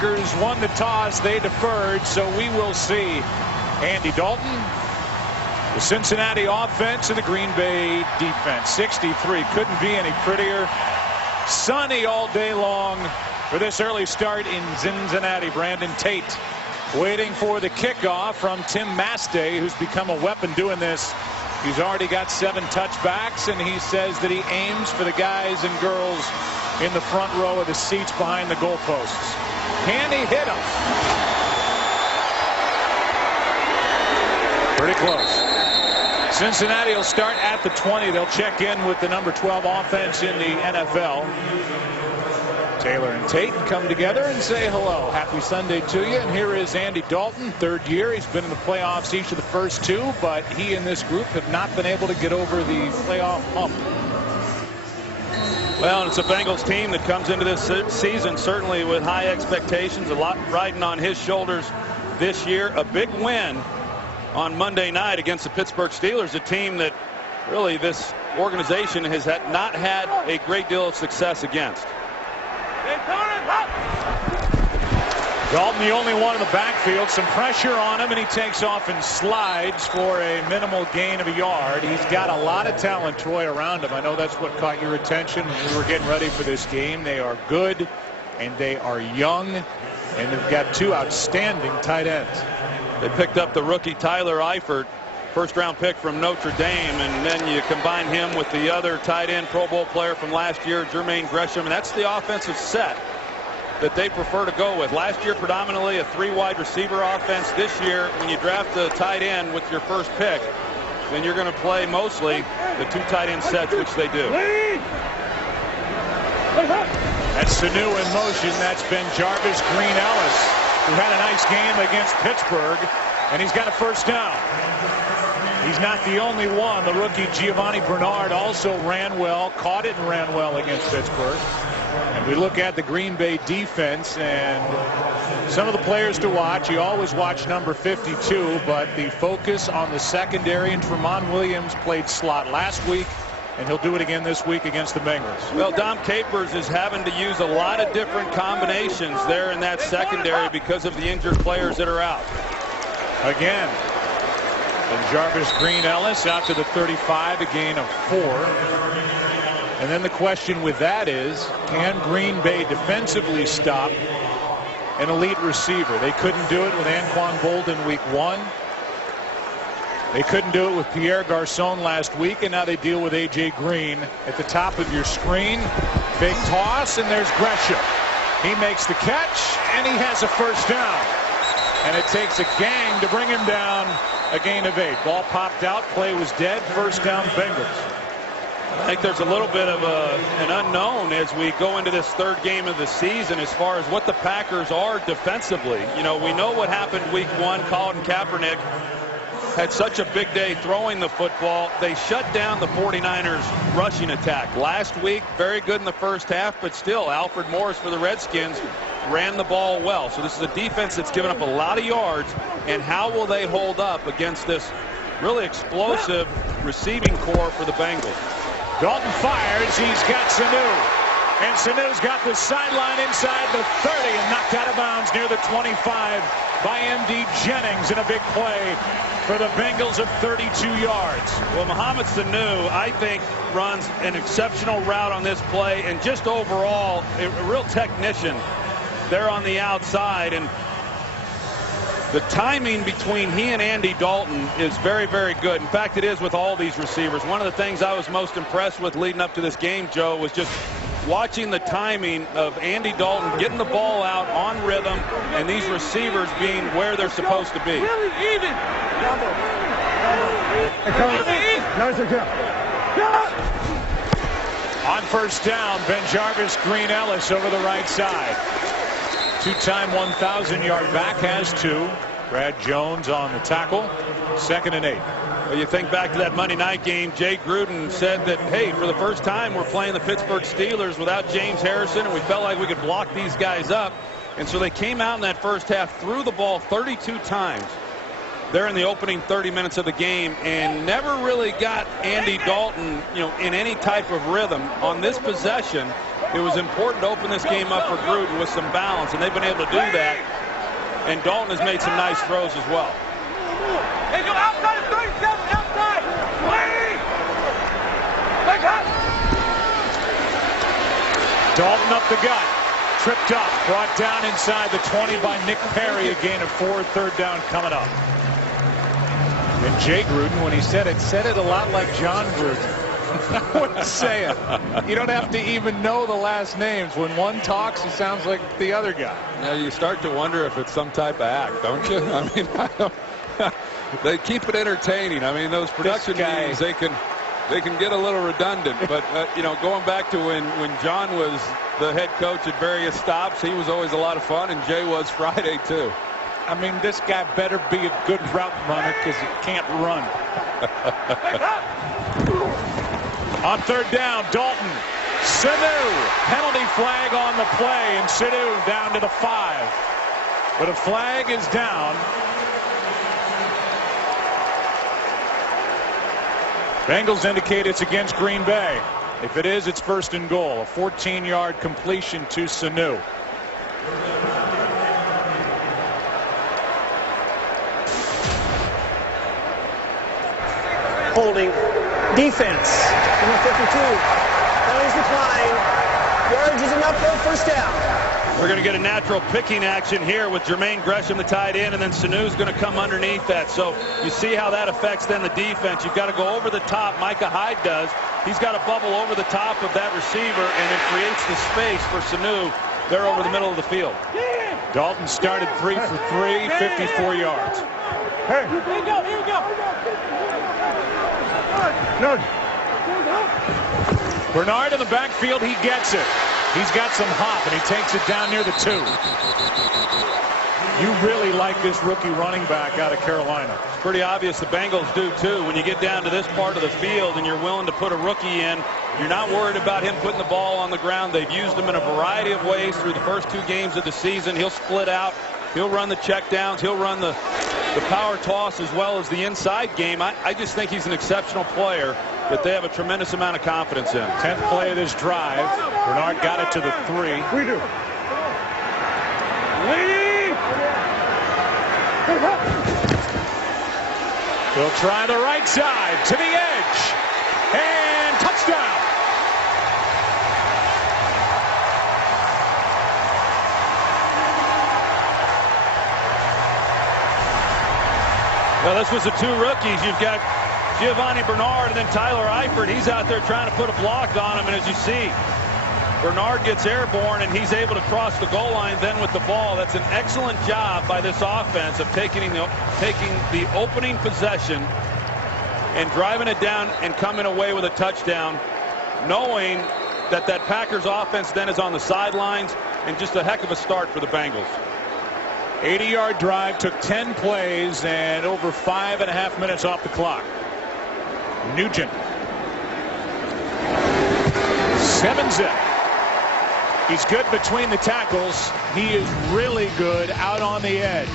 Packers won the toss. They deferred, so we will see. Andy Dalton, the Cincinnati offense, and the Green Bay defense. 63 couldn't be any prettier. Sunny all day long for this early start in Cincinnati. Brandon Tate waiting for the kickoff from Tim Mastay, who's become a weapon doing this. He's already got 7 touchbacks, and he says that he aims for the guys and girls in the front row of the seats behind the goalposts. Can he hit them? Pretty close. Cincinnati will start at the 20. They'll check in with the number 12 offense in the NFL. Taylor and Tate come together and say hello. Happy Sunday to you. And here is Andy Dalton, 3rd year. He's been in the playoffs each of the first 2, but he and this group have not been able to get over the playoff hump. Well, it's a Bengals team that comes into this season certainly with high expectations, a lot riding on his shoulders this year. A big win on Monday night against the Pittsburgh Steelers, a team that really this organization has not had a great deal of success against. Dalton, the only one in the backfield. Some pressure on him, and he takes off and slides for a minimal gain of a yard. He's got a lot of talent, Troy, around him. I know that's what caught your attention when we were getting ready for this game. They are good, and they are young, and they've got 2 outstanding tight ends. They picked up the rookie Tyler Eifert, first-round pick from Notre Dame, and then you combine him with the other tight end Pro Bowl player from last year, Jermaine Gresham, and that's the offensive set that they prefer to go with. Last year, predominantly a 3 wide receiver offense. This year, when you draft a tight end with your first pick, then you're going to play mostly the 2 tight end sets, which they do. That's Sanu in motion. That's Ben Jarvis. Green Ellis, who had a nice game against Pittsburgh, and he's got a first down. He's not the only one. The rookie Giovanni Bernard also ran well, caught it and ran well against Pittsburgh. And we look at the Green Bay defense and some of the players to watch. You always watch number 52, but the focus on the secondary, and Tremont Williams played slot last week, and he'll do it again this week against the Bengals. Well, Dom Capers is having to use a lot of different combinations there in that secondary because of the injured players that are out. Again, and Jarvis Green Ellis out to the 35, a gain of 4. And then the question with that is, can Green Bay defensively stop an elite receiver? They couldn't do it with Anquan Bolden week 1. They couldn't do it with Pierre Garçon last week, and now they deal with A.J. Green at the top of your screen. Big toss, and there's Gresham. He makes the catch, and he has a first down. And it takes a gang to bring him down, a gain of 8. Ball popped out, play was dead, first down Bengals. I think there's a little bit of an unknown as we go into this 3rd game of the season as far as what the Packers are defensively. You know, we know what happened week 1. Colin Kaepernick had such a big day throwing the football. They shut down the 49ers rushing attack. Last week, very good in the first half, but still, Alfred Morris for the Redskins ran the ball well. So this is a defense that's given up a lot of yards, and how will they hold up against this really explosive receiving core for the Bengals? Dalton fires. He's got Sanu. And Sanu's got the sideline inside the 30 and knocked out of bounds near the 25 by M.D. Jennings in a big play for the Bengals of 32 yards. Well, Mohamed Sanu, I think, runs an exceptional route on this play, and just overall a real technician there on the outside. And the timing between he and Andy Dalton is very, very good. In fact, it is with all these receivers. One of the things I was most impressed with leading up to this game, Joe, was just watching the timing of Andy Dalton getting the ball out on rhythm and these receivers being where they're supposed to be. On first down, Ben Jarvis, Green Ellis over the right side. 2-time 1,000-yard back has 2. Brad Jones on the tackle. 2nd and 8. Well, you think back to that Monday night game, Jay Gruden said that, hey, for the first time we're playing the Pittsburgh Steelers without James Harrison, and we felt like we could block these guys up. And so they came out in that first half, threw the ball 32 times. there in the opening 30 minutes of the game and never really got Andy Dalton, in any type of rhythm. On this possession, it was important to open this game up for Gruden with some balance, and they've been able to do that. And Dalton has made some nice throws as well. Hey, go outside of 37, outside! Dalton up the gut. Tripped up. Brought down inside the 20 by Nick Perry. A gain of 4. Third down coming up. And Jay Gruden, when he said it a lot like John Gruden. I wouldn't say it. You don't have to even know the last names. When one talks, it sounds like the other guy. Now you start to wonder if it's some type of act, don't you? I mean, they keep it entertaining. I mean, those production meetings, they can get a little redundant. But going back to when John was the head coach at various stops, he was always a lot of fun, and Jay was Friday too. I mean, this guy better be a good route runner because he can't run. On third down, Dalton. Sanu. Penalty flag on the play, and Sanu down to the 5. But a flag is down. Bengals indicate it's against Green Bay. If it is, it's first and goal. A 14-yard completion to Sanu. Holding defense. Number 52. Penalties decline. Yards is enough for a first down. We're going to get a natural picking action here with Jermaine Gresham, the tight end, and then Sanu's going to come underneath that. So you see how that affects then the defense. You've got to go over the top. Micah Hyde does. He's got to bubble over the top of that receiver, and it creates the space for Sanu there over the middle of the field. Dalton started 3 for 3, 54 yards. Hey. Here we go. Here we go. No. Bernard in the backfield. He gets it. He's got some hop, and he takes it down near the 2. You really like this rookie running back out of Carolina. It's pretty obvious the Bengals do too. When you get down to this part of the field and you're willing to put a rookie in, you're not worried about him putting the ball on the ground. They've used him in a variety of ways through the first 2 games of the season. He'll split out. He'll run the checkdowns. He'll run the power toss as well as the inside game. I just think he's an exceptional player that they have a tremendous amount of confidence in. 10th play of this drive. Bernard got it to the 3. We do. He'll try the right side to the edge. And touchdown. Well, this was the 2 rookies. You've got Giovanni Bernard and then Tyler Eifert. He's out there trying to put a block on him, and as you see, Bernard gets airborne and he's able to cross the goal line then with the ball. That's an excellent job by this offense of taking the opening possession and driving it down and coming away with a touchdown, knowing that Packers offense then is on the sidelines, and just a heck of a start for the Bengals. 80-yard drive, took 10 plays and over 5.5 minutes off the clock. Nugent. 7-zip. He's good between the tackles. He is really good out on the edge.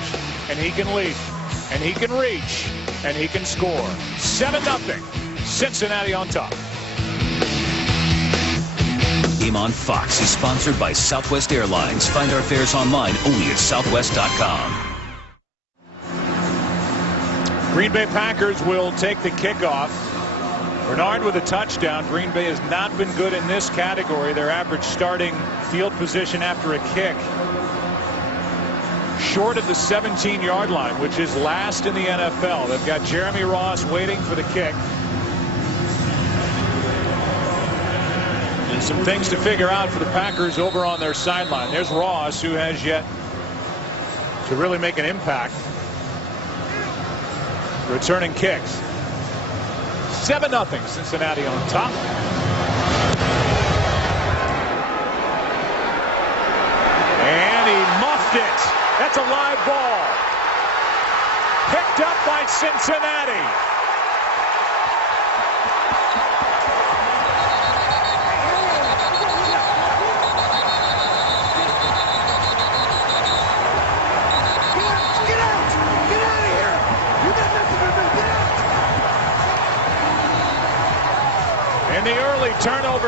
And he can leap. And he can reach. And he can score. 7-0. Cincinnati on top. Game on Fox is sponsored by Southwest Airlines. Find our fares online only at southwest.com. Green Bay Packers will take the kickoff. Bernard with a touchdown. Green Bay has not been good in this category. Their average starting field position after a kick short of the 17-yard line, which is last in the NFL. They've got Jeremy Ross waiting for the kick. And some things to figure out for the Packers over on their sideline. There's Ross, who has yet to really make an impact. Returning kicks. 7-0 Cincinnati on top. And he muffed it. That's a live ball. Picked up by Cincinnati. Get out of here. You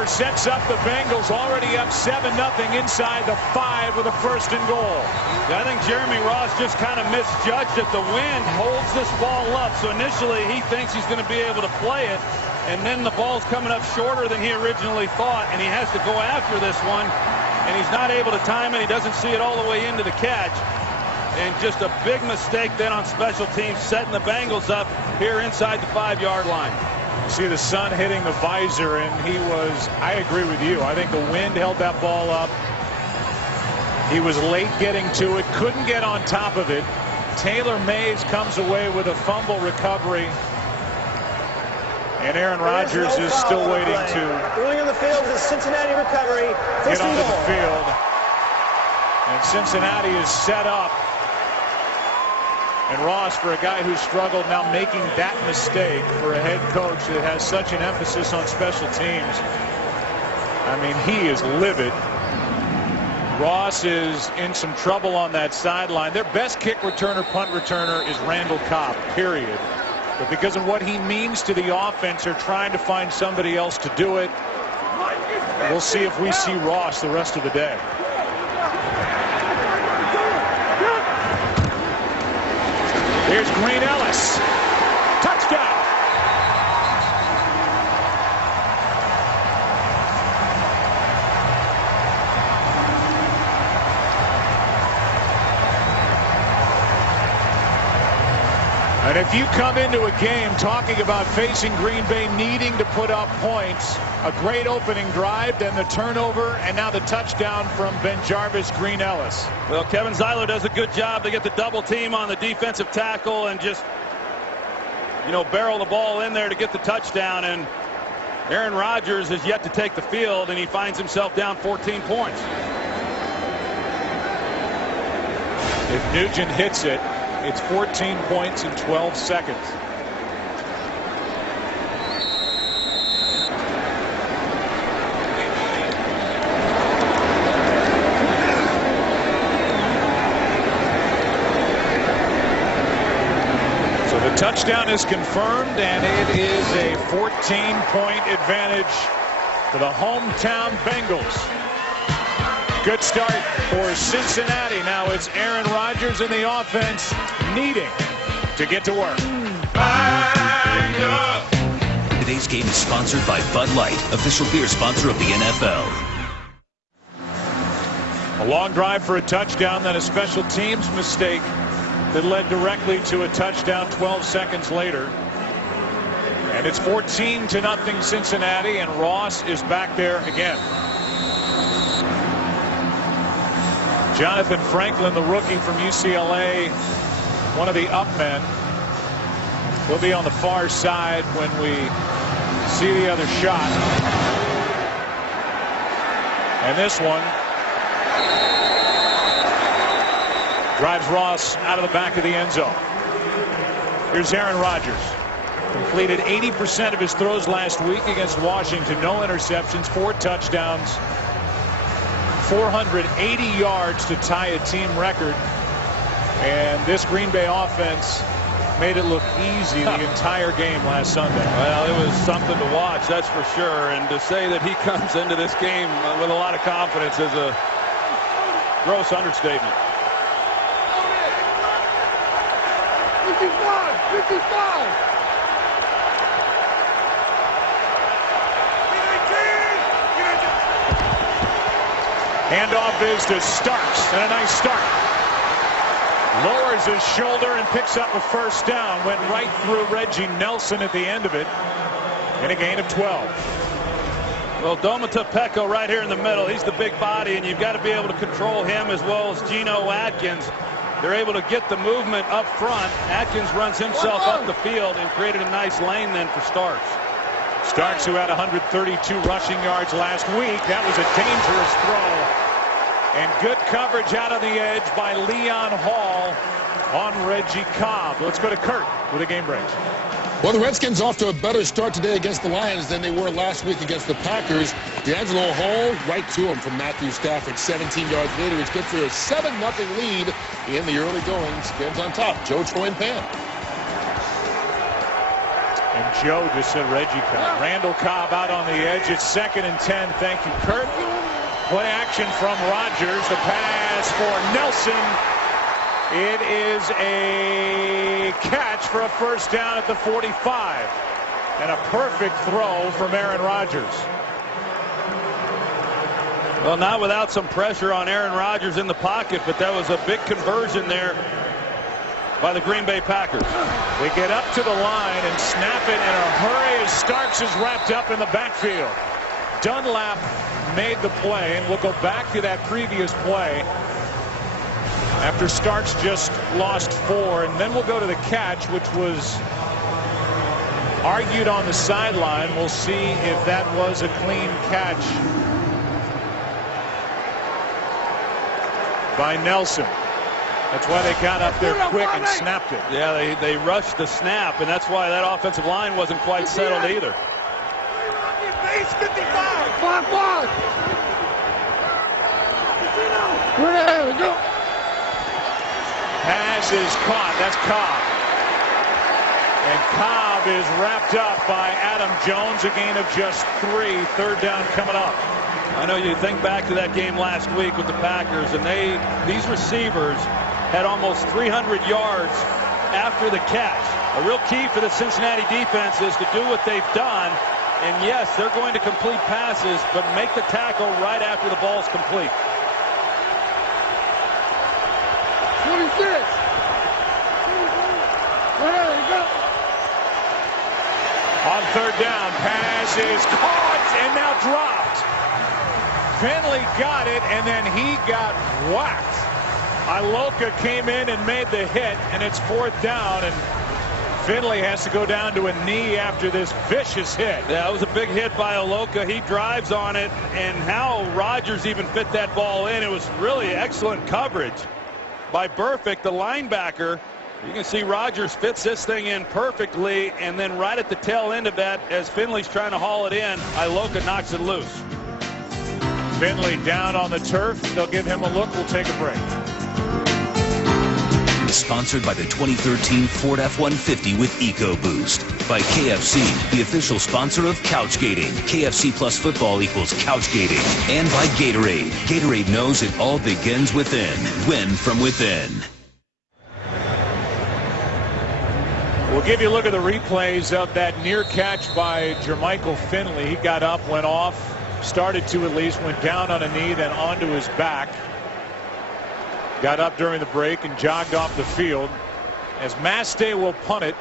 sets up the Bengals, already up 7-0 inside the 5 with a 1st and goal. Yeah, I think Jeremy Ross just kind of misjudged it. The wind holds this ball up, so initially he thinks he's going to be able to play it, and then the ball's coming up shorter than he originally thought, and he has to go after this one, and he's not able to time it. He doesn't see it all the way into the catch, and just a big mistake then on special teams, setting the Bengals up here inside the 5-yard line. You see the sun hitting the visor, and I agree with you. I think the wind held that ball up. He was late getting to it, couldn't get on top of it. Taylor Mays comes away with a fumble recovery. And Aaron Rodgers is still waiting to ruling on the field is a Cincinnati recovery. Get onto the field. And Cincinnati is set up. And Ross, for a guy who struggled, now making that mistake for a head coach that has such an emphasis on special teams. I mean, he is livid. Ross is in some trouble on that sideline. Their best kick returner, punt returner is Randall Cobb, period. But because of what he means to the offense, they're trying to find somebody else to do it. We'll see if we see Ross the rest of the day. Here's Green Ellis. Touchdown. And if you come into a game talking about facing Green Bay needing to put up points, a great opening drive, then the turnover, and now the touchdown from BenJarvus Green Ellis. Well, Kevin Zeiler does a good job to get the double team on the defensive tackle and just, barrel the ball in there to get the touchdown. And Aaron Rodgers is yet to take the field, and he finds himself down 14 points. If Nugent hits it, it's 14 points in 12 seconds. So the touchdown is confirmed, and it is a 14-point advantage for the hometown Bengals. Good start for Cincinnati. Now it's Aaron Rodgers in the offense needing to get to work. Today's game is sponsored by Bud Light, official beer sponsor of the NFL. A long drive for a touchdown, then a special teams mistake that led directly to a touchdown 12 seconds later. And it's 14-0 Cincinnati, and Ross is back there again. Jonathan Franklin, the rookie from UCLA, one of the up men, will be on the far side when we see the other shot. And this one drives Ross out of the back of the end zone. Here's Aaron Rodgers. Completed 80% of his throws last week against Washington. No interceptions, 4 touchdowns. 480 yards to tie a team record, and this Green Bay offense made it look easy the entire game last Sunday. Well, it was something to watch, that's for sure, and to say that he comes into this game with a lot of confidence is a gross understatement. 55. Handoff is to Starks, and a nice start. Lowers his shoulder and picks up a first down. Went right through Reggie Nelson at the end of it in a gain of 12. Well, Domata Peko right here in the middle. He's the big body, and you've got to be able to control him as well as Geno Atkins. They're able to get the movement up front. Atkins runs himself up the field and created a nice lane then for Starks. Starks, who had 132 rushing yards last week. That was a dangerous throw. And good coverage out on the edge by Leon Hall on Reggie Cobb. Let's go to Kurt with a game break. Well, the Redskins off to a better start today against the Lions than they were last week against the Packers. D'Angelo Hall right to him from Matthew Stafford 17 yards later. It's good for a 7-0 lead in the early goings. Skins on top. Joe Troy and Pan. And Joe just said Reggie Cobb. Randall Cobb out on the edge. It's 2nd and 10. Thank you, Kurt. Play action from Rodgers. The pass for Nelson. It is a catch for a first down at the 45. And a perfect throw from Aaron Rodgers. Well, not without some pressure on Aaron Rodgers in the pocket, but that was a big conversion there by the Green Bay Packers. They get up to the line and snap it in a hurry as Starks is wrapped up in the backfield. Dunlap made the play, and we'll go back to that previous play after Starks just lost 4, and then we'll go to the catch, which was argued on the sideline. We'll see if that was a clean catch by Nelson. That's why they got up there quick and snapped it. Yeah, they rushed the snap, and that's why that offensive line wasn't quite settled either. Base 55. 5-5. There we go. Pass is caught. That's Cobb. And Cobb is wrapped up by Adam Jones. A gain of just 3. 3rd down coming up. I know you think back to that game last week with the Packers, and these receivers had almost 300 yards after the catch. A real key for the Cincinnati defense is to do what they've done. And yes, they're going to complete passes, but make the tackle right after the ball's complete. 26. There you go. On 3rd down, pass is caught and now dropped. Finley got it, and then he got whacked. Iloka came in and made the hit, and it's 4th down, and Finley has to go down to a knee after this vicious hit. Yeah, it was a big hit by Iloka. He drives on it, and how Rodgers even fit that ball in, it was really excellent coverage by Burfict, the linebacker. You can see Rodgers fits this thing in perfectly, and then right at the tail end of that, as Finley's trying to haul it in, Iloka knocks it loose. Finley down on the turf. They'll give him a look. We'll take a break. Is sponsored by the 2013 Ford F-150 with EcoBoost. By KFC, the official sponsor of Couchgating. KFC plus football equals Couchgating. And by Gatorade. Gatorade knows it all begins within. Win from within. We'll give you a look at the replays of that near catch by Jermichael Finley. He got up, went off, started to at least, went down on a knee, then onto his back. Got up during the break and jogged off the field as Mastay will punt it.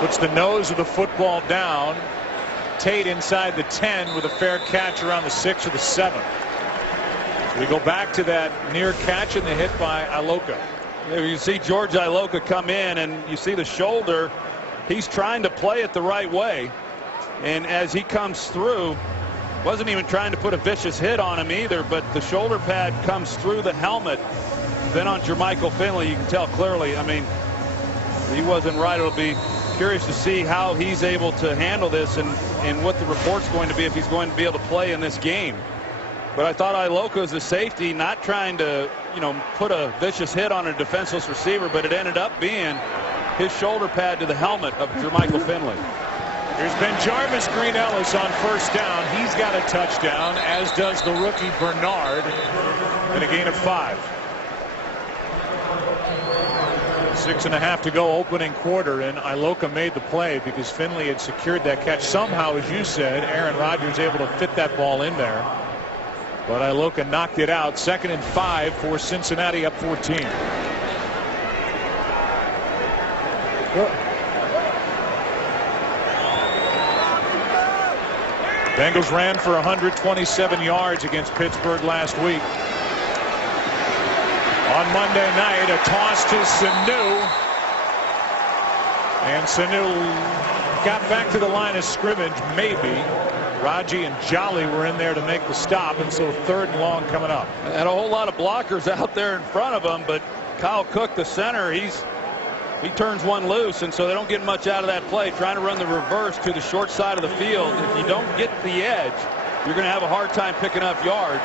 Puts the nose of the football down. Tate inside the 10 with a fair catch around the 6 or the 7. So we go back to that near catch and the hit by Iloka. Yeah, you see George Iloka come in, and you see the shoulder. He's trying to play it the right way, and as he comes through, wasn't even trying to put a vicious hit on him either, but the shoulder pad comes through the helmet. Then on Jermichael Finley, you can tell clearly, I mean, he wasn't right. It'll be curious to see how he's able to handle this and what the report's going to be if he's going to be able to play in this game. But I thought Iloka was the safety, not trying to, put a vicious hit on a defenseless receiver, but it ended up being his shoulder pad to the helmet of Jermichael Finley. Here's Ben Jarvis Green Ellis on 1st down. He's got a touchdown, as does the rookie Bernard, and a gain of 5. 6.5 to go, opening quarter, and Iloka made the play because Finley had secured that catch. Somehow, as you said, Aaron Rodgers able to fit that ball in there. But Iloka knocked it out. 2nd and 5 for Cincinnati, up 14. Bengals ran for 127 yards against Pittsburgh last week. On Monday night, a toss to Sanu. And Sanu got back to the line of scrimmage, maybe. Raji and Jolly were in there to make the stop, and so 3rd and long coming up. And a whole lot of blockers out there in front of him, but Kyle Cook, the center, he turns one loose, and so they don't get much out of that play, trying to run the reverse to the short side of the field. If you don't get the edge, you're going to have a hard time picking up yards.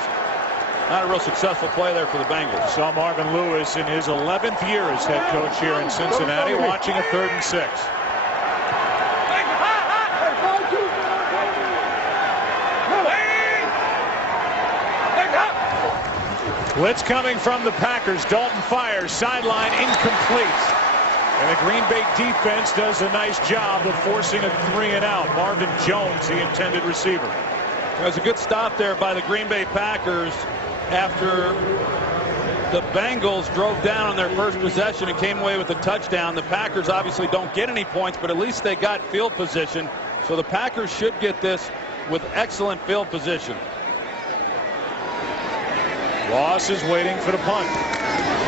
Not a real successful play there for the Bengals. Saw Marvin Lewis in his 11th year as head coach here in Cincinnati, watching a 3rd and 6. Blitz coming from the Packers. Dalton fires, sideline incomplete. And the Green Bay defense does a nice job of forcing a 3-and-out. Marvin Jones, the intended receiver. It was a good stop there by the Green Bay Packers after the Bengals drove down on their first possession and came away with a touchdown. The Packers obviously don't get any points, but at least they got field position. So the Packers should get this with excellent field position. Ross is waiting for the punt.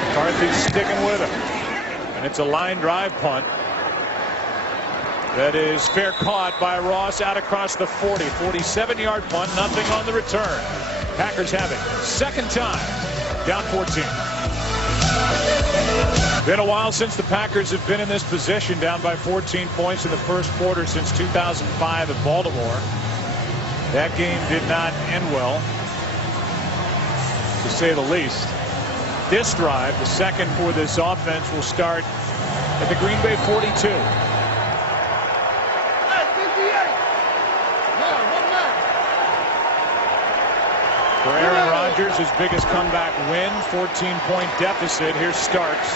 McCarthy's sticking with him. And it's a line drive punt. That is fair caught by Ross out across the 40. 47-yard punt. Nothing on the return. Packers have it. Second time. Down 14. Been a while since the Packers have been in this position, down by 14 points in the first quarter since 2005 at Baltimore. That game did not end well, to say the least. This drive, the second for this offense, will start at the Green Bay 42. For Aaron Rodgers, his biggest comeback win, 14-point deficit. Here's Starks.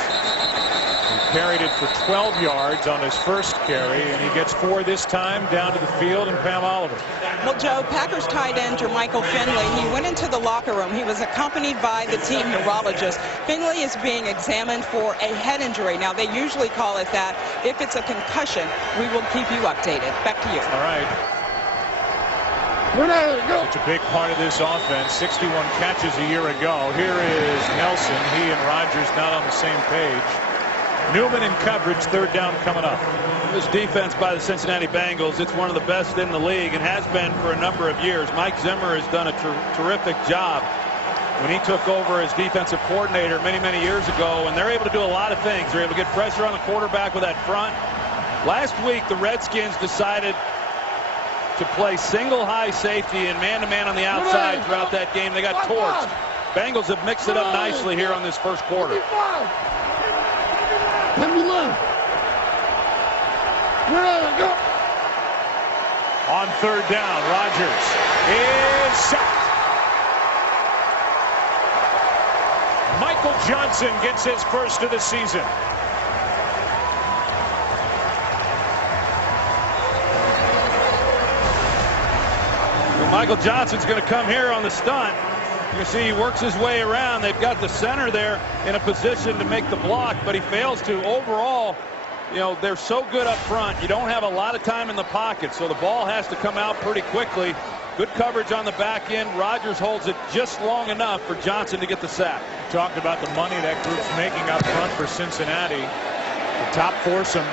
He carried it for 12 yards on his first carry, and he gets 4 this time down to the field, and Pam Oliver. Well, Joe, Packers tight end Jermichael Finley, he went into the locker room. He was accompanied by the team neurologist. Finley is being examined for a head injury. Now, they usually call it that. If it's a concussion, we will keep you updated. Back to you. All right. Such a big part of this offense. 61 catches a year ago. Here is Nelson. He and Rodgers not on the same page. Newman in coverage. 3rd down coming up. This defense by the Cincinnati Bengals, it's one of the best in the league and has been for a number of years. Mike Zimmer has done a terrific job when he took over as defensive coordinator many years ago, and they're able to do a lot of things. They're able to get pressure on the quarterback with that front. Last week, the Redskins decided to play single high safety and man-to-man on the outside throughout that game. They got torched. Bengals have mixed it up nicely here on this first quarter. On 3rd down, Rodgers is sacked. Michael Johnson gets his first of the season. Michael Johnson's going to come here on the stunt. You see he works his way around. They've got the center there in a position to make the block, but he fails to. Overall, you know, they're so good up front. You don't have a lot of time in the pocket, so the ball has to come out pretty quickly. Good coverage on the back end. Rodgers holds it just long enough for Johnson to get the sack. Talked about the money that group's making up front for Cincinnati. The top foursome.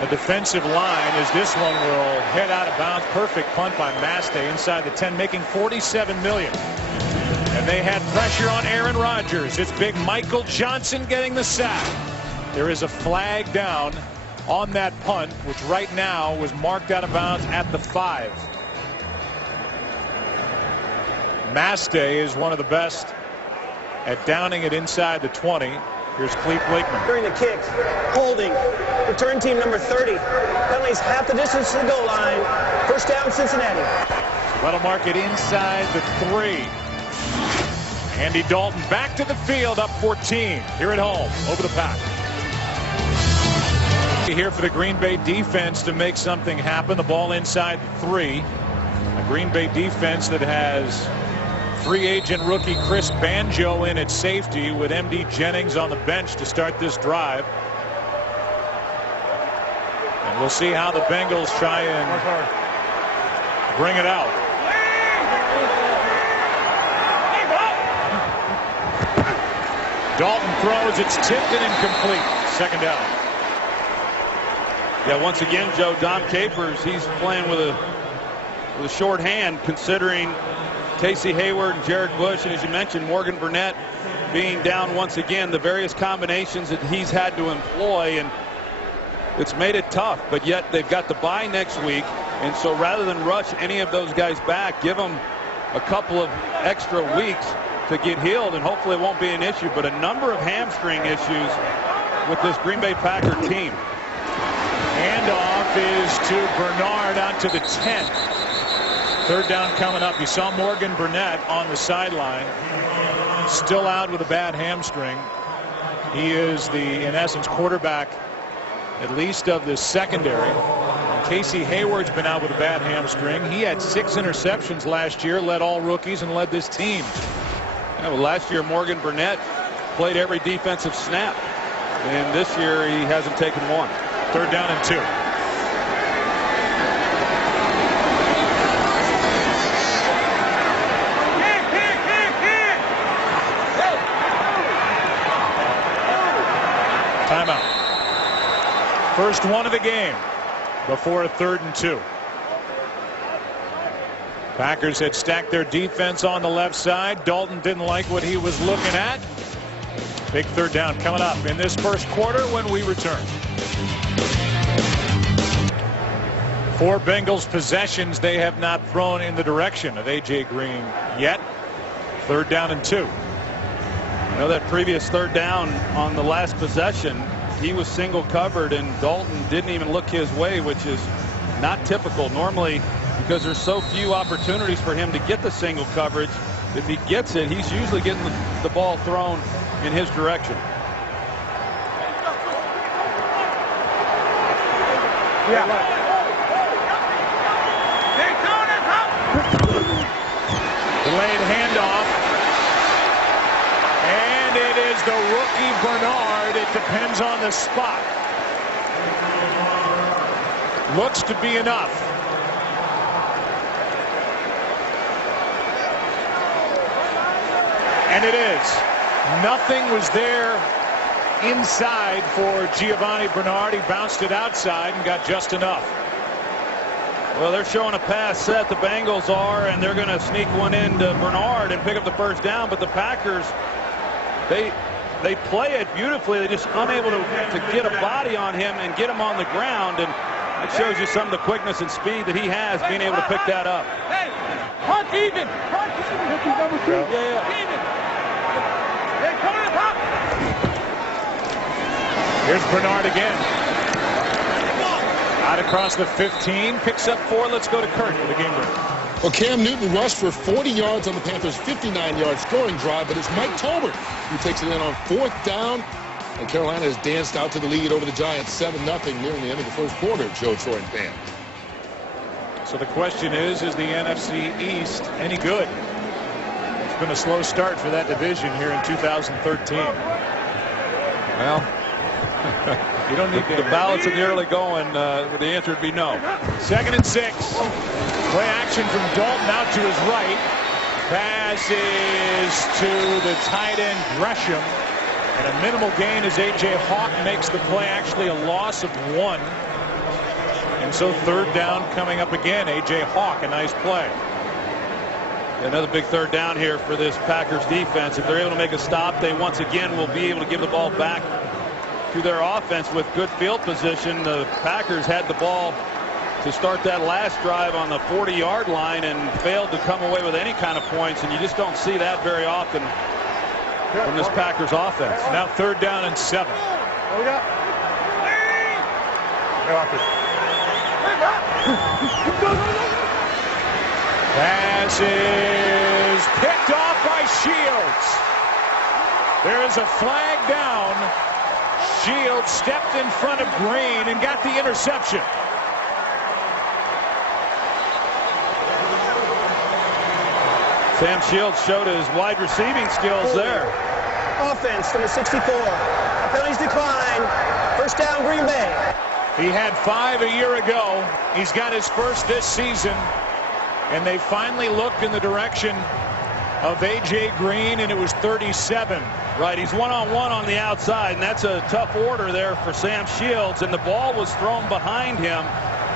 The defensive line as this one will head out of bounds. Perfect punt by Mastay inside the 10, making $47 million. And they had pressure on Aaron Rodgers. It's big Michael Johnson getting the sack. There is a flag down on that punt, which right now was marked out of bounds at the 5. Mastay is one of the best at downing it inside the 20. Here's Cleve Blakeman. During the kick, holding, return team number 30. Penalties half the distance to the goal line. First down, Cincinnati. That'll mark it inside the 3. Andy Dalton back to the field, up 14. Here at home, over the Pack. Here for the Green Bay defense to make something happen. The ball inside the 3. A Green Bay defense that has free agent rookie Chris Banjo in at safety with M.D. Jennings on the bench to start this drive. And we'll see how the Bengals try and bring it out. Dalton throws. It's tipped and incomplete. Second down. Yeah, once again, Joe, Dom Capers, he's playing with a short hand considering Casey Hayward and Jared Bush, and as you mentioned, Morgan Burnett being down once again. The various combinations that he's had to employ, and it's made it tough, but yet they've got the bye next week, and so rather than rush any of those guys back, give them a couple of extra weeks to get healed, and hopefully it won't be an issue, but a number of hamstring issues with this Green Bay Packer team. Handoff is to Bernard out to the 10. Third down coming up. You saw Morgan Burnett on the sideline, still out with a bad hamstring. He is in essence, quarterback, at least of the secondary. Casey Hayward's been out with a bad hamstring. He had 6 interceptions last year, led all rookies, and led this team. Yeah, well, last year Morgan Burnett played every defensive snap, and this year he hasn't taken one. Third down and 2. Timeout. First one of the game before a 3rd and 2. Packers had stacked their defense on the left side. Dalton didn't like what he was looking at. Big third down coming up in this first quarter when we return. 4 Bengals possessions they have not thrown in the direction of A.J. Green yet. Third down and 2. You know, that previous third down on the last possession, he was single covered and Dalton didn't even look his way, which is not typical. Normally, because there's so few opportunities for him to get the single coverage, if he gets it, he's usually getting the ball thrown in his direction. Yeah. Delayed handoff. And it is the rookie Bernard. It depends on the spot. Looks to be enough. And it is. Nothing was there inside for Giovanni Bernard. He bounced it outside and got just enough. Well, they're showing a pass set, the Bengals are, and they're going to sneak one into Bernard and pick up the first down. But the Packers, they play it beautifully. They're just unable to get a body on him and get him on the ground. And it shows you some of the quickness and speed that he has, being able to pick that up. Hey, punt even. Punt even. Yeah. Even. Hey, come on top. Here's Bernard again. Out across the 15, picks up 4. Let's go to Kurt for the game break. Well, Cam Newton rushed for 40 yards on the Panthers' 59-yard scoring drive, but it's Mike Tolbert who takes it in on 4th down. And Carolina has danced out to the lead over the Giants 7-0 nearing the end of the first quarter, Joe Troy and Pam. So the question is the NFC East any good? It's been a slow start for that division here in 2013. Well, you don't need the ballots in the early going. The answer would be no. 2nd and 6. Play action from Dalton out to his right. Pass is to the tight end Gresham. And a minimal gain as A.J. Hawk makes the play. Actually a loss of 1. And so 3rd down coming up again. A.J. Hawk, a nice play. Another big 3rd down here for this Packers defense. If they're able to make a stop, they once again will be able to give the ball back to their offense with good field position. The Packers had the ball to start that last drive on the 40-yard line and failed to come away with any kind of points, and you just don't see that very often from this Packers offense. Now 3rd down and 7. Pass is picked off by Shields. There is a flag down. Shields stepped in front of Green and got the interception. Sam Shields showed his wide receiving skills there. Offense, number 64. Penalties decline. First down, Green Bay. He had 5 a year ago. He's got his first this season. And they finally looked in the direction of A.J. Green, and it was 37. Right, he's one-on-one on the outside, and that's a tough order there for Sam Shields, and the ball was thrown behind him.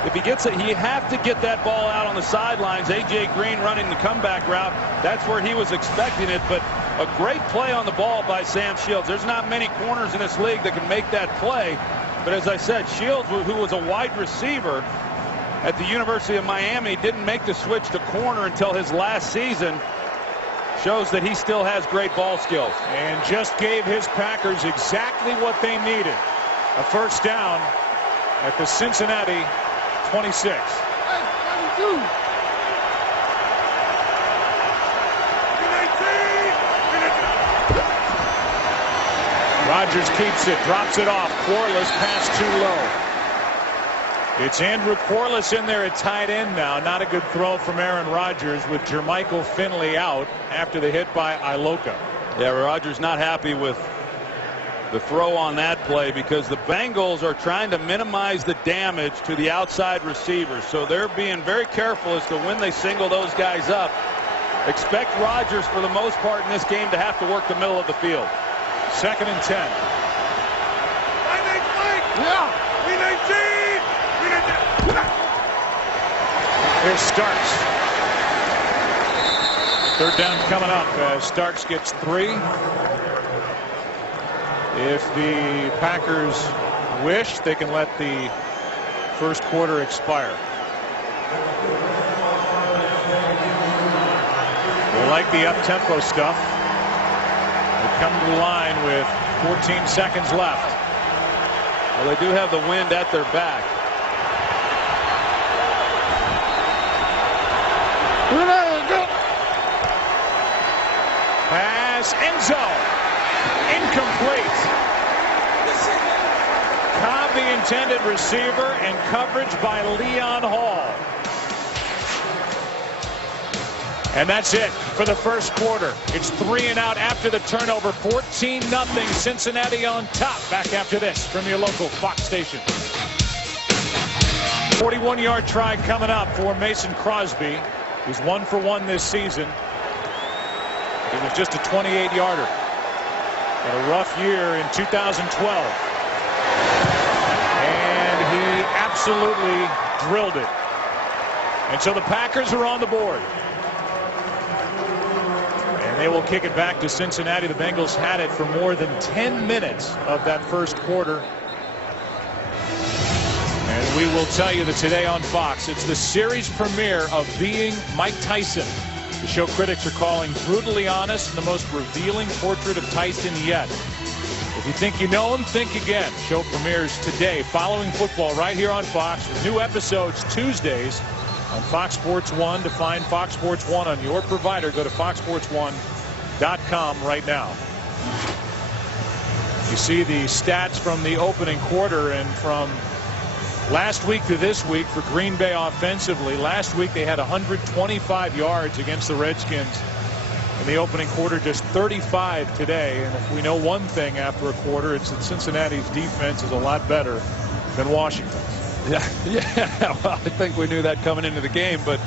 If he gets it, he have to get that ball out on the sidelines. A.J. Green running the comeback route, that's where he was expecting it, but a great play on the ball by Sam Shields. There's not many corners in this league that can make that play, but as I said, Shields, who was a wide receiver at the University of Miami, didn't make the switch to corner until his last season. shows that he still has great ball skills. And just gave his Packers exactly what they needed. A first down at the Cincinnati 26. Rodgers keeps it, drops it off. Corliss pass too low. It's Andrew Corliss in there at tight end now. Not a good throw from Aaron Rodgers with Jermichael Finley out after the hit by Iloka. Yeah, Rodgers not happy with the throw on that play because the Bengals are trying to minimize the damage to the outside receivers. So they're being very careful as to when they single those guys up. Expect Rodgers for the most part in this game to have to work the middle of the field. 2nd and 10. Yeah. Here's Starks. 3rd down coming up as Starks gets 3. If the Packers wish, they can let the first quarter expire. They like the up-tempo stuff. They come to the line with 14 seconds left. Well, they do have the wind at their back. Pass, end zone. Incomplete. Cobb, the intended receiver, and coverage by Leon Hall. And that's it for the first quarter. It's 3 and out after the turnover. 14-0. Cincinnati on top. Back after this from your local Fox station. 41-yard try coming up for Mason Crosby. He's 1 for 1 this season. It was just a 28-yarder. Had a rough year in 2012. And he absolutely drilled it. And so the Packers are on the board. And they will kick it back to Cincinnati. The Bengals had it for more than 10 minutes of that first quarter. And we will tell you that today on Fox, it's the series premiere of Being Mike Tyson. The show critics are calling brutally honest and the most revealing portrait of Tyson yet. If you think you know him, think again. Show premieres today following football right here on Fox with new episodes Tuesdays on Fox Sports 1. To find Fox Sports 1 on your provider, go to foxsports1.com right now. You see the stats from the opening quarter and from last week to this week for Green Bay offensively. Last week they had 125 yards against the Redskins in the opening quarter, just 35 today. And if we know one thing after a quarter, it's that Cincinnati's defense is a lot better than Washington's. Yeah, well, I think we knew that coming into the game, but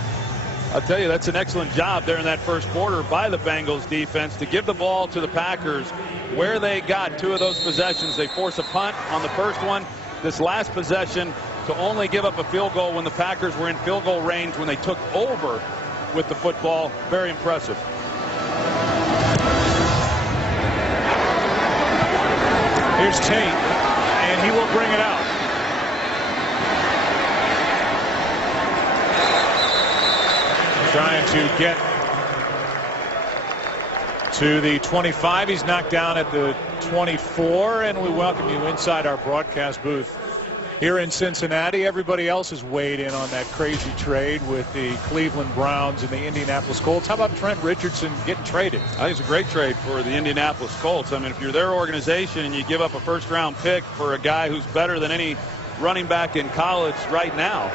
I'll tell you, that's an excellent job there in that first quarter by the Bengals defense to give the ball to the Packers where they got 2 of those possessions. They force a punt on the first one. This last possession to only give up a field goal when the Packers were in field goal range when they took over with the football. Very impressive. Here's Tate, and he will bring it out. Trying to get to the 25. He's knocked down at the 24, and we welcome you inside our broadcast booth here in Cincinnati. Everybody else has weighed in on that crazy trade with the Cleveland Browns and the Indianapolis Colts. How about Trent Richardson getting traded? I think it's a great trade for the Indianapolis Colts. I mean, if you're their organization and you give up a first-round pick for a guy who's better than any running back in college right now,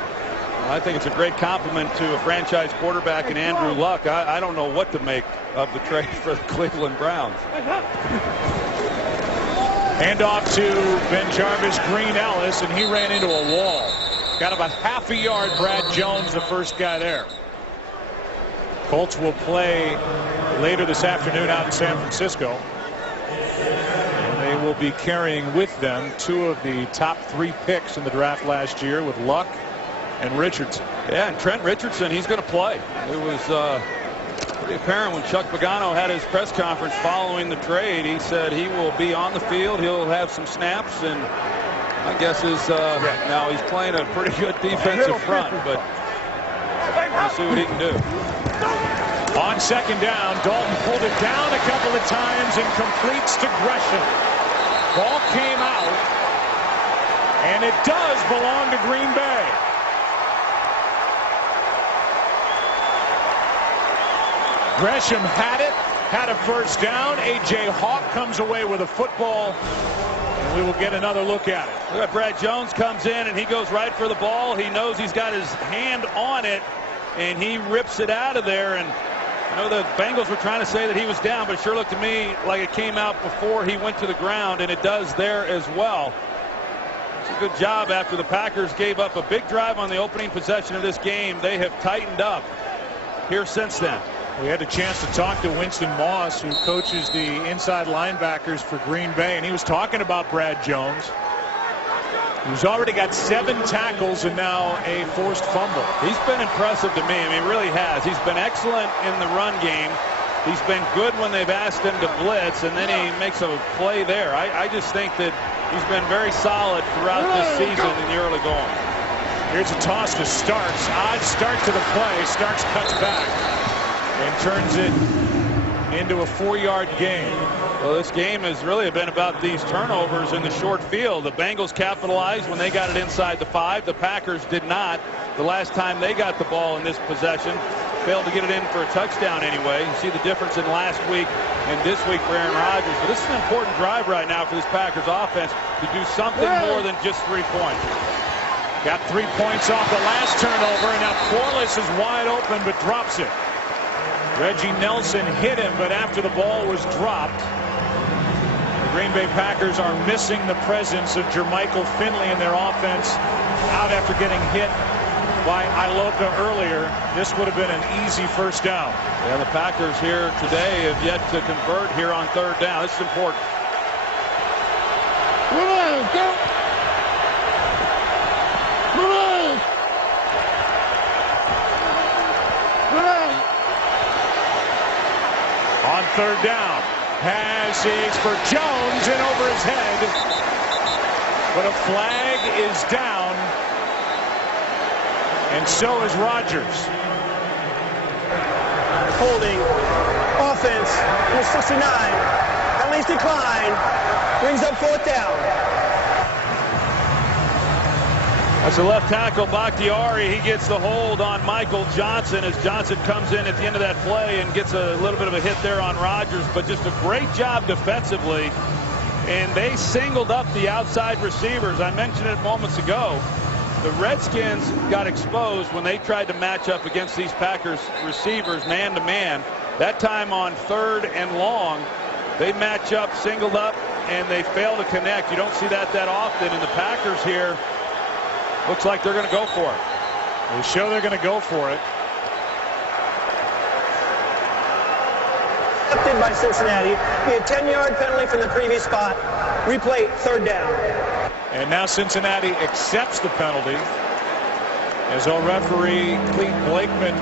I think it's a great compliment to a franchise quarterback in Andrew Luck. I don't know what to make of the trade for the Cleveland Browns. Handoff to Ben-Jarvis Green Ellis, and he ran into a wall. Got about half a yard. Brad Jones, the first guy there. Colts will play later this afternoon out in San Francisco. And they will be carrying with them 2 of the top 3 picks in the draft last year with Luck and Richardson. Yeah, and Trent Richardson, he's going to play. It was pretty apparent when Chuck Pagano had his press conference following the trade. He said he will be on the field. He'll have some snaps, and my guess is now he's playing a pretty good defensive front, but we'll see what he can do. On second down, Dalton pulled it down a couple of times and completes to Gresham. Ball came out, and it does belong to Green Bay. Gresham had a first down. A.J. Hawk comes away with a football, and we will get another look at it. Look at Brad Jones comes in, and he goes right for the ball. He knows he's got his hand on it, and he rips it out of there. And I know the Bengals were trying to say that he was down, but it sure looked to me like it came out before he went to the ground, and it does there as well. It's a good job after the Packers gave up a big drive on the opening possession of this game. They have tightened up here since then. We had a chance to talk to Winston Moss, who coaches the inside linebackers for Green Bay, and he was talking about Brad Jones, who's already got 7 tackles and now a forced fumble. He's been impressive to me. I mean, he really has. He's been excellent in the run game. He's been good when they've asked him to blitz, and then he makes a play there. I just think that he's been very solid throughout this season in the early going. Here's a toss to Starks. Odd start to the play. Starks cuts back and turns it into a 4-yard gain. Well, this game has really been about these turnovers in the short field. The Bengals capitalized when they got it inside the 5. The Packers did not. The last time they got the ball in this possession, failed to get it in for a touchdown anyway. You see the difference in last week and this week for Aaron Rodgers. But this is an important drive right now for this Packers offense to do something more than just 3 points. Got 3 points off the last turnover, and now Corliss is wide open but drops it. Reggie Nelson hit him, but after the ball was dropped, the Green Bay Packers are missing the presence of Jermichael Finley in their offense, out after getting hit by Iloka earlier. This would have been an easy first down. Yeah, the Packers here today have yet to convert here on 3rd down. This is important. On 3rd down, pass is for Jones and over his head, but a flag is down, and so is Rodgers. Holding, offense, number 69, penalties decline, brings up 4th down. That's the left tackle, Bakhtiari. He gets the hold on Michael Johnson as Johnson comes in at the end of that play and gets a little bit of a hit there on Rodgers, but just a great job defensively. And they singled up the outside receivers. I mentioned it moments ago. The Redskins got exposed when they tried to match up against these Packers receivers man to man. That time on 3rd and long, they match up, singled up, and they fail to connect. You don't see that often, and the Packers here looks like they're going to go for it. They show they're going to go for it. Accepted by Cincinnati. Be a 10-yard penalty from the previous spot. Replay 3rd down. And now Cincinnati accepts the penalty as our referee Clete Blakeman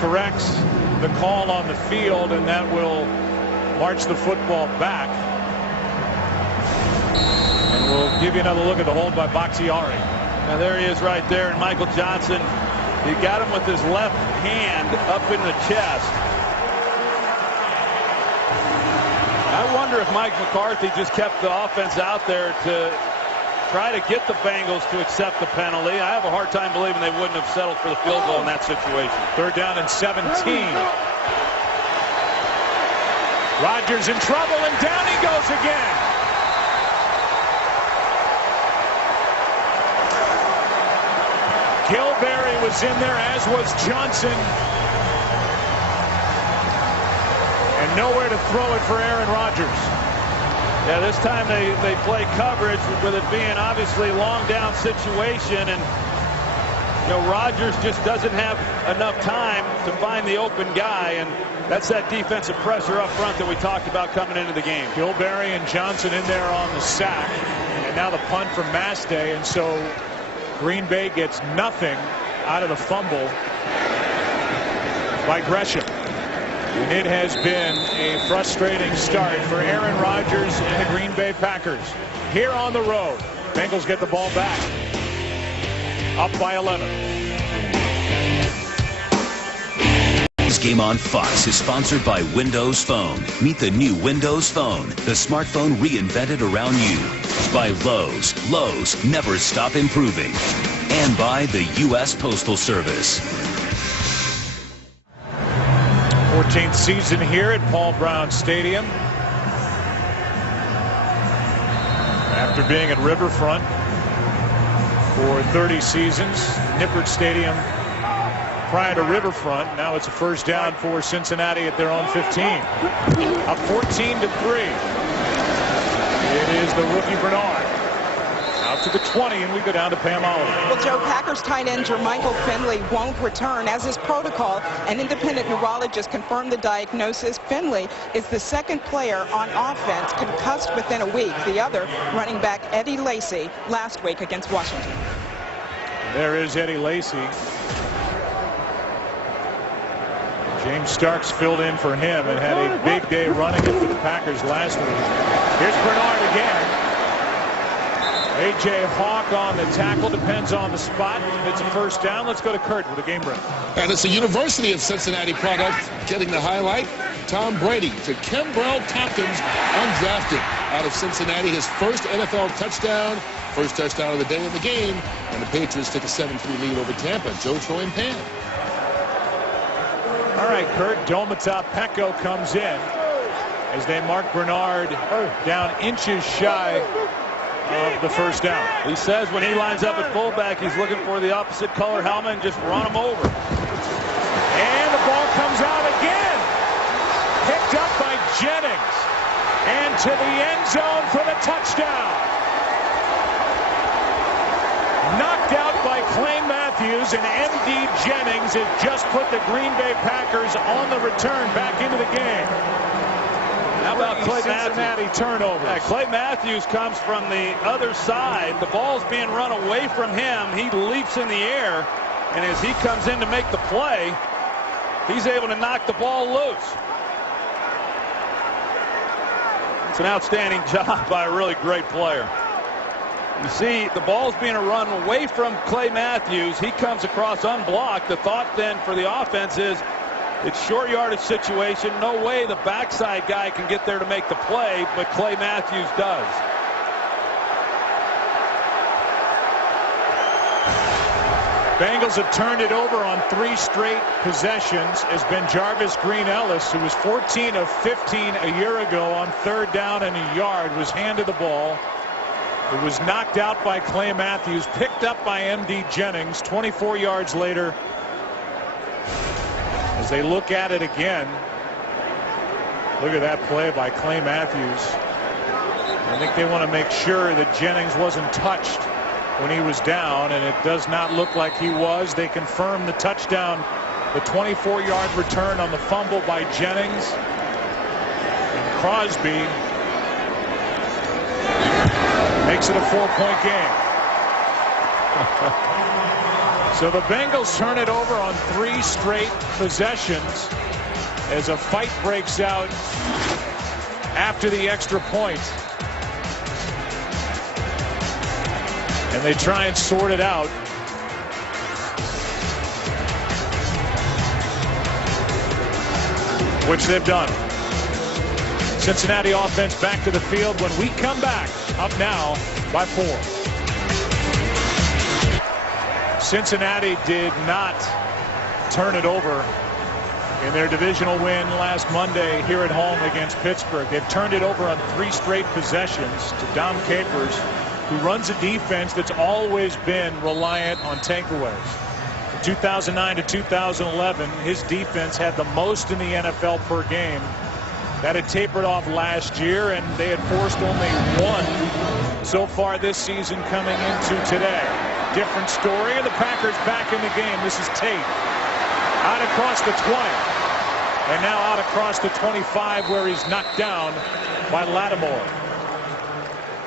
corrects the call on the field, and that will march the football back. And we'll give you another look at the hold by Bakhtiari. Now there he is right there, and Michael Johnson, he got him with his left hand up in the chest. I wonder if Mike McCarthy just kept the offense out there to try to get the Bengals to accept the penalty. I have a hard time believing they wouldn't have settled for the field goal in that situation. 3rd down and 17. Rodgers in trouble, and down he goes again. Gilberry was in there, as was Johnson. And nowhere to throw it for Aaron Rodgers. Yeah, this time they play coverage with it being obviously long down situation, and Rodgers just doesn't have enough time to find the open guy, and that's that defensive pressure up front that we talked about coming into the game. Gilberry and Johnson in there on the sack, and now the punt from Mastay, and so Green Bay gets nothing out of the fumble by Gresham. And it has been a frustrating start for Aaron Rodgers and the Green Bay Packers. Here on the road, Bengals get the ball back. Up by 11. Game on Fox is sponsored by Windows Phone. Meet the new Windows Phone, the smartphone reinvented around you. By Lowe's. Lowe's, never stop improving. And by the U.S. Postal Service. 14th season here at Paul Brown Stadium. After being at Riverfront for 30 seasons, Nippert Stadium prior to Riverfront. Now it's a first down for Cincinnati at their own 15. Up 14-3. It is the rookie Bernard. Out to the 20, and we go down to Pam Oliver. Well, Joe, Packers tight end Jermichael Finley won't return. As is protocol, an independent neurologist confirmed the diagnosis. Finley is the second player on offense concussed within a week. The other, running back Eddie Lacy, last week against Washington. There is Eddie Lacy. James Starks filled in for him and had a big day running it for the Packers last week. Here's Bernard again. A.J. Hawk on the tackle, depends on the spot. It's a first down. Let's go to Kurt with a game break. And it's a University of Cincinnati product getting the highlight. Tom Brady to Kembrell Tompkins, undrafted out of Cincinnati. His first NFL touchdown, first touchdown of the day in the game. And the Patriots take a 7-3 lead over Tampa. Joe, Troy, and Pam. All right, Kurt. Domata Peko comes in as they mark Bernard down inches shy of the first down. He says when he lines up at fullback, he's looking for the opposite color helmet and just run him over. And the ball comes out again. Picked up by Jennings. And to the end zone for the touchdown. Knocked out by Clay Matthews, and M.D. Jennings has just put the Green Bay Packers on the return back into the game. How about Clay Cincinnati turnover? Yeah, Clay Matthews comes from the other side. The ball's being run away from him. He leaps in the air, and as he comes in to make the play, he's able to knock the ball loose. It's an outstanding job by a really great player. You see, the ball's being run away from Clay Matthews. He comes across unblocked. The thought then for the offense is it's short yardage situation. No way the backside guy can get there to make the play, but Clay Matthews does. Bengals have turned it over on 3 straight possessions as Jarvis Green Ellis, who was 14 of 15 a year ago on 3rd down and a yard, was handed the ball. It was knocked out by Clay Matthews, picked up by M.D. Jennings 24 yards later. As they look at it again, look at that play by Clay Matthews. I think they want to make sure that Jennings wasn't touched when he was down, and it does not look like he was. They confirm the touchdown, the 24-yard return on the fumble by Jennings. And Crosby makes it a 4-point game. So the Bengals turn it over on 3 straight possessions as a fight breaks out after the extra point. And they try and sort it out. Which they've done. Cincinnati offense back to the field when we come back. Up now by 4. Cincinnati did not turn it over in their divisional win last Monday here at home against Pittsburgh. They've turned it over on 3 straight possessions to Dom Capers, who runs a defense that's always been reliant on takeaways. From 2009 to 2011, his defense had the most in the NFL per game. That had tapered off last year, and they had forced only 1 so far this season coming into today. Different story, and the Packers back in the game. This is Tate. Out across the 20. And now out across the 25, where he's knocked down by Lattimore.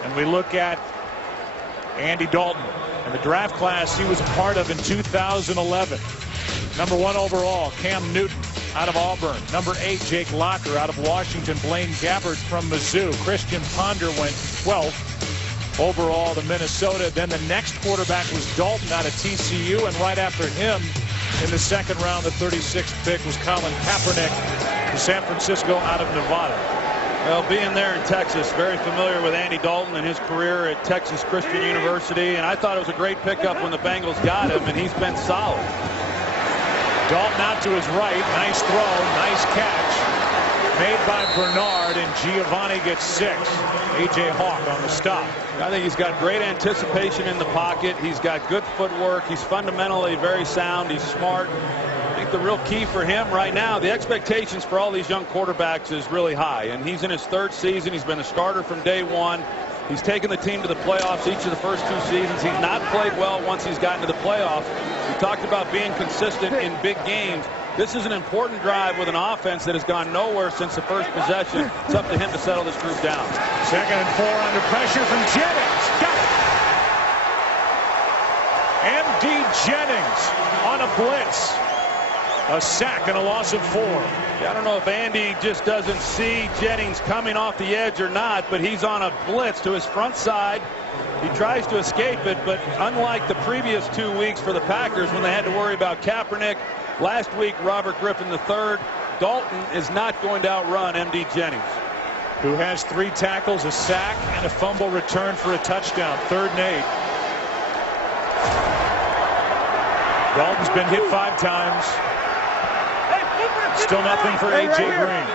And we look at Andy Dalton and the draft class he was a part of in 2011. Number 1 overall, Cam Newton out of Auburn. Number 8, Jake Locker out of Washington. Blaine Gabbert from Mizzou. Christian Ponder went 12th overall to Minnesota. Then the next quarterback was Dalton out of TCU, and right after him, in the second round. The 36th pick was Colin Kaepernick to San Francisco out of Nevada. Well, being there in Texas, very familiar with Andy Dalton and his career at Texas Christian University, and I thought it was a great pickup when the Bengals got him, and he's been solid. Dalton out to his right. Nice throw. Nice catch. Made by Bernard, and Giovanni gets 6. A.J. Hawk on the stop. I think he's got great anticipation in the pocket. He's got good footwork. He's fundamentally very sound. He's smart. I think the real key for him right now, the expectations for all these young quarterbacks is really high. And he's in his 3rd season. He's been a starter from day 1. He's taken the team to the playoffs each of the first 2 seasons. He's not played well once he's gotten to the playoffs. We talked about being consistent in big games. This is an important drive with an offense that has gone nowhere since the first possession. It's up to him to settle this group down. 2nd and 4 under pressure from Jennings. Got it. M.D. Jennings on a blitz. A sack and a loss of 4. Yeah, I don't know if Andy just doesn't see Jennings coming off the edge or not, but he's on a blitz to his front side. He tries to escape it, but unlike the previous 2 weeks for the Packers when they had to worry about Kaepernick, last week Robert Griffin III, Dalton is not going to outrun M.D. Jennings, who has 3 tackles, a sack, and a fumble return for a touchdown. 3rd and 8. Dalton's been hit 5 times. Still nothing for A.J. Green.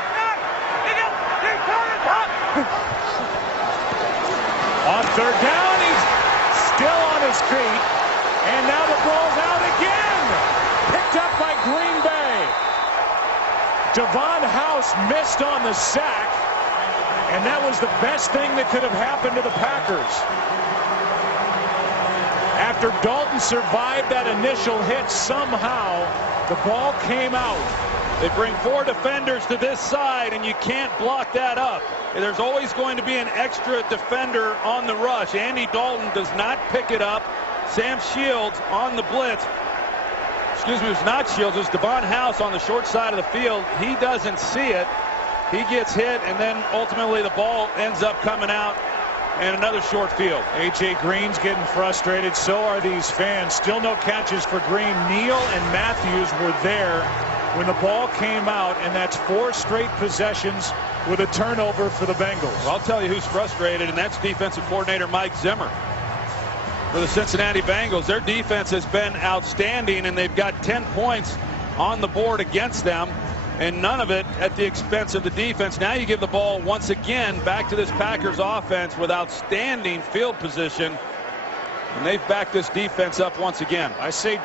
On 3rd down, he's still on his feet. And now the ball's out again. Picked up by Green Bay. Devon House missed on the sack. And that was the best thing that could have happened to the Packers. After Dalton survived that initial hit, somehow the ball came out. They bring 4 defenders to this side, and you can't block that up. There's always going to be an extra defender on the rush. Andy Dalton does not pick it up. Sam Shields on the blitz. Excuse me, it's not Shields. It's Devon House on the short side of the field. He doesn't see it. He gets hit, and then ultimately the ball ends up coming out and another short field. A.J. Green's getting frustrated. So are these fans. Still no catches for Green. Neal and Matthews were there when the ball came out, and that's 4 straight possessions with a turnover for the Bengals. Well, I'll tell you who's frustrated, and that's defensive coordinator Mike Zimmer. For the Cincinnati Bengals, their defense has been outstanding, and they've got 10 points on the board against them, and none of it at the expense of the defense. Now you give the ball once again back to this Packers offense with outstanding field position, and they've backed this defense up once again. I said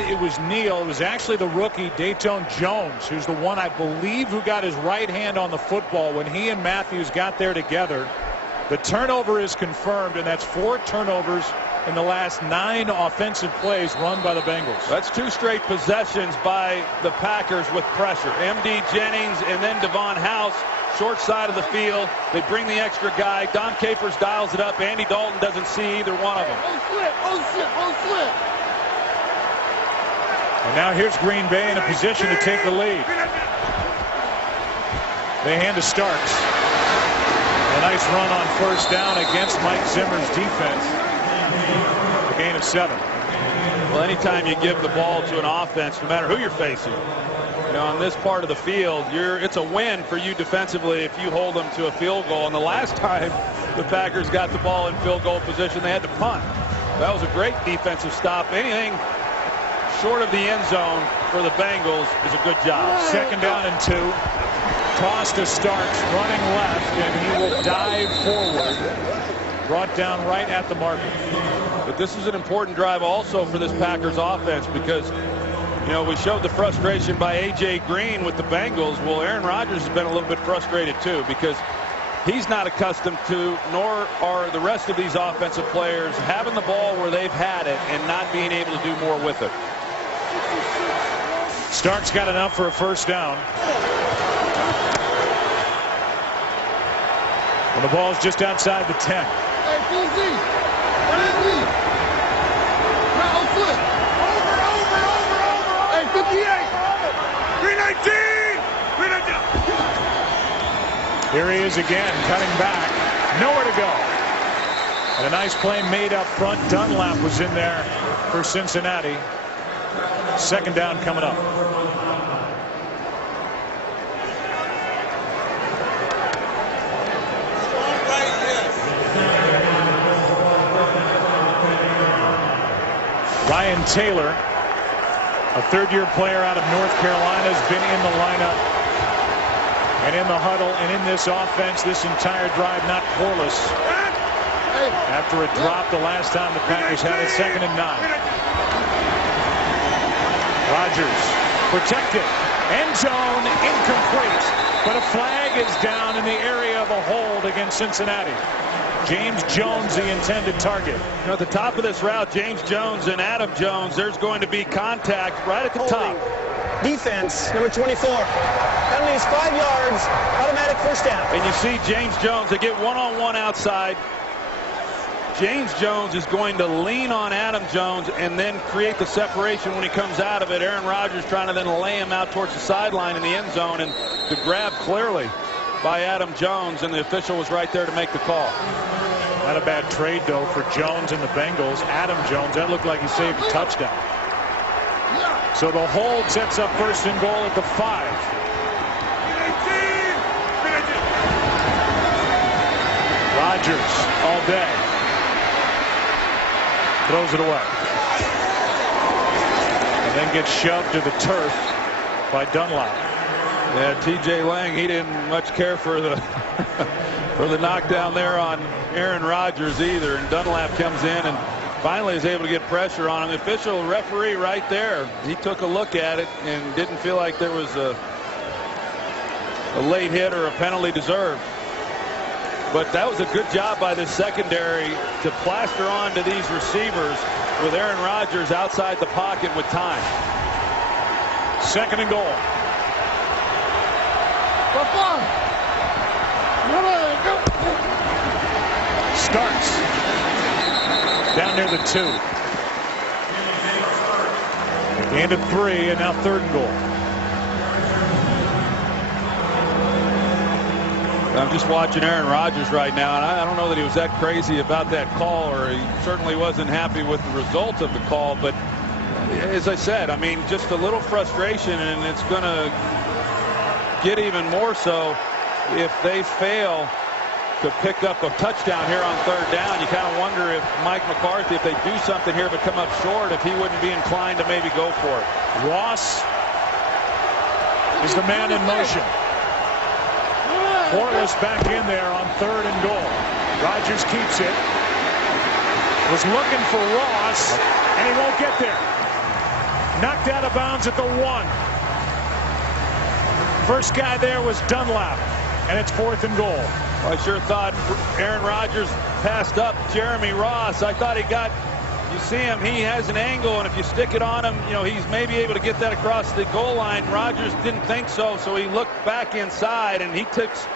it was Neal. It was actually the rookie Dayton Jones, who's the one I believe who got his right hand on the football when he and Matthews got there together. The turnover is confirmed, and that's 4 turnovers in the last 9 offensive plays run by the Bengals. That's 2 straight possessions by the Packers with pressure. M.D. Jennings and then Devon House, short side of the field. They bring the extra guy. Dom Capers dials it up. Andy Dalton doesn't see either one of them. Oh, slip. And now here's Green Bay in a position to take the lead. They hand to Starks. A nice run on 1st down against Mike Zimmer's defense. A gain of 7. Well, anytime you give the ball to an offense, no matter who you're facing, you know, on this part of the field, it's a win for you defensively if you hold them to a field goal. And the last time the Packers got the ball in field goal position, they had to punt. That was a great defensive stop. Anything short of the end zone for the Bengals is a good job. 2nd down and 2. Toss to Starks, running left, and he will dive forward. Brought down right at the marker. But this is an important drive also for this Packers offense because, you know, we showed the frustration by A.J. Green with the Bengals. Well, Aaron Rodgers has been a little bit frustrated too because he's not accustomed to, nor are the rest of these offensive players, having the ball where they've had it and not being able to do more with it. Starks got enough for a 1st down. And the ball's just outside the 10. Hey, full Z. What is he? Now, flip. Over. Hey, 58. 319. 319. Here he is again, cutting back. Nowhere to go. And a nice play made up front. Dunlap was in there for Cincinnati. Second down coming up. Ryan Taylor, a third-year player out of North Carolina, has been in the lineup and in the huddle and in this offense this entire drive. Not Corliss after a drop the last time the Packers had it. 2nd and 9. Rodgers protected. End zone incomplete. But a flag is down in the area of a hold against Cincinnati. James Jones, the intended target. At the top of this route, James Jones and Adam Jones, there's going to be contact right at the top. Defense, number 24. Penalty is 5 yards, automatic first down. And you see James Jones, they get one-on-one outside. James Jones is going to lean on Adam Jones and then create the separation when he comes out of it. Aaron Rodgers trying to then lay him out towards the sideline in the end zone, and the grab clearly by Adam Jones, and the official was right there to make the call. Not a bad trade, though, for Jones and the Bengals. Adam Jones, that looked like he saved a touchdown. So the hold sets up 1st and goal at the 5. Rodgers all day. Throws it away. And then gets shoved to the turf by Dunlap. Yeah, T.J. Lang, he didn't much care for the for the knockdown there on Aaron Rodgers either. And Dunlap comes in and finally is able to get pressure on him. The official referee right there, he took a look at it and didn't feel like there was a late hit or a penalty deserved. But that was a good job by this secondary to plaster on to these receivers with Aaron Rodgers outside the pocket with time. 2nd and goal. Starts down near the 2. Gain of 3, and now 3rd and goal. I'm just watching Aaron Rodgers right now, and I don't know that he was that crazy about that call, or he certainly wasn't happy with the result of the call. But as I said, I mean, just a little frustration, and it's going to get even more so if they fail to pick up a touchdown here on 3rd down. You kind of wonder if Mike McCarthy, if they do something here but come up short, if he wouldn't be inclined to maybe go for it. Ross is the man in motion. Corliss back in there on 3rd and goal. Rodgers keeps it. Was looking for Ross, and he won't get there. Knocked out of bounds at the 1. First guy there was Dunlap, and it's 4th and goal. I sure thought Aaron Rodgers passed up Jeremy Ross. I thought he got, you see him, he has an angle, and if you stick it on him, you know, he's maybe able to get that across the goal line. Rodgers didn't think so, so he looked back inside, and he takes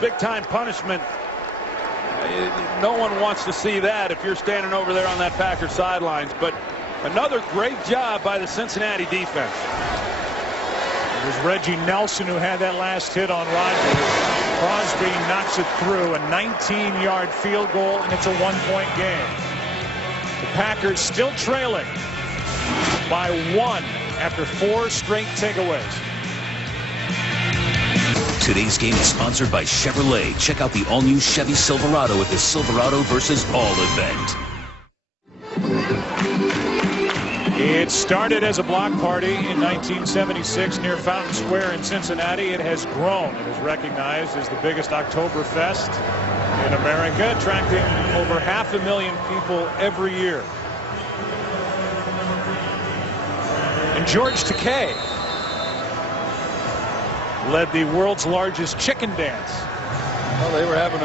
big-time punishment. No one wants to see that if you're standing over there on that Packers sidelines. But another great job by the Cincinnati defense. It was Reggie Nelson who had that last hit on Rodgers. Crosby knocks it through, a 19-yard field goal, and it's a 1-point game. The Packers still trailing by 1 after 4 straight takeaways. Today's game is sponsored by Chevrolet. Check out the all-new Chevy Silverado at the Silverado versus All event. It started as a block party in 1976 near Fountain Square in Cincinnati. It has grown. It is recognized as the biggest Oktoberfest in America, attracting over 500,000 people every year. And George Takei led the world's largest chicken dance. Well, they were having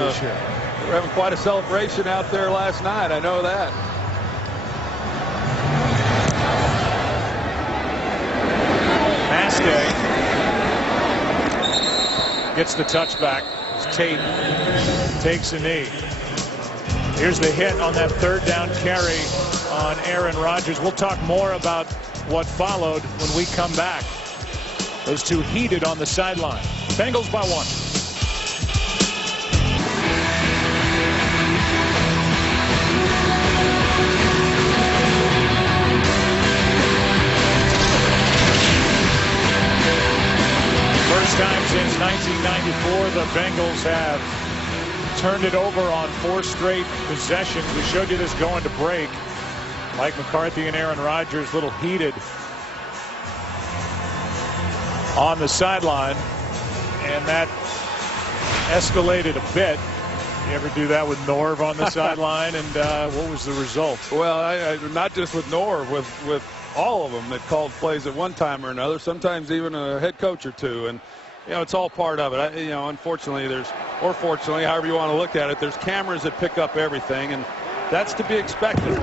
quite a celebration out there last night. I know that. Maske gets the touchback. Tate takes a knee. Here's the hit on that 3rd down carry on Aaron Rodgers. We'll talk more about what followed when we come back. Those two heated on the sideline. Bengals by 1. First time since 1994 the Bengals have turned it over on 4 straight possessions. We showed you this going to break. Mike McCarthy and Aaron Rodgers a little heated on the sideline, and that escalated a bit. You ever do that with Norv on the sideline? And what was the result? Well, I not just with Norv, with all of them that called plays at one time or another, sometimes even a head coach or two. And you know, it's all part of it. You know, unfortunately, or fortunately, however you want to look at it, there's cameras that pick up everything, and that's to be expected.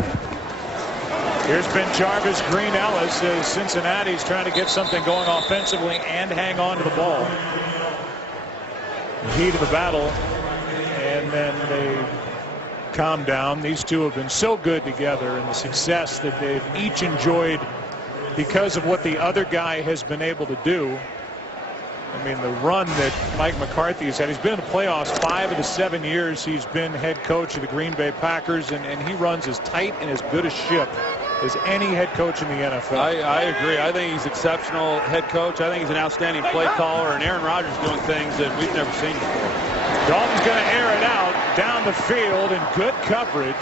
Here's been Jarvis Green Ellis as Cincinnati's trying to get something going offensively and hang on to the ball. The heat of the battle, and then they calm down. These two have been so good together, and the success that they've each enjoyed because of what the other guy has been able to do. I mean, the run that Mike McCarthy has had, he's been in the playoffs 5 of the 7 years he's been head coach of the Green Bay Packers, and he runs as tight and as good a ship as any head coach in the NFL. I agree. I think he's exceptional head coach. I think he's an outstanding play caller, and Aaron Rodgers doing things that we've never seen before. Dalton's going to air it out down the field in good coverage.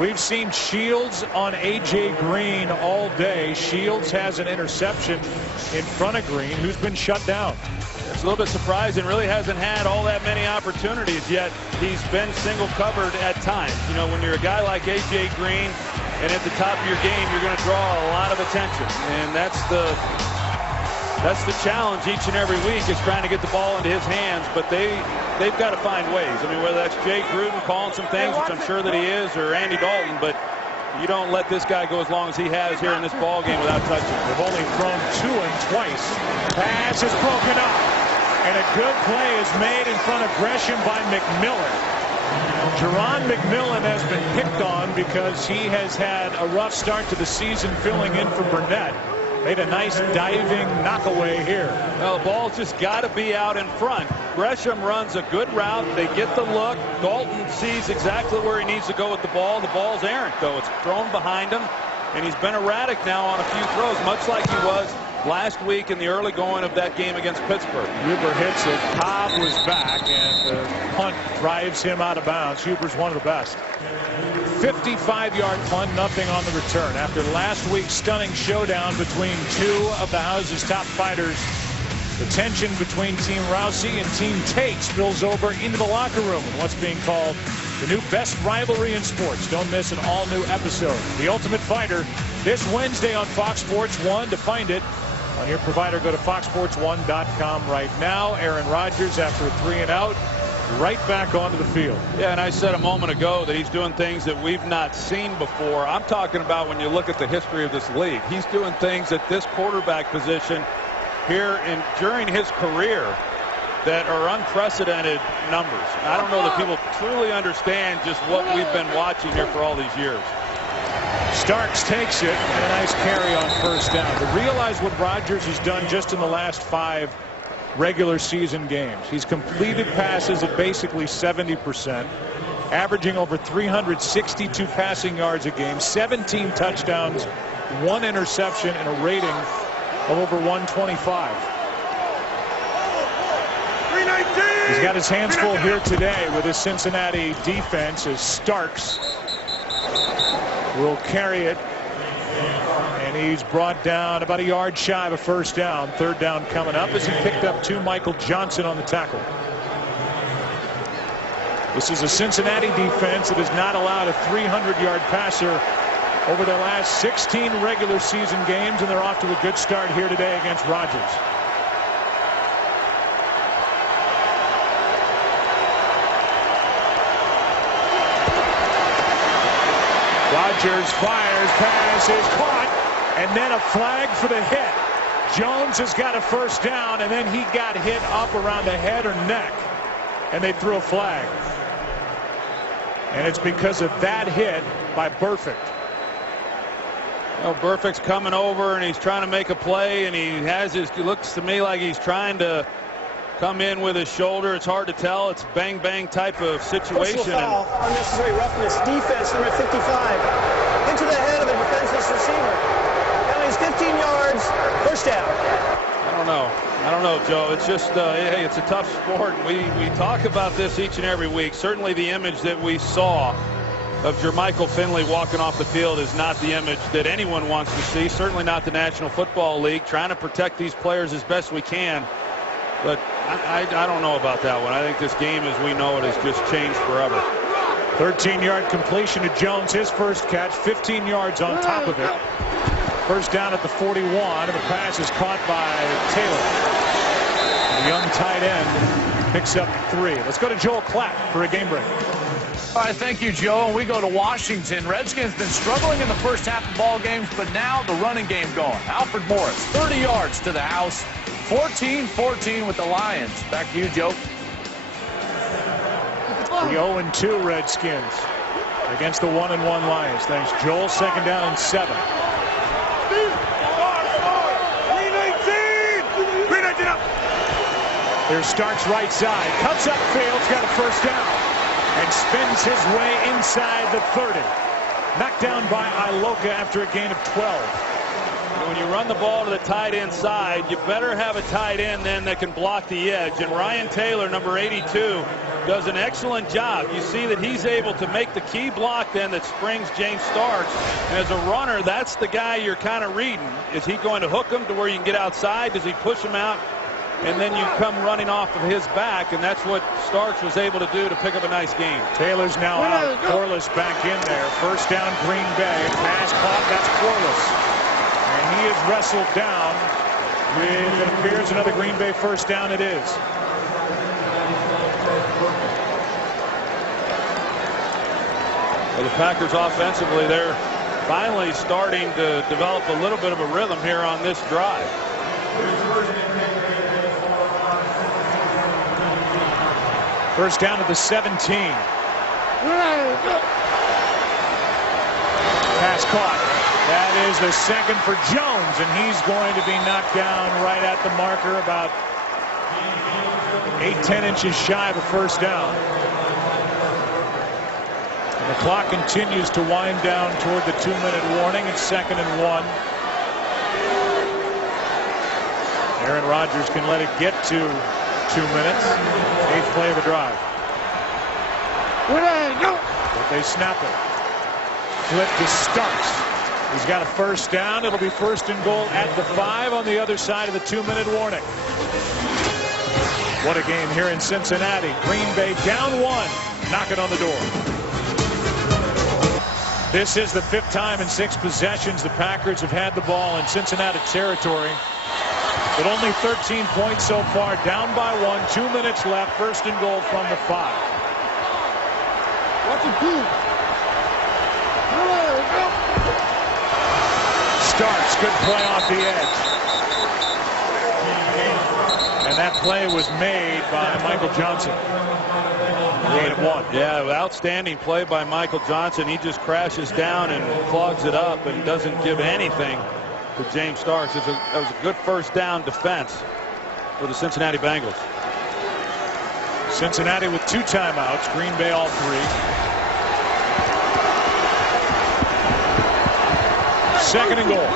We've seen Shields on A.J. Green all day. Shields has an interception in front of Green, who's been shut down. It's a little bit surprising. Really hasn't had all that many opportunities yet. He's been single covered at times. You know, when you're a guy like A.J. Green and at the top of your game, you're going to draw a lot of attention. And that's the challenge each and every week, is trying to get the ball into his hands. But they've got to find ways. I mean, whether that's Jay Gruden calling some things, which I'm sure that he is, or Andy Dalton, but you don't let this guy go as long as he has here in this ball game without touching. They've only thrown to him twice. Pass is broken up, and a good play is made in front of Gresham by McMillan. Jerron McMillan has been picked on because he has had a rough start to the season filling in for Burnett. Made a nice diving knockaway here. Well, the ball's just got to be out in front. Gresham runs a good route. They get the look. Dalton sees exactly where he needs to go with the ball. The ball's errant, though. It's thrown behind him, and he's been erratic now on a few throws, much like he was last week in the early going of that game against Pittsburgh. Huber hits it. Cobb was back, and the punt drives him out of bounds. Huber's one of the best. 55-yard punt, nothing on the return. After last week's stunning showdown between two of the house's top fighters, the tension between Team Rousey and Team Tate spills over into the locker room in what's being called the new best rivalry in sports. Don't miss an all-new episode. The Ultimate Fighter, this Wednesday on Fox Sports 1. To find it on your provider, go to foxsports1.com right now. Aaron Rodgers, after a 3-and-out, right back onto the field. Yeah, and I said a moment ago that he's doing things that we've not seen before. I'm talking about when you look at the history of this league. He's doing things at this quarterback position here during his career that are unprecedented numbers. I don't know that people truly understand just what we've been watching here for all these years. Starks takes it, and a nice carry on first down. To realize what Rodgers has done just in the last 5 regular season games. He's completed passes at basically 70%, averaging over 362 passing yards a game, 17 touchdowns, 1 interception, and a rating of over 125. He's got his hands full here today with his Cincinnati defense, as Starks will carry it, and he's brought down about a yard shy of a first down. Third down coming up as he picked up 2 Michael Johnson on the tackle. This is a Cincinnati defense that has not allowed a 300-yard passer over their last 16 regular season games, and they're off to a good start here today against Rodgers. Rodgers fires, pass is caught, and then a flag for the hit. Jones has got a first down, and then he got hit up around the head or neck, and they threw a flag. And it's because of that hit by Burfict. Well, Burfict's coming over, and he's trying to make a play, and it looks to me like he's trying to come in with his shoulder. It's hard to tell. It's bang-bang type of situation. Foul, unnecessary roughness, defense, number 55. Into the head of a defenseless receiver. Penalty's 15 yards, first down. I don't don't know. I don't know, Joe. It's just, hey, it's a tough sport. We talk about this each and every week. Certainly the image that we saw of Jermichael Finley walking off the field is not the image that anyone wants to see. Certainly not the National Football League. Trying to protect these players as best we can. But I don't know about that one. I think this game as we know it has just changed forever. 13-yard completion to Jones. His first catch, 15 yards on top of it. First down at the 41, and the pass is caught by Taylor. The young tight end picks up 3. Let's go to Joel Klatt for a game break. All right, thank you, Joe. And we go to Washington. Redskins been struggling in the first half of ball games, but now the running game going. Alfred Morris, 30 yards to the house, 14-14 with the Lions. Back to you, Joe. The 0-2 Redskins against the 1-1 Lions. Thanks, Joel. Second down and 7. There starts right side, cuts upfield, got a first down, and spins his way inside the 30. Knocked down by Iloka after a gain of 12. When you run the ball to the tight end side, you better have a tight end then that can block the edge. And Ryan Taylor, number 82, does an excellent job. You see that he's able to make the key block then that springs James Starks. And as a runner, that's the guy you're kind of reading. Is he going to hook him to where you can get outside? Does he push him out? And then you come running off of his back, and that's what Starks was able to do to pick up a nice game. Taylor's now out. Corliss back in there. First down, Green Bay. Pass caught. That's Corliss. And he is wrestled down with, it appears, another Green Bay first down. It is. Well, the Packers offensively, they're finally starting to develop a little bit of a rhythm here on this drive. First down at the 17. Pass caught. That is the second for Jones, and he's going to be knocked down right at the marker, about 8-10 inches shy of a first down. And the clock continues to wind down toward the 2-minute warning. It's 2nd and 1. Aaron Rodgers can let it get to 2 minutes. 8th play of the drive. But they snap it. Flip to Starks. He's got a first down. It'll be 1st and goal at the 5 on the other side of the 2-minute warning. What a game here in Cincinnati. Green Bay down 1, knocking on the door. This is the 5th time in 6 possessions the Packers have had the ball in Cincinnati territory. But only 13 points so far, down by 1, 2 minutes left, 1st and goal from the 5. Starks, good play off the edge. And that play was made by Michael Johnson. Gain of 1. Yeah, outstanding play by Michael Johnson. He just crashes down and clogs it up and doesn't give anything to James Starks. That was a good first down defense for the Cincinnati Bengals. Cincinnati with 2 timeouts. Green Bay all 3. 2nd and goal.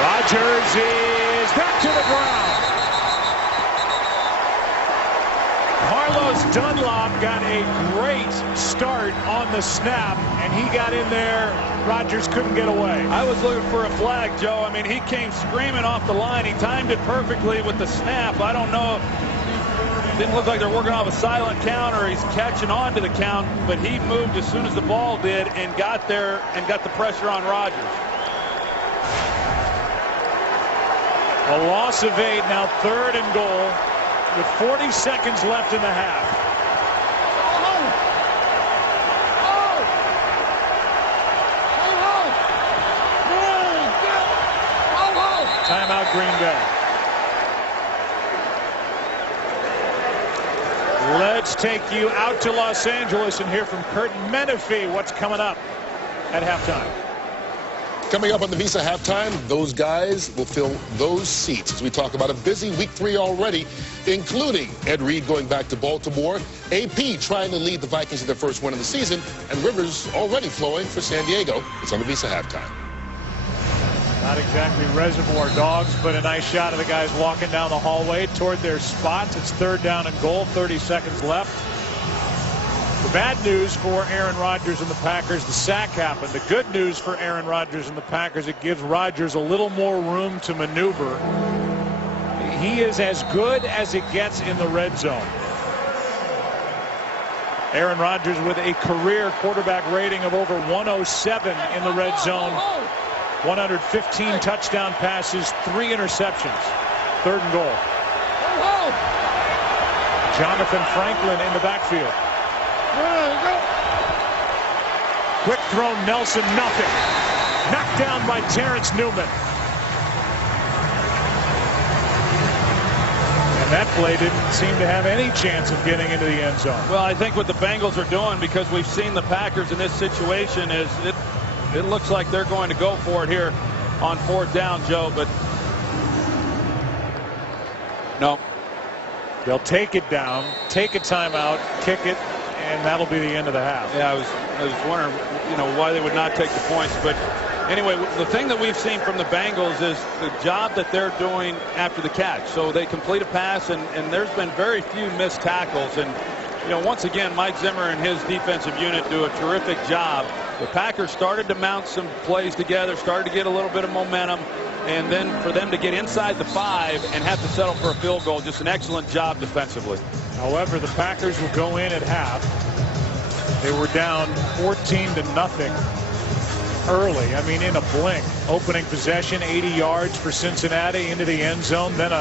Rodgers is back to the ground. Carlos Dunlop got a great start on the snap, and he got in there. Rodgers couldn't get away. I was looking for a flag, Joe. I mean, he came screaming off the line. He timed it perfectly with the snap. I don't know. It didn't look like they're working off a silent count or he's catching on to the count, but he moved as soon as the ball did and got there and got the pressure on Rodgers. A loss of 8, now 3rd and goal with 40 seconds left in the half. Timeout, Green Bay. Let's take you out to Los Angeles and hear from Kurt Menefee what's coming up at halftime. Coming up on the Visa Halftime, those guys will fill those seats as we talk about a busy week 3 already, including Ed Reed going back to Baltimore, AP trying to lead the Vikings to their first win of the season, and Rivers already flowing for San Diego. It's on the Visa Halftime. Not exactly reservoir dogs, but a nice shot of the guys walking down the hallway toward their spots. It's 3rd down and goal, 30 seconds left. The bad news for Aaron Rodgers and the Packers, the sack happened. The good news for Aaron Rodgers and the Packers, it gives Rodgers a little more room to maneuver. He is as good as it gets in the red zone. Aaron Rodgers with a career quarterback rating of over 107 in the red zone. 115 touchdown passes, 3 interceptions. 3rd and goal. Jonathan Franklin in the backfield. Quick throw, Nelson, nothing. Knocked down by Terrence Newman. And that play didn't seem to have any chance of getting into the end zone. Well, I think what the Bengals are doing, because we've seen the Packers in this situation, is it looks like they're going to go for it here on 4th down, Joe, but no. They'll take it down, take a timeout, kick it, and that'll be the end of the half. Yeah, I was wondering, why they would not take the points. But anyway, the thing that we've seen from the Bengals is the job that they're doing after the catch. So they complete a pass, and there's been very few missed tackles. And, once again, Mike Zimmer and his defensive unit do a terrific job. The Packers started to mount some plays together, started to get a little bit of momentum. And then for them to get inside the 5 and have to settle for a field goal, just an excellent job defensively. However, the Packers will go in at half. They were down 14-0 early. I mean, in a blink. Opening possession, 80 yards for Cincinnati into the end zone. Then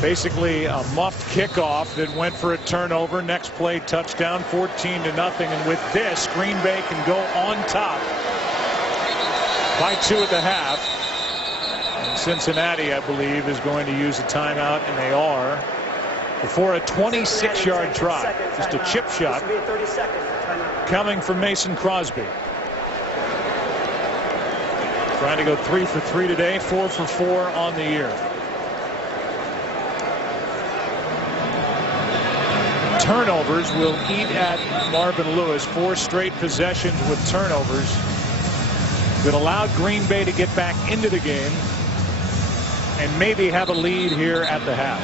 basically a muffed kickoff that went for a turnover. Next play, touchdown, 14-0. And with this, Green Bay can go on top by 2 at the half. And Cincinnati, I believe, is going to use a timeout, and they are, before a 26-yard try. Just a chip shot coming from Mason Crosby. Trying to go 3 for 3 today, 4 for 4 on the year. Turnovers will eat at Marvin Lewis. 4 straight possessions with turnovers that allowed Green Bay to get back into the game and maybe have a lead here at the half.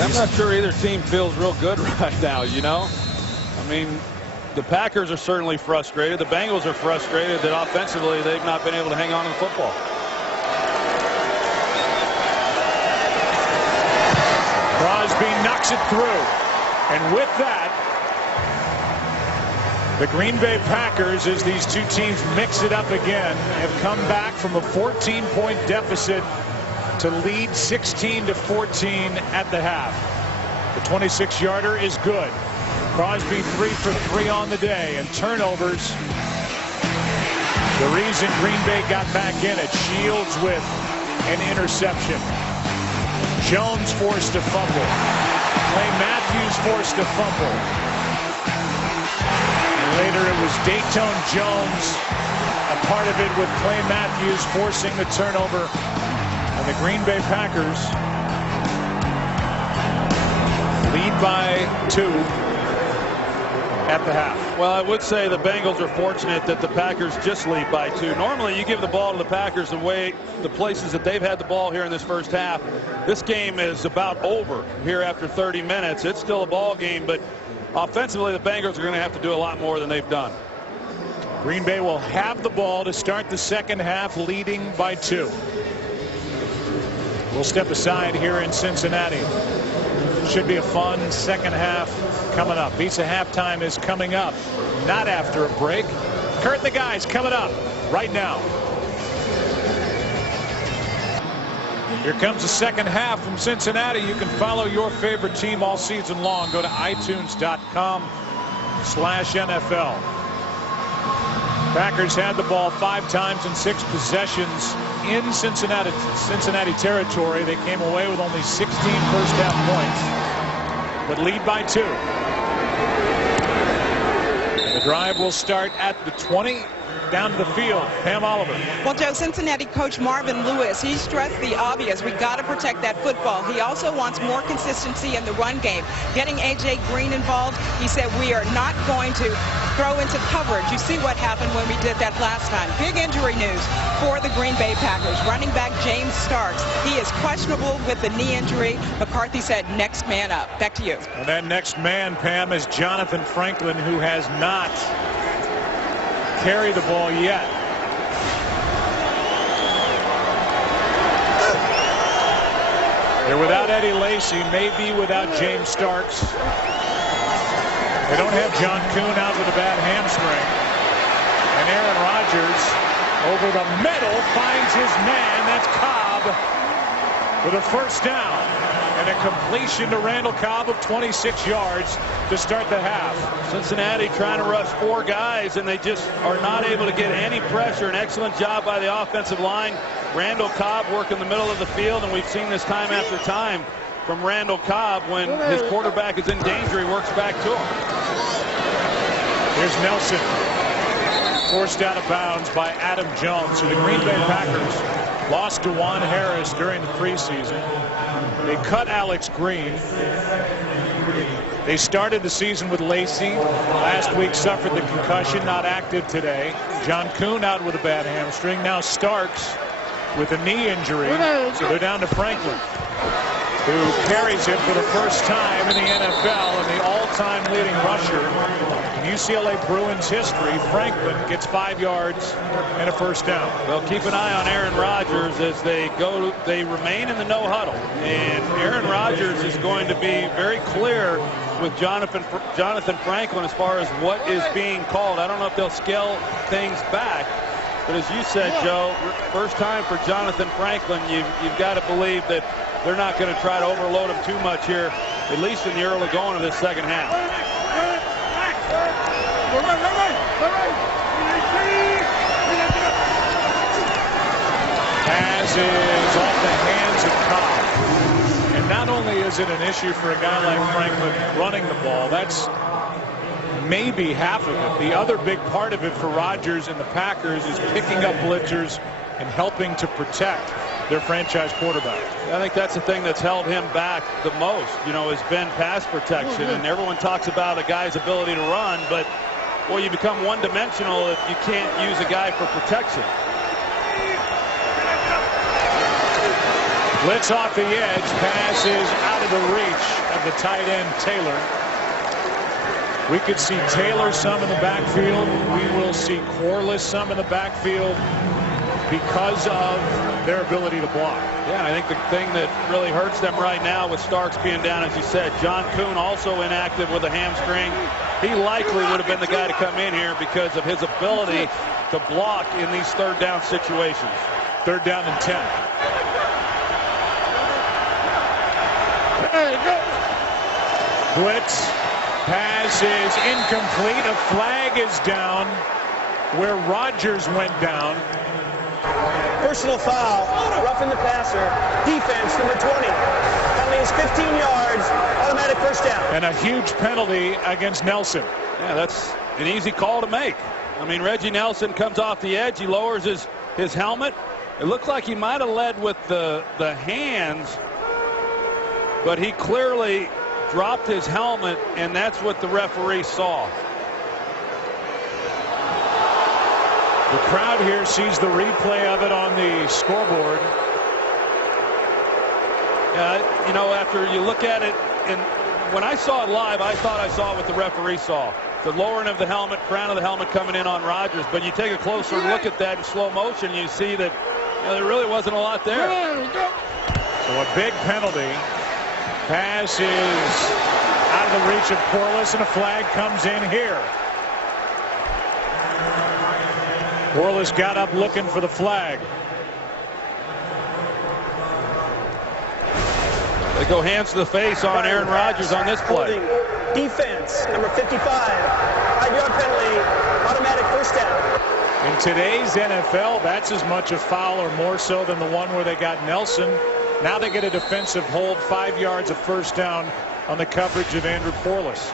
I'm not sure either team feels real good right now, I mean, the Packers are certainly frustrated. The Bengals are frustrated that offensively they've not been able to hang on to the football. Crosby knocks it through. And with that, the Green Bay Packers, as these two teams mix it up again, have come back from a 14-point deficit to lead 16-14 at the half. The 26-yarder is good. Crosby 3 for 3 on the day, and turnovers. The reason Green Bay got back in it. Shields with an interception. Jones forced to fumble. Clay Matthews forced to fumble. And later it was Dayton Jones, a part of it with Clay Matthews forcing the turnover. And the Green Bay Packers lead by 2 at the half. Well, I would say the Bengals are fortunate that the Packers just lead by 2. Normally you give the ball to the Packers the places that they've had the ball here in this first half. This game is about over here after 30 minutes. It's still a ball game, but offensively the Bengals are going to have to do a lot more than they've done. Green Bay will have the ball to start the second half, leading by 2. We'll step aside here in Cincinnati. Should be a fun second half coming up. Visa halftime is coming up, not after a break. Kurt and the guys coming up right now. Here comes the second half from Cincinnati. You can follow your favorite team all season long. Go to itunes.com/NFL. Packers had the ball 5 times in 6 possessions in Cincinnati territory. They came away with only 16 first half points, but lead by 2. With Drive will start at the 20. Down to the field, Pam Oliver. Well, Joe, Cincinnati coach Marvin Lewis, he stressed the obvious. We got to protect that football. He also wants more consistency in the run game. Getting A.J. Green involved, he said we are not going to throw into coverage. You see what happened when we did that last time. Big injury news for the Green Bay Packers. Running back James Starks, he is questionable with the knee injury. McCarthy said next man up. Back to you. And that next man, Pam, is Jonathan Franklin, who has not carry the ball yet. They're without Eddie Lacy, maybe without James Starks. They don't have John Kuhn out with a bad hamstring. And Aaron Rodgers over the middle finds his man. That's Cobb with a first down. And a completion to Randall Cobb of 26 yards to start the half. Cincinnati trying to rush 4 guys, and they just are not able to get any pressure. An excellent job by the offensive line. Randall Cobb working the middle of the field, and we've seen this time after time from Randall Cobb. When his quarterback is in danger, he works back to him. Here's Nelson. Forced out of bounds by Adam Jones. So the Green Bay Packers lost DeJuan Harris during the preseason. They cut Alex Green. They started the season with Lacy. Last week suffered the concussion, not active today. John Kuhn out with a bad hamstring. Now Starks with a knee injury. So they're down to Franklin, who carries it for the first time in the NFL, and the all-time leading rusher in UCLA Bruins history. Franklin gets 5 yards and a first down. Well, keep an eye on Aaron Rodgers as they remain in the no huddle, and Aaron Rodgers is going to be very clear with Jonathan Franklin as far as what is being called. I don't know if they'll scale things back, but as you said, Joe, first time for Jonathan Franklin. You've got to believe that they're not going to try to overload him too much here, at least in the early going of this second half. Pass is off the hands of Cobb. And not only is it an issue for a guy like Franklin running the ball, that's maybe half of it. The other big part of it for Rodgers and the Packers is picking up blitzers and helping to protect their franchise quarterback. I think that's the thing that's held him back the most, has been pass protection. And everyone talks about a guy's ability to run, but, well, you become one-dimensional if you can't use a guy for protection. Blitz off the edge. Pass is out of the reach of the tight end, Taylor. We could see Taylor some in the backfield. We will see Corliss some in the backfield because of their ability to block. Yeah, I think the thing that really hurts them right now with Starks being down, as you said, John Kuhn also inactive with a hamstring. He likely would have been the guy to come in here because of his ability to block in these third down situations. Third down and 10. Blitz. Pass is incomplete. A flag is down where Rodgers went down. Personal foul, roughing the passer, defense, number 20. Penalty is 15 yards, automatic first down. And a huge penalty against Nelson. Yeah, that's an easy call to make. I mean, Reggie Nelson comes off the edge. He lowers his helmet. It looked like he might have led with the hands, but he clearly dropped his helmet, and that's what the referee saw. The crowd here sees the replay of it on the scoreboard. After you look at it, and when I saw it live, I thought I saw what the referee saw. The lowering of the helmet, crown of the helmet coming in on Rodgers. But you take a closer look at that in slow motion, you see that there really wasn't a lot there. So a big penalty. Pass is out of the reach of Corliss, and a flag comes in here. Corliss got up looking for the flag. They go hands to the face on Aaron Rodgers on this play. Defense, number 55. 5-yard penalty, automatic first down. In today's NFL, that's as much a foul or more so than the one where they got Nelson. Now they get a defensive hold, 5 yards of first down on the coverage of Andrew Corliss.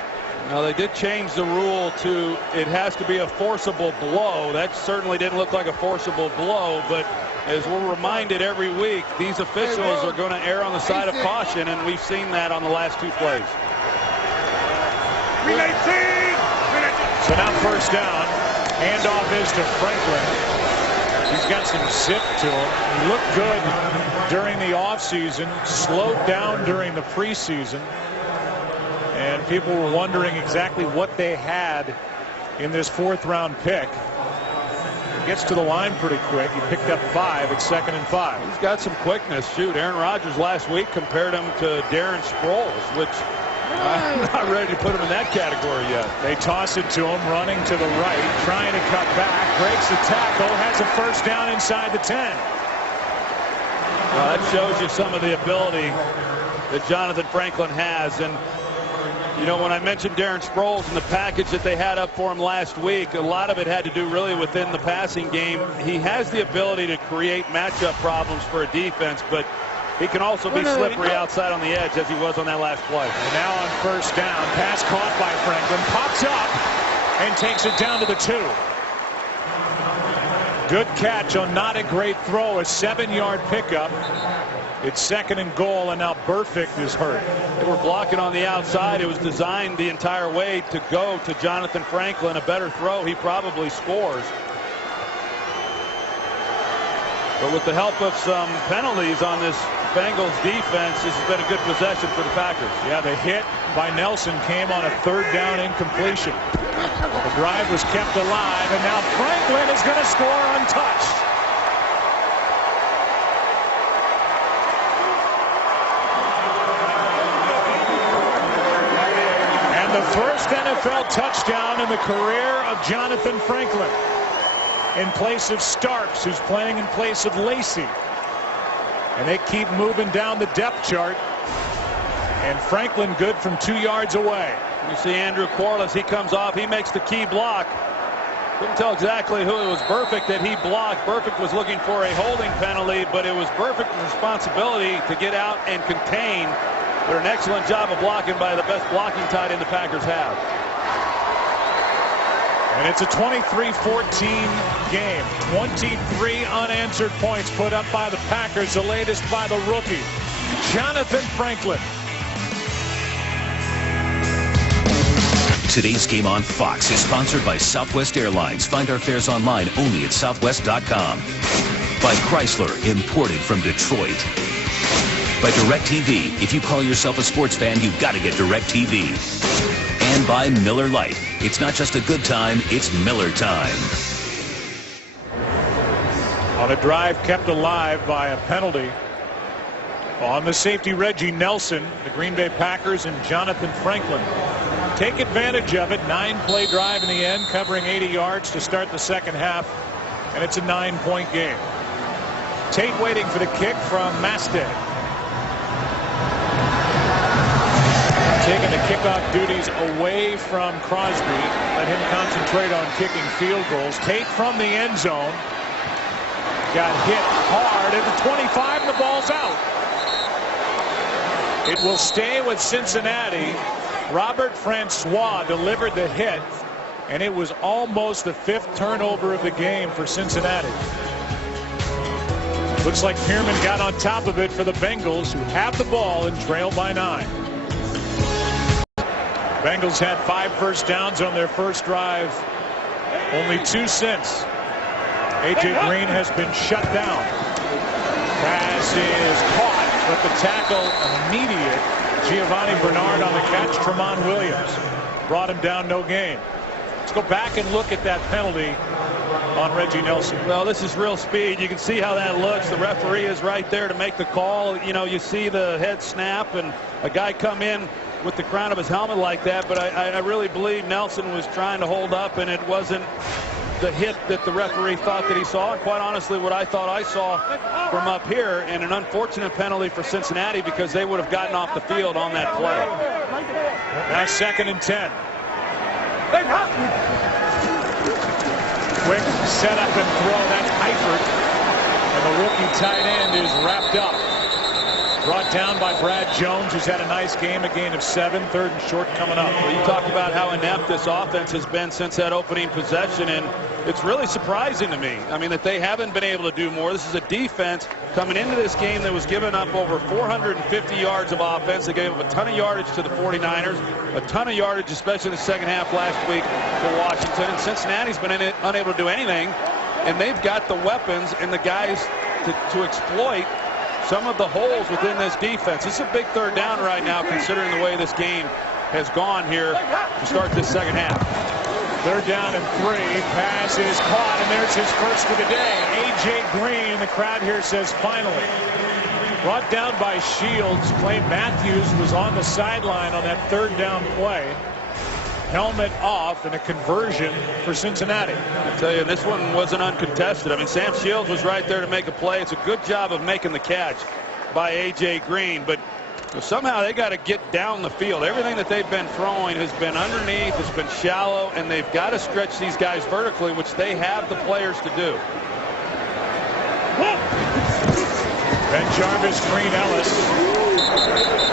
Now, they did change the rule to it has to be a forcible blow. That certainly didn't look like a forcible blow, but as we're reminded every week, these officials are going to err on the side of caution, and we've seen that on the last 2 plays. So now first down. Handoff is to Franklin. He's got some zip to him. He looked good during the offseason, slowed down during the preseason. And people were wondering exactly what they had in this 4th-round pick. He gets to the line pretty quick. He picked up 5 at 2nd and 5. He's got some quickness. Shoot, Aaron Rodgers last week compared him to Darren Sproles, which I'm not ready to put him in that category yet. They toss it to him, running to the right, trying to cut back, breaks the tackle, has a first down inside the 10. Well, that shows you some of the ability that Jonathan Franklin has. And you know, when I mentioned Darren Sproles and the package that they had up for him last week, a lot of it had to do really within the passing game. He has the ability to create matchup problems for a defense, but he can also be slippery outside on the edge, as he was on that last play. And now on first down, pass caught by Franklin, pops up and takes it down to the 2. Good catch on not a great throw, a 7-yard pickup. It's 2nd and goal, and now Burfict is hurt. They were blocking on the outside. It was designed the entire way to go to Jonathan Franklin. A better throw, he probably scores. But with the help of some penalties on this Bengals defense, this has been a good possession for the Packers. Yeah, the hit by Nelson came on a 3rd down incompletion. The drive was kept alive, and now Franklin is going to score untouched. And the first NFL touchdown in the career of Jonathan Franklin, in place of Starks, who's playing in place of Lacey. And they keep moving down the depth chart. And Franklin good from 2 yards away. You see Andrew Corliss, he comes off, he makes the key block. Couldn't tell exactly who it was. Burfict that he blocked. Burfict was looking for a holding penalty, but it was Burfict's responsibility to get out and contain. They're an excellent job of blocking by the best blocking tight end the Packers have. And it's a 23-14 game. 23 unanswered points put up by the Packers, the latest by the rookie, Jonathan Franklin. Today's game on Fox is sponsored by Southwest Airlines. Find our fares online only at southwest.com. By Chrysler, imported from Detroit. By DirecTV. If you call yourself a sports fan, you've got to get DirecTV. And by Miller Lite. It's not just a good time, it's Miller time. On a drive kept alive by a penalty on the safety Reggie Nelson, the Green Bay Packers and Jonathan Franklin take advantage of it. 9-play drive in the end, covering 80 yards to start the second half, and it's a 9-point game. Tate waiting for the kick from Masted. Taking the kickoff duties away from Crosby. Let him concentrate on kicking field goals. Tate from the end zone. Got hit hard at the 25 and the ball's out. It will stay with Cincinnati. Robert Francois delivered the hit, and it was almost the 5th turnover of the game for Cincinnati. Looks like Pearman got on top of it for the Bengals, who have the ball and trail by 9. Bengals had 5 first downs on their first drive, only 2 since. A.J. Green has been shut down. Pass is caught, but the tackle immediate. Giovanni Bernard on the catch. Tremont Williams brought him down, no gain. Let's go back and look at that penalty on Reggie Nelson. Well, this is real speed. You can see how that looks. The referee is right there to make the call. You know, you see the head snap and a guy come in with the crown of his helmet like that, but I really believe Nelson was trying to hold up, and it wasn't the hit that the referee thought that he saw. And quite honestly, what I thought I saw from up here, and an unfortunate penalty for Cincinnati because they would have gotten off the field on that play. Now 2nd and 10. Quick setup and throw. That's Eifert. And the rookie tight end is wrapped up. Brought down by Brad Jones, who's had a nice game, a gain of 7, 3rd and short coming up. Well, you talk about how inept this offense has been since that opening possession, and it's really surprising to me. I mean, that they haven't been able to do more. This is a defense coming into this game that was giving up over 450 yards of offense. They gave up a ton of yardage to the 49ers, a ton of yardage, especially in the second half last week for Washington. And Cincinnati's been unable to do anything, and they've got the weapons and the guys to exploit some of the holes within this defense. It's a big 3rd down right now, considering the way this game has gone here to start this second half. 3rd down and 3. Pass is caught, and there's his first of the day. A.J. Green, the crowd here says finally. Brought down by Shields. Clay Matthews was on the sideline on that 3rd down play. Helmet off, and a conversion for Cincinnati. I tell you, this one wasn't uncontested. I mean, Sam Shields was right there to make a play. It's a good job of making the catch by A.J. Green, but somehow they got to get down the field. Everything that they've been throwing has been underneath, has been shallow, and they've got to stretch these guys vertically, which they have the players to do. Ben Jarvis, Green Ellis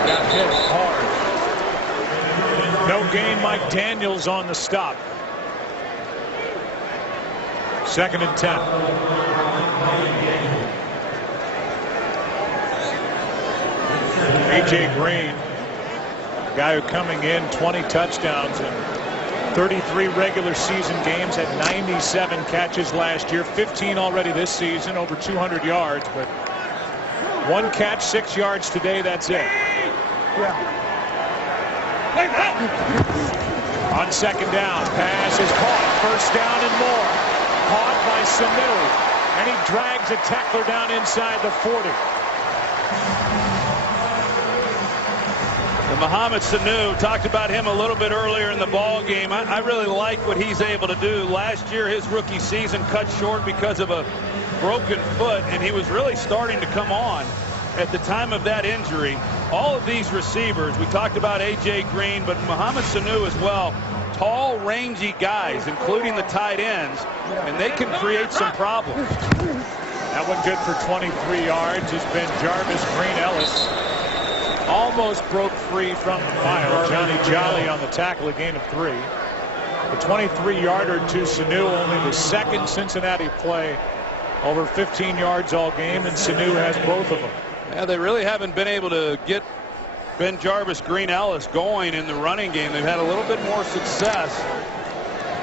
got hit hard. No gain. Mike Daniels on the stop. 2nd and 10. A.J. Green, a guy who coming in 20 touchdowns in 33 regular season games, had 97 catches last year, 15 already this season, over 200 yards, but 1 catch, 6 yards today. That's it. On 2nd down, pass is caught. 1st down and more. Caught by Sanu, and he drags a tackler down inside the 40. And Mohamed Sanu, talked about him a little bit earlier in the ball game. I really like what he's able to do. Last year, his rookie season cut short because of a broken foot, and he was really starting to come on at the time of that injury. All of these receivers, we talked about A.J. Green, but Mohamed Sanu as well, tall, rangy guys, including the tight ends, and they can create some problems. That one good for 23 yards has been Jarvis. Green Ellis almost broke free from the pile. Johnny Jolly on the tackle, a gain of 3. The 23-yarder to Sanu, only the 2nd Cincinnati play over 15 yards all game, and Sanu has both of them. Yeah, they really haven't been able to get Ben Jarvis, Green Ellis going in the running game. They've had a little bit more success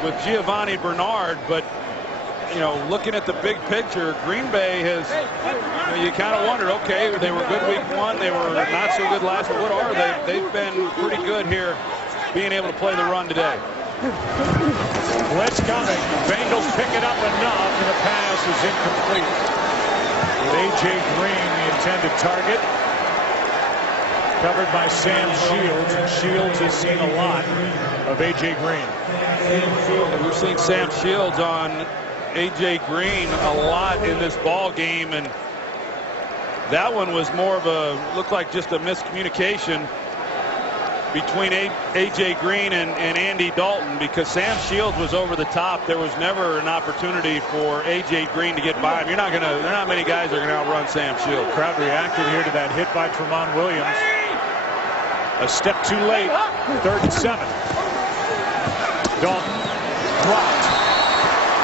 with Giovanni Bernard, but you know, looking at the big picture, Green Bay has, you kind of wondered, okay, they were good week 1, they were not so good last week. What are they? They've been pretty good here, being able to play the run today. Blitz coming. Bengals pick it up enough, and the pass is incomplete. With A.J. Green, the intended target, covered by Sam Shields, and Shields has seen a lot of A.J. Green. We've seen Sam Shields on A.J. Green a lot in this ball game, and that one was more of a, looked like just a miscommunication between A.J. Green and Andy Dalton, because Sam Shields was over the top. There was never an opportunity for A.J. Green to get by him. There are not many guys that are going to outrun Sam Shields. Crowd reacted here to that hit by Tremont Williams. A step too late. 3rd and 7. Dalton dropped.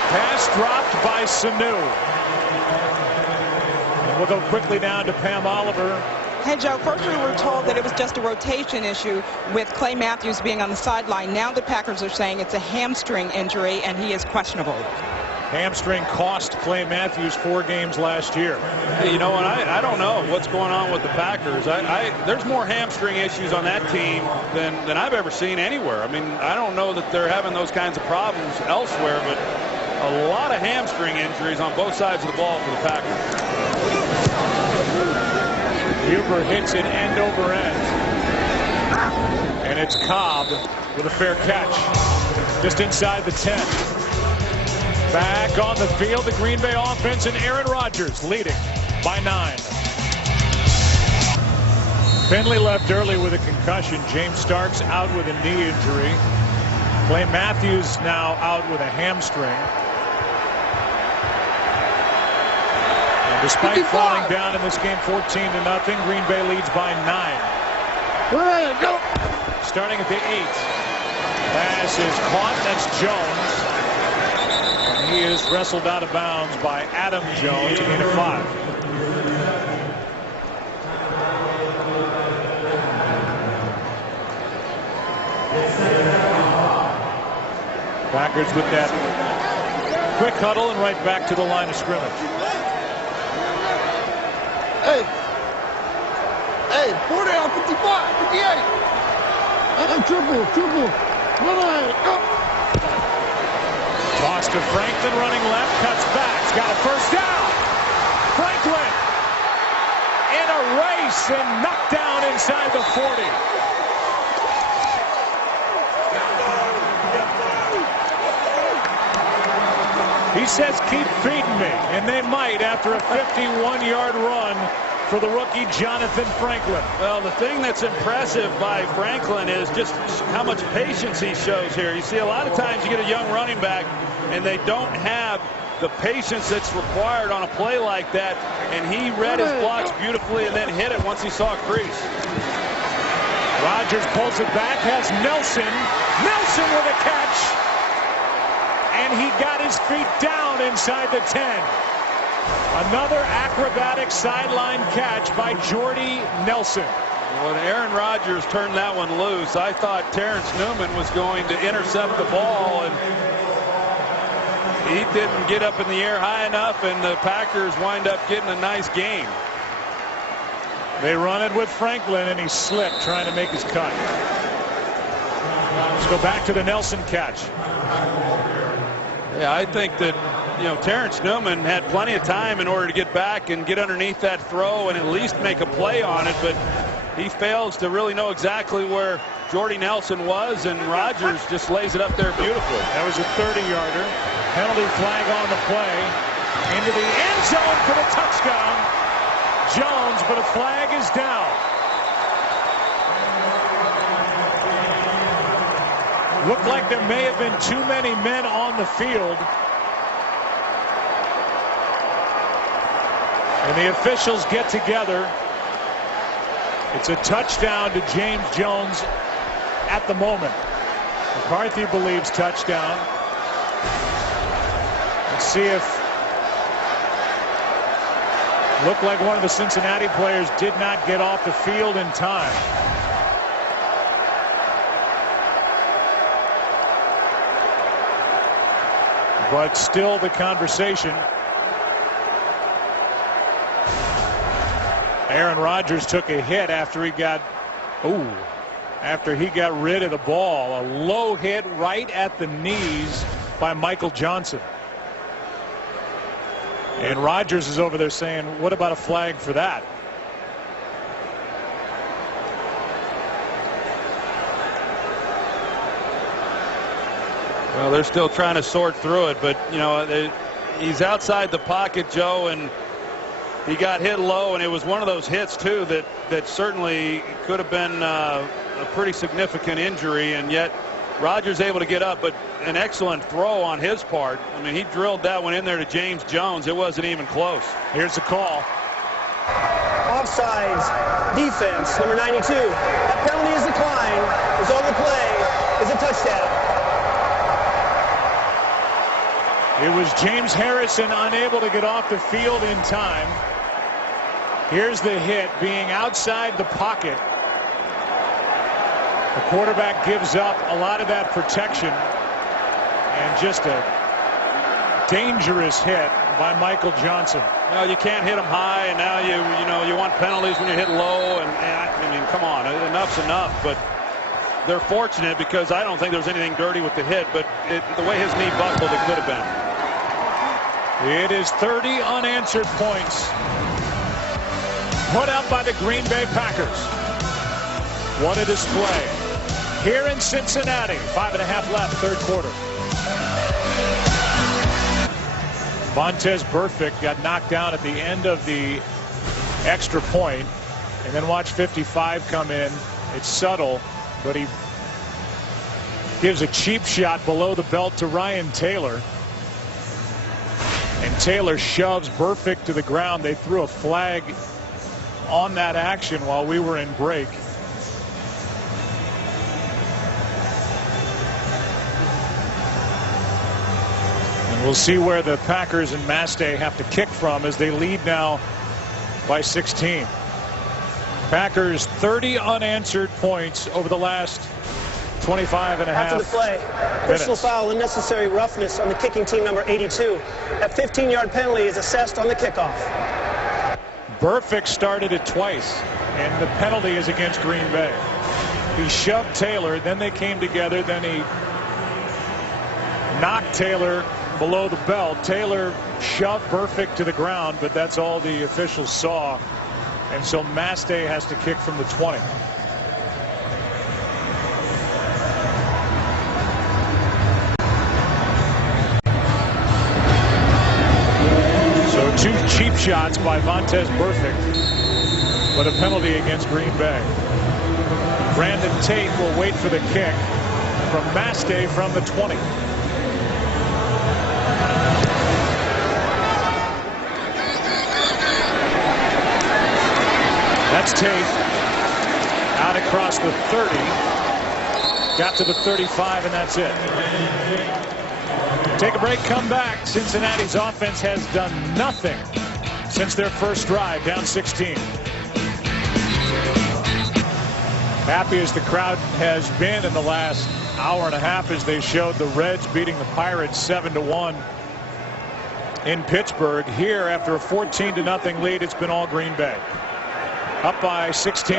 Pass dropped by Sanu. And we'll go quickly down to Pam Oliver. Hey, Joe, first we were told that it was just a rotation issue with Clay Matthews being on the sideline. Now the Packers are saying it's a hamstring injury, and he is questionable. Hamstring cost Clay Matthews 4 games last year. Hey, you know, and I don't know what's going on with the Packers. There's more hamstring issues on that team than I've ever seen anywhere. I mean, I don't know that they're having those kinds of problems elsewhere, but a lot of hamstring injuries on both sides of the ball for the Packers. Huber hits it end over end. And it's Cobb with a fair catch. Just inside the 10. Back on the field, the Green Bay offense, and Aaron Rodgers leading by 9. Finley left early with a concussion. James Starks out with a knee injury. Clay Matthews now out with a hamstring. And Despite 55. falling down in this game 14-0, Green Bay leads by 9. Go. Starting at the 8. Pass is caught. That's Jones. And he is wrestled out of bounds by Adam Jones. Gain of 5. Packers with that quick huddle and right back to the line of scrimmage. Hey, 40 on 55, 58. Triple. Go. Toss to Franklin, running left, cuts back. He's got a first down. Franklin in a race and knocked down inside the 40. He says, keep feeding me, and they might after a 51-yard run for the rookie Jonathan Franklin. Well, the thing that's impressive by Franklin is just how much patience he shows here. You see, a lot of times you get a young running back, and they don't have the patience that's required on a play like that, and he read his blocks beautifully and then hit it once he saw a crease. Rodgers pulls it back, has Nelson with a catch. And he got his feet down inside the 10. Another acrobatic sideline catch by Jordy Nelson. When Aaron Rodgers turned that one loose, I thought Terrence Newman was going to intercept the ball, and he didn't get up in the air high enough, and the Packers wind up getting a nice gain. They run it with Franklin, and he slipped trying to make his cut. Let's go back to the Nelson catch. Yeah, I think that, Terrence Newman had plenty of time in order to get back and get underneath that throw and at least make a play on it, but he fails to really know exactly where Jordy Nelson was, and Rodgers just lays it up there beautifully. That was a 30-yarder. Penalty flag on the play. Into the end zone for the touchdown. Jones, but a flag is down. Looked like there may have been too many men on the field. And the officials get together. It's a touchdown to James Jones at the moment. McCarthy believes touchdown. Let's see if looked like one of the Cincinnati players did not get off the field in time. But still the conversation. Aaron Rodgers took a hit after he got rid of the ball. A low hit right at the knees by Michael Johnson. And Rodgers is over there saying, what about a flag for that? Well, they're still trying to sort through it, but he's outside the pocket, Joe, and he got hit low, and it was one of those hits too that certainly could have been a pretty significant injury, and yet Rodgers able to get up, but an excellent throw on his part. I mean, he drilled that one in there to James Jones. It wasn't even close. Here's the call. Offsides, defense, number 92. That penalty is declined. Result of the play is a touchdown. It was James Harrison unable to get off the field in time. Here's the hit, being outside the pocket. The quarterback gives up a lot of that protection, and just a dangerous hit by Michael Johnson. Well, you can't hit him high, and now you want penalties when you hit low, and I mean, come on, enough's enough. But they're fortunate because I don't think there was anything dirty with the hit, but the way his knee buckled, it could have been. It is 30 unanswered points put up by the Green Bay Packers. What a display here in Cincinnati. 5.5 left, third quarter. Vontaze Burfict got knocked down at the end of the extra point, and then watch 55 come in. It's subtle, but he gives a cheap shot below the belt to Ryan Taylor. And Taylor shoves Burfict to the ground. They threw a flag on that action while we were in break. And we'll see where the Packers and Mastay have to kick from as they lead now by 16. Packers 30 unanswered points over the last 25 and a half. After the play, personal foul, unnecessary roughness on the kicking team, number 82. That 15-yard penalty is assessed on the kickoff. Burfict started it twice, and the penalty is against Green Bay. He shoved Taylor, then they came together, then he knocked Taylor below the belt. Taylor shoved Burfict to the ground, but that's all the officials saw. And so Mastay has to kick from the 20. So 2 cheap shots by Vontaze Burfict, but a penalty against Green Bay. Brandon Tate will wait for the kick from Mastay from the 20. That's Tate out across the 30, got to the 35, and that's it. Take a break, come back. Cincinnati's offense has done nothing since their first drive, down 16. Happy as the crowd has been in the last hour and a half as they showed the Reds beating the Pirates 7-1 in Pittsburgh. Here, after a 14-0 lead, it's been all Green Bay. Up by 16.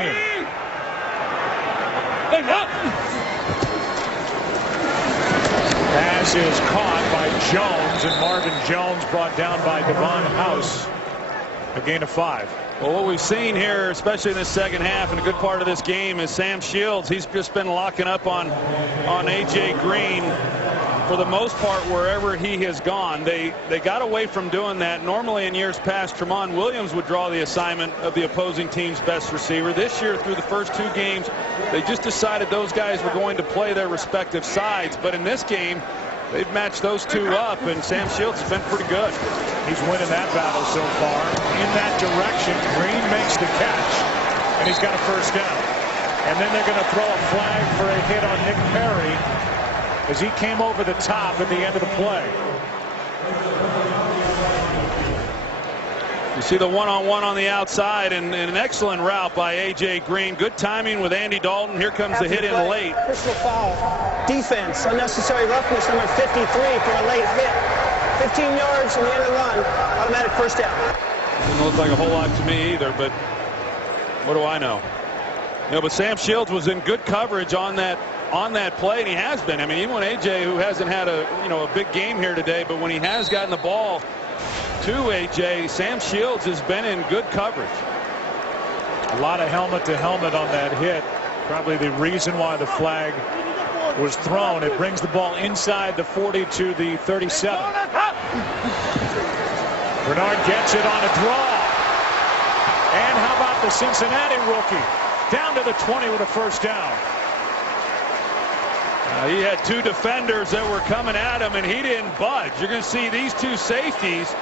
Pass is caught by Jones, and Marvin Jones brought down by Devon House. A gain of 5. Well, what we've seen here, especially in the second half, and a good part of this game, is Sam Shields. He's just been locking up on A.J. Green for the most part wherever he has gone. They got away from doing that. Normally in years past, Tramon Williams would draw the assignment of the opposing team's best receiver. This year, through the first 2 games, they just decided those guys were going to play their respective sides. But in this game, they've matched those 2 up, and Sam Shields has been pretty good. He's winning that battle so far. In that direction, Green makes the catch, and he's got a first down. And then they're going to throw a flag for a hit on Nick Perry as he came over the top at the end of the play. You see the one-on-one on the outside, and an excellent route by A.J. Green. Good timing with Andy Dalton. Here comes the hit in late. Personal foul. Defense. Unnecessary roughness, number 53 for a late hit. 15 yards in the end of the run. Automatic first down. Doesn't look like a whole lot to me either, but what do I know? You know, but Sam Shields was in good coverage on that play, and he has been. I mean, even when A.J., who hasn't had a big game here today, but when he has gotten the ball to A.J., Sam Shields has been in good coverage. A lot of helmet-to-helmet on that hit. Probably the reason why the flag was thrown. It brings the ball inside the 40 to the 37. Bernard gets it on a draw. And how about the Cincinnati rookie? Down to the 20 with a first down. He had 2 defenders that were coming at him, and he didn't budge. You're going to see these 2 safeties,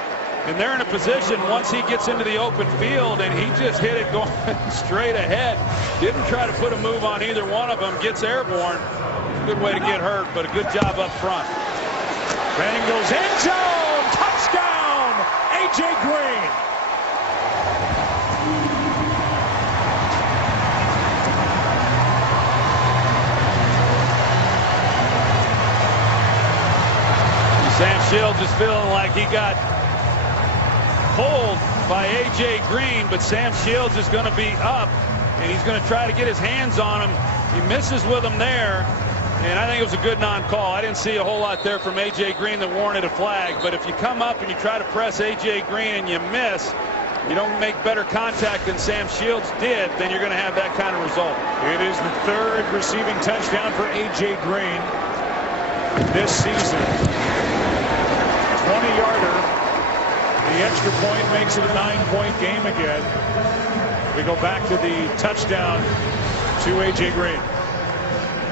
and they're in a position once he gets into the open field, and he just hit it going straight ahead. Didn't try to put a move on either one of them. Gets airborne. Good way to get hurt, but a good job up front. Bengals end zone. Touchdown. A.J. Green. Sam Shields is feeling like he got pulled by A.J. Green, but Sam Shields is going to be up, and he's going to try to get his hands on him. He misses with him there, and I think it was a good non-call. I didn't see a whole lot there from A.J. Green that warranted a flag, but if you come up and you try to press A.J. Green and you miss, you don't make better contact than Sam Shields did, then you're going to have that kind of result. It is the 3rd receiving touchdown for A.J. Green this season. 20-yarder. The extra point makes it a 9-point game again. We go back to the touchdown to A.J. Green.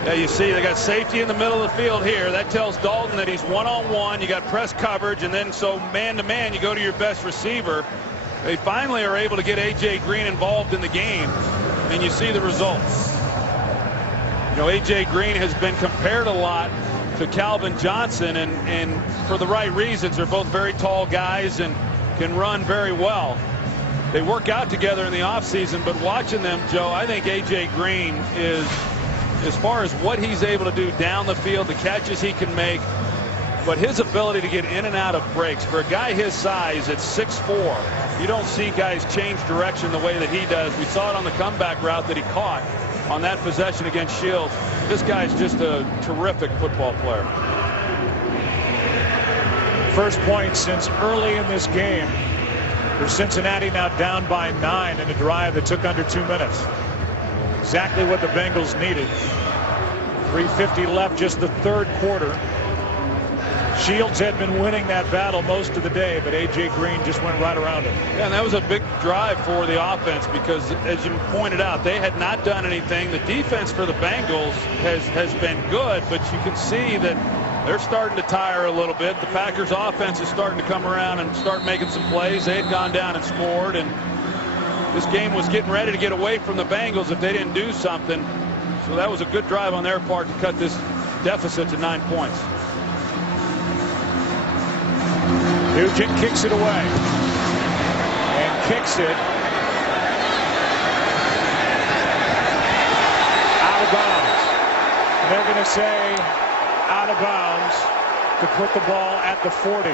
Yeah, you see they got safety in the middle of the field here. That tells Dalton that he's one-on-one. You got press coverage, and then so man-to-man, you go to your best receiver. They finally are able to get A.J. Green involved in the game, and you see the results. You know, A.J. Green has been compared a lot to Calvin Johnson, and for the right reasons. They're both very tall guys and can run very well. They work out together in the offseason, but watching them, Joe, I think A.J. Green is, as far as what he's able to do down the field, the catches he can make, but his ability to get in and out of breaks. For a guy his size at 6'4", you don't see guys change direction the way that he does. We saw it on the comeback route that he caught on that possession against Shields. This guy's just a terrific football player. First point since early in this game for Cincinnati, now down by 9 in a drive that took under 2 minutes. Exactly what the Bengals needed. 3:50 left, just the third quarter. Shields had been winning that battle most of the day, but A.J. Green just went right around him. Yeah, and that was a big drive for the offense because, as you pointed out, they had not done anything. The defense for the Bengals has been good, but you can see that they're starting to tire a little bit. The Packers offense is starting to come around and start making some plays. They had gone down and scored, and this game was getting ready to get away from the Bengals if they didn't do something. So that was a good drive on their part to cut this deficit to 9 points. Nugent kicks it away and kicks it out of bounds. They're going to say out of bounds to put the ball at the 40.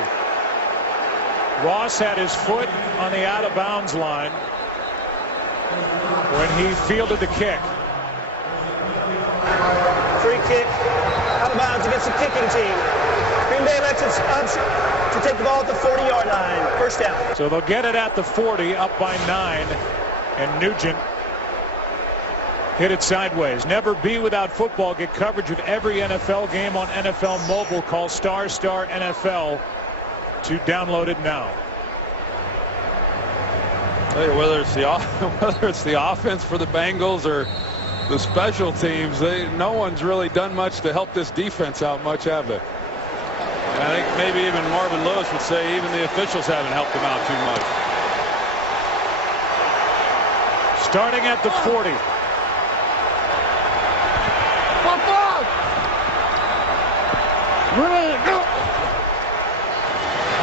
Ross had his foot on the out of bounds line when he fielded the kick. Free kick out of bounds against the kicking team. Green Bay lets its option to take the ball at the 40-yard line. First down. So they'll get it at the 40, up by 9, and Nugent hit it sideways. Never be without football. Get coverage of every NFL game on NFL Mobile. Call ** NFL to download it now. Whether it's the offense for the Bengals or the special teams, no one's really done much to help this defense out much, have they? I think maybe even Marvin Lewis would say even the officials haven't helped him out too much. Starting at the 40.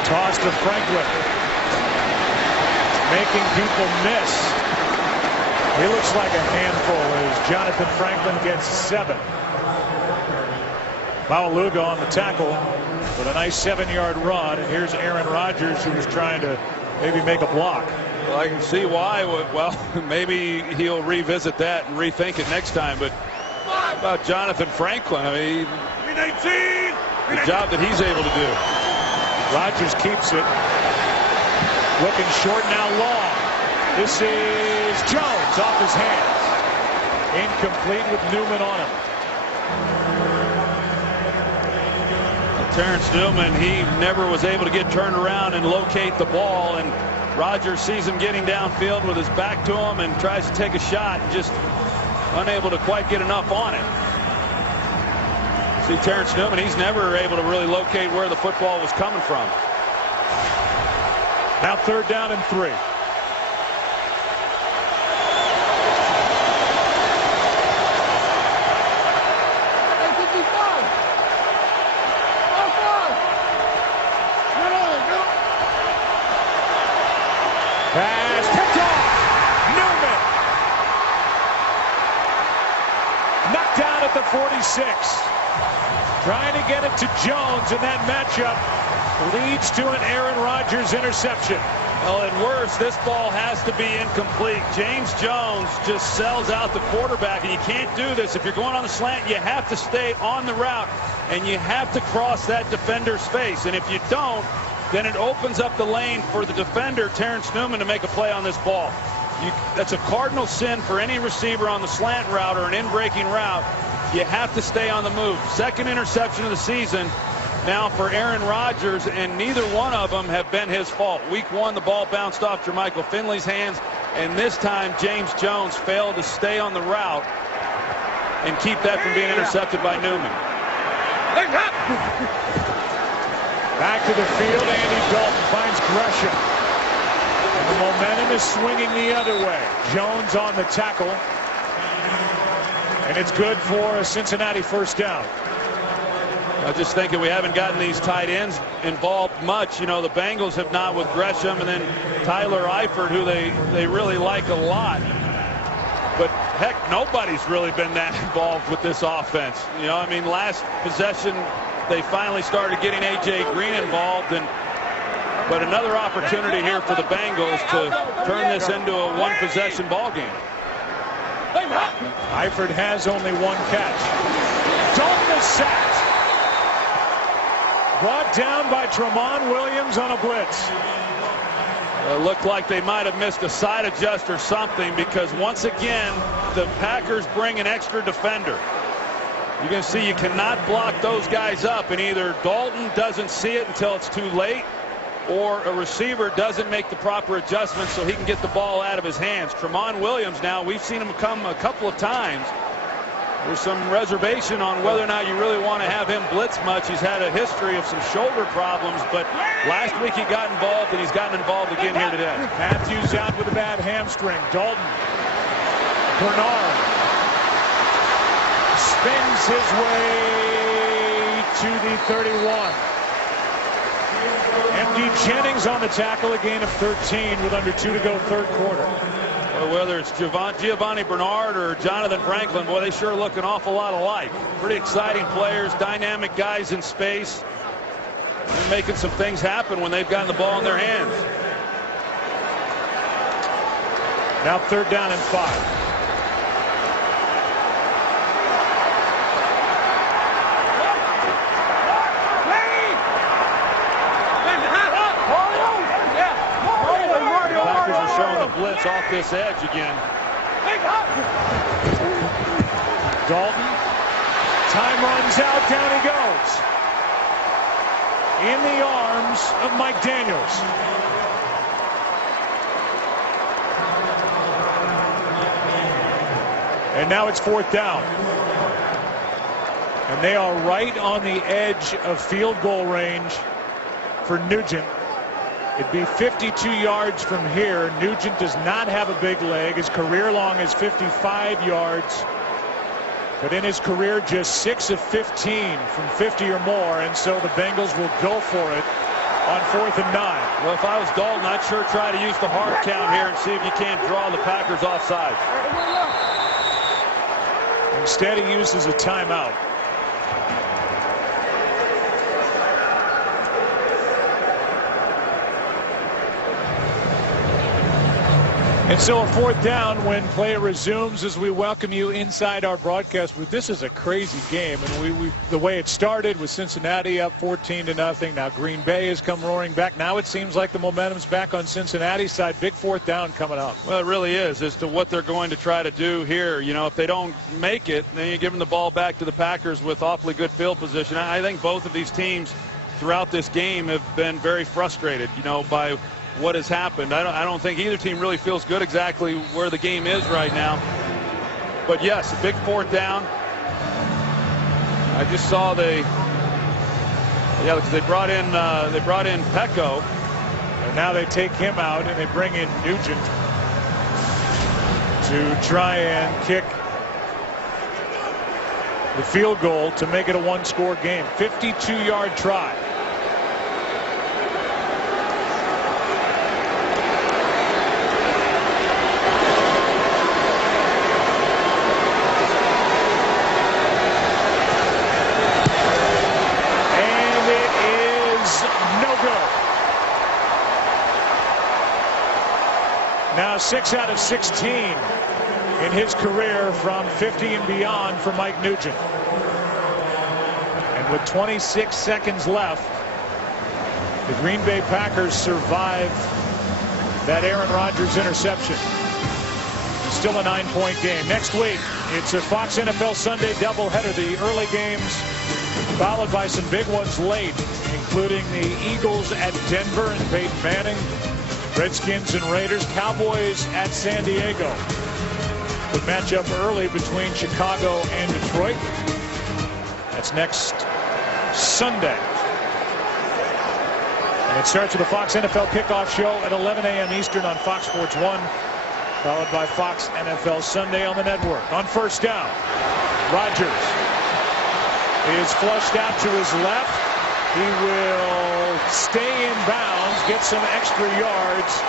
Toss to Franklin. Making people miss. He looks like a handful as Jonathan Franklin gets 7. Maualuga on the tackle with a nice 7-yard run. And here's Aaron Rodgers, who was trying to maybe make a block. Well, I can see why. Well, maybe he'll revisit that and rethink it next time. But how about Jonathan Franklin? I mean, the job that he's able to do. Rodgers keeps it. Looking short, now long. This is Jones off his hands. Incomplete with Newman on him. Terrence Newman, he never was able to get turned around and locate the ball, and Rodgers sees him getting downfield with his back to him and tries to take a shot, just unable to quite get enough on it. See Terrence Newman, he's never able to really locate where the football was coming from. Now 3rd down and 3. Pass picked off. Newman knocked down at the 46. Trying to get it to Jones, and that matchup leads to an Aaron Rodgers interception. Well, at worst, this ball has to be incomplete. James Jones just sells out the quarterback, and you can't do this. If you're going on the slant, you have to stay on the route, and you have to cross that defender's face. And if you don't, then it opens up the lane for the defender, Terrence Newman, to make a play on this ball. That's a cardinal sin for any receiver on the slant route or an in-breaking route. You have to stay on the move. 2nd interception of the season now for Aaron Rodgers, and neither one of them have been his fault. Week 1, the ball bounced off Jermichael Finley's hands, and this time James Jones failed to stay on the route and keep that from being intercepted by Newman. Back to the field. Andy Dalton finds Gresham. And the momentum is swinging the other way. Jones on the tackle. And it's good for a Cincinnati first down. I just thinking we haven't gotten these tight ends involved much. You know, the Bengals have not with Gresham, and then Tyler Eifert, who they really like a lot. But heck, nobody's really been that involved with this offense. You know, I mean, last possession they finally started getting A.J. Green involved, but another opportunity here for the Bengals to turn this into a one-possession ball game. Eifert has only one catch. Dalton is sacked. Brought down by Tramon Williams on a blitz. It looked like they might have missed a side adjust or something, because once again the Packers bring an extra defender. You can see you cannot block those guys up, and either Dalton doesn't see it until it's too late, or a receiver doesn't make the proper adjustments so he can get the ball out of his hands. Tramon Williams, now we've seen him come a couple of times. There's some reservation on whether or not you really want to have him blitz much. He's had a history of some shoulder problems, but last week he got involved, and he's gotten involved again here today. Matthews out with a bad hamstring. Dalton. Bernard spins his way to the 31. M.D. Jennings on the tackle, a gain of 13 with under 2 to go third quarter. Well, whether it's Giovanni Bernard or Jonathan Franklin, boy, they sure look an awful lot alike. Pretty exciting players, dynamic guys in space. They're making some things happen when they've gotten the ball in their hands. Now third down and 5. Blitz off this edge again. Dalton. Time runs out. Down he goes. In the arms of Mike Daniels. And now it's fourth down. And they are right on the edge of field goal range for Nugent. It'd be 52 yards from here. Nugent does not have a big leg. His career long is 55 yards. But in his career, just 6 of 15 from 50 or more. And so the Bengals will go for it on 4th and 9. Well, if I was Dalton, I'd sure try to use the hard count here and see if you can't draw the Packers offside. Instead, he uses a timeout. And so a fourth down when play resumes as we welcome you inside our broadcast. But this is a crazy game, and the way it started with Cincinnati up 14-0. Now Green Bay has come roaring back. Now it seems like the momentum's back on Cincinnati's side. Big fourth down coming up. Well, it really is, as to what they're going to try to do here. You know, if they don't make it, then you give them the ball back to the Packers with awfully good field position. I think both of these teams throughout this game have been very frustrated, you know, by what has happened. I don't think either team really feels good exactly where the game is right now. But yes, a big fourth down. I just saw because they brought in Pecco, and now they take him out and they bring in Nugent to try and kick the field goal to make it a one-score game. 52-yard try. Now 6 out of 16 in his career from 50 and beyond for Mike Nugent. And with 26 seconds left, the Green Bay Packers survive that Aaron Rodgers interception. It's still a 9-point game. Next week, it's a Fox NFL Sunday doubleheader. The early games followed by some big ones late, including the Eagles at Denver and Peyton Manning, Redskins and Raiders, Cowboys at San Diego. The matchup early between Chicago and Detroit. That's next Sunday. And it starts with the Fox NFL kickoff show at 11 a.m. Eastern on Fox Sports 1, followed by Fox NFL Sunday on the network. On first down, Rodgers is flushed out to his left. He will stay in bounds, get some extra yards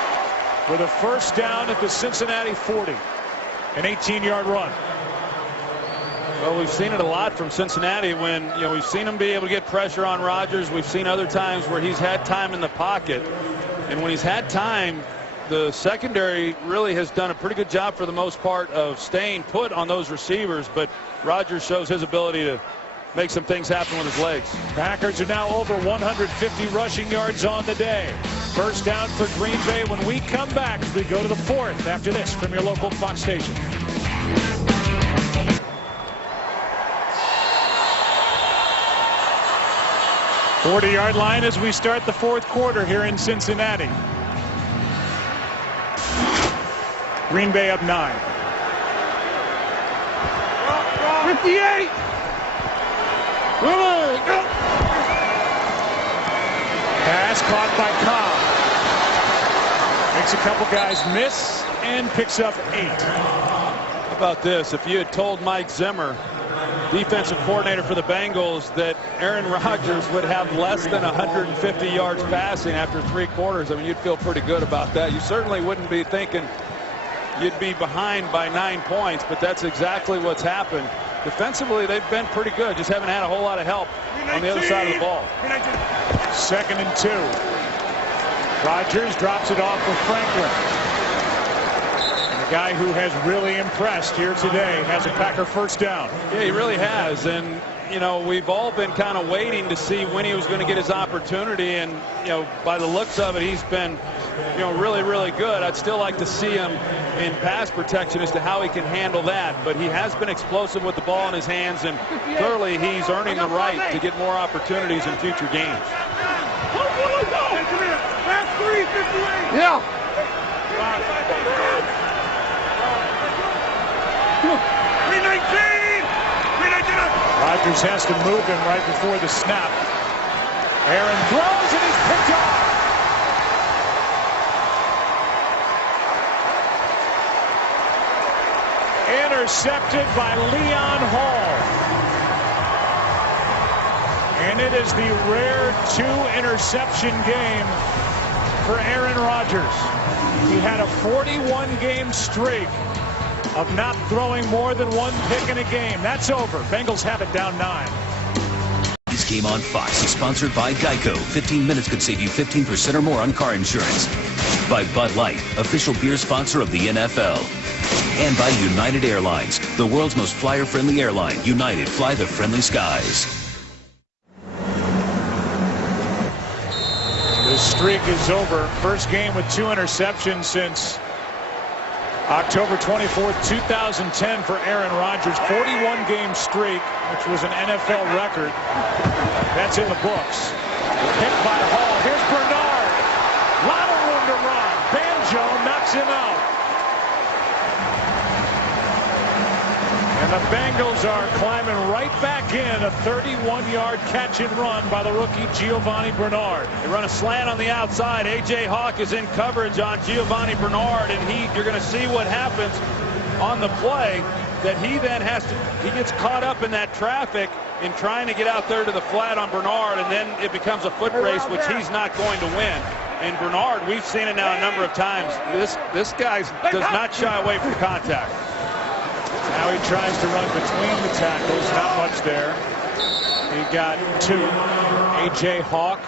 with a first down at the Cincinnati 40. An 18-yard run. Well, we've seen it a lot from Cincinnati when, we've seen him be able to get pressure on Rodgers. We've seen other times where he's had time in the pocket. And when he's had time, the secondary really has done a pretty good job for the most part of staying put on those receivers. But Rodgers shows his ability to make some things happen with his legs. Packers are now over 150 rushing yards on the day. First down for Green Bay when we come back. We go to the fourth after this from your local Fox station. The 40-yard line as we start the fourth quarter here in Cincinnati. Green Bay up 9. 58. Pass caught by Cobb. Makes a couple guys miss and picks up 8. How about this? If you had told Mike Zimmer, defensive coordinator for the Bengals, that Aaron Rodgers would have less than 150 yards passing after 3 quarters, I mean, you'd feel pretty good about that. You certainly wouldn't be thinking you'd be behind by 9 points, but that's exactly what's happened. Defensively, they've been pretty good, just haven't had a whole lot of help on the other side of the ball. 2nd and 2. Rodgers drops it off with Franklin. And a guy who has really impressed here today has a Packer first down. Yeah, he really has. And, we've all been kind of waiting to see when he was going to get his opportunity. And, by the looks of it, he's been, really, really good. I'd still like to see him in pass protection as to how he can handle that. But he has been explosive with the ball in his hands, and clearly he's earning the right to get more opportunities in future games. Yeah. Rodgers has to move him right before the snap. Aaron throws and he's picked off. Intercepted by Leon Hall. And it is the rare 2-interception game for Aaron Rodgers. He had a 41-game streak of not throwing more than 1 pick in a game. That's over. Bengals have it down 9. This game on Fox is sponsored by Geico. 15 minutes could save you 15% or more on car insurance. By Bud Light, official beer sponsor of the NFL. And by United Airlines, the world's most flyer-friendly airline. United, fly the friendly skies. This streak is over. First game with 2 interceptions since October 24th, 2010 for Aaron Rodgers. 41-game streak, which was an NFL record. That's in the books. Hit by Hall. Here's Bernard. Lot of room to run. Banjo knocks him out. And the Bengals are climbing right back in. A 31-yard catch and run by the rookie Giovanni Bernard. They run a slant on the outside. A.J. Hawk is in coverage on Giovanni Bernard, and you're going to see what happens on the play, that he then he gets caught up in that traffic in trying to get out there to the flat on Bernard, and then it becomes a foot race, which he's not going to win. And Bernard, we've seen it now a number of times. This guy does not shy away from contact. Now he tries to run between the tackles. Not much there. He got 2. A.J. Hawk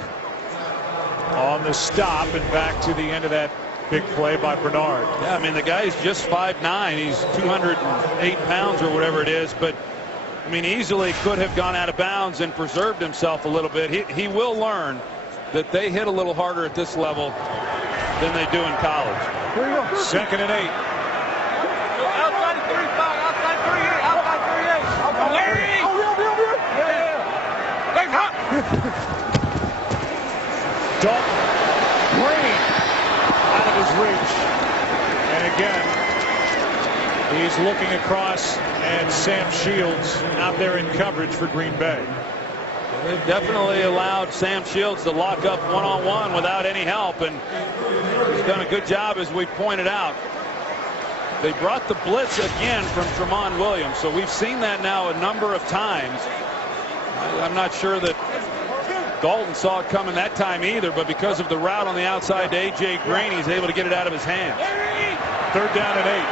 on the stop and back to the end of that big play by Bernard. Yeah, I mean, the guy's just 5'9". He's 208 pounds or whatever it is. But, I mean, easily could have gone out of bounds and preserved himself a little bit. He will learn that they hit a little harder at this level than they do in college. 2nd and 8. Outside 35, outside 38, outside 38. Larry! Dalton Green out of his reach. And again, he's looking across at Sam Shields out there in coverage for Green Bay. They've definitely allowed Sam Shields to lock up one-on-one without any help, and he's done a good job, as we pointed out. They brought the blitz again from Tramon Williams, so we've seen that now a number of times. I'm not sure that Dalton saw it coming that time either, but because of the route on the outside to A.J. Green, he's able to get it out of his hands. 3rd down and 8.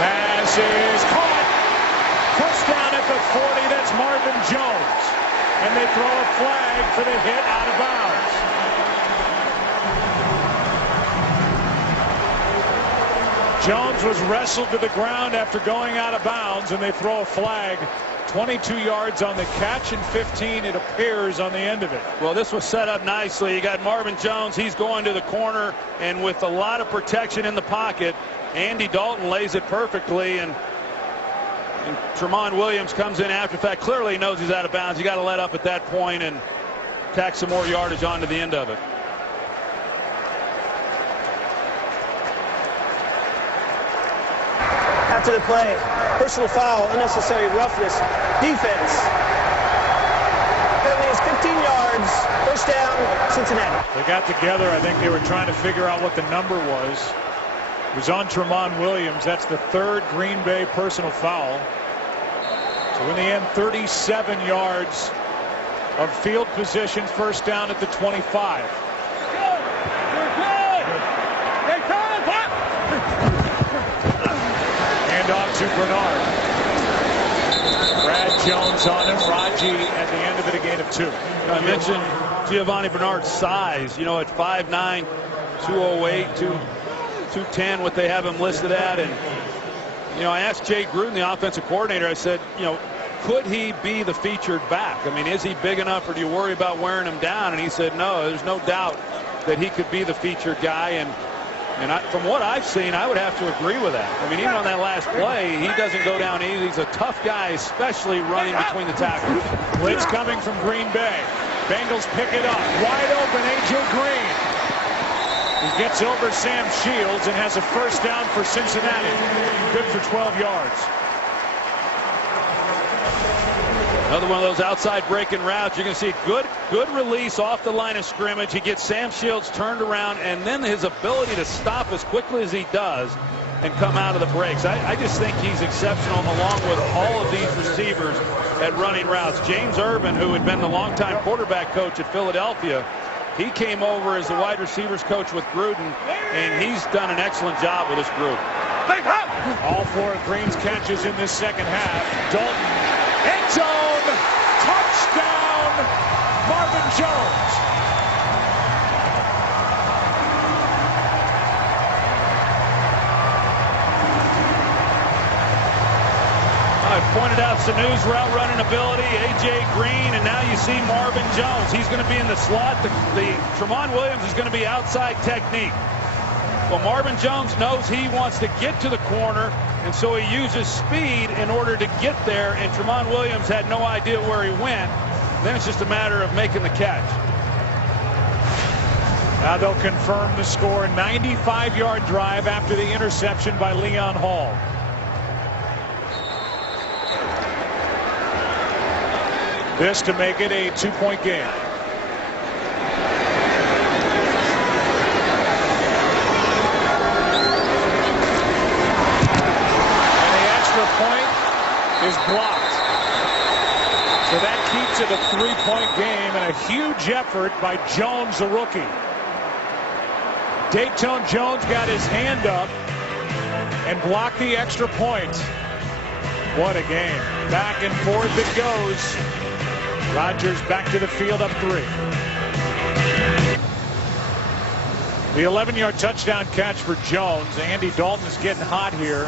Pass is caught. First down at the 40. That's Marvin Jones. And they throw a flag for the hit out of bounds. Jones was wrestled to the ground after going out of bounds, and they throw a flag. 22 yards on the catch and 15, it appears, on the end of it. Well, this was set up nicely. You got Marvin Jones. He's going to the corner, and with a lot of protection in the pocket, Andy Dalton lays it perfectly, and Tramon Williams comes in after the fact. Clearly he knows he's out of bounds. You got to let up at that point and tack some more yardage onto the end of it. After the play, personal foul, unnecessary roughness, defense. Penalty is 15 yards, first down, Cincinnati. They got together. I think they were trying to figure out what the number was. It was on Tramon Williams. That's the 3rd Green Bay personal foul. So in the end, 37 yards of field position, first down at the 25. Off to Bernard. Brad Jones on him. Raji at the end of it, a gain of 2. I mentioned Giovanni Bernard's size. You know, at 5'9", 208, 210, what they have him listed at. And, you know, I asked Jay Gruden, the offensive coordinator, I said, you know, could he be the featured back? I mean, is he big enough, or do you worry about wearing him down? And he said, no, there's no doubt that he could be the featured guy. And from what I've seen, I would have to agree with that. I mean, even on that last play, he doesn't go down easy. He's a tough guy, especially running between the tackles. Blitz coming from Green Bay. Bengals pick it up. Wide open, A.J. Green. He gets over Sam Shields and has a first down for Cincinnati. Good for 12 yards. Another one of those outside breaking routes. You can see good release off the line of scrimmage. He gets Sam Shields turned around, and then his ability to stop as quickly as he does and come out of the breaks. I just think he's exceptional, along with all of these receivers at running routes. James Urban, who had been the longtime quarterback coach at Philadelphia, he came over as the wide receivers coach with Gruden, and he's done an excellent job with this group. All 4 of Green's catches in this second half. Dalton, end zone. Touchdown, Marvin Jones. I pointed out Sanu's route running ability, A.J. Green, and now you see Marvin Jones. He's going to be in the slot. The Tramon Williams is going to be outside technique. Well, Marvin Jones knows he wants to get to the corner, and so he uses speed in order to get there, and Tramon Williams had no idea where he went. Then it's just a matter of making the catch. Now they'll confirm the score. 95-yard drive after the interception by Leon Hall. This to make it a 2-point game. Is blocked. So that keeps it a 3-point game, and a huge effort by Jones, the rookie. Dayton Jones got his hand up and blocked the extra point. What a game. Back and forth it goes. Rodgers back to the field, up 3. The 11-yard touchdown catch for Jones. Andy Dalton is getting hot here.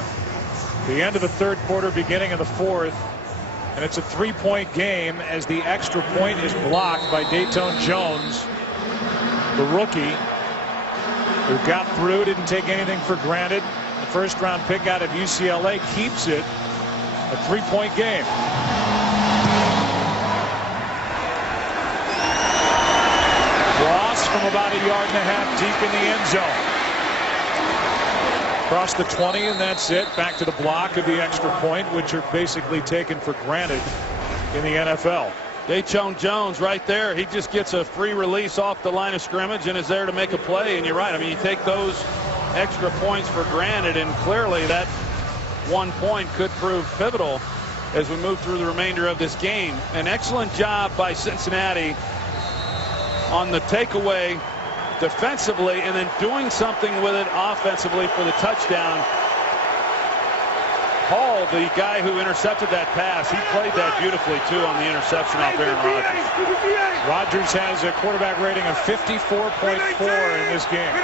The end of the 3rd quarter, beginning of the 4th, and it's a 3-point game as the extra point is blocked by Dayton Jones, the rookie, who got through, didn't take anything for granted. The first-round pick out of UCLA keeps it a 3-point game. Ross from about 1.5 yards deep in the end zone. Across the 20, and that's it. Back to the block of the extra point, which are basically taken for granted in the NFL. Dachon Jones right there. He just gets a free release off the line of scrimmage and is there to make a play. And you're right. I mean, you take those extra points for granted, and clearly that 1 point could prove pivotal as we move through the remainder of this game. An excellent job by Cincinnati on the takeaway defensively, and then doing something with it offensively for the touchdown. Hall, the guy who intercepted that pass, he played that beautifully too on the interception off Aaron Rodgers. Rodgers has a quarterback rating of 54.4 in this game.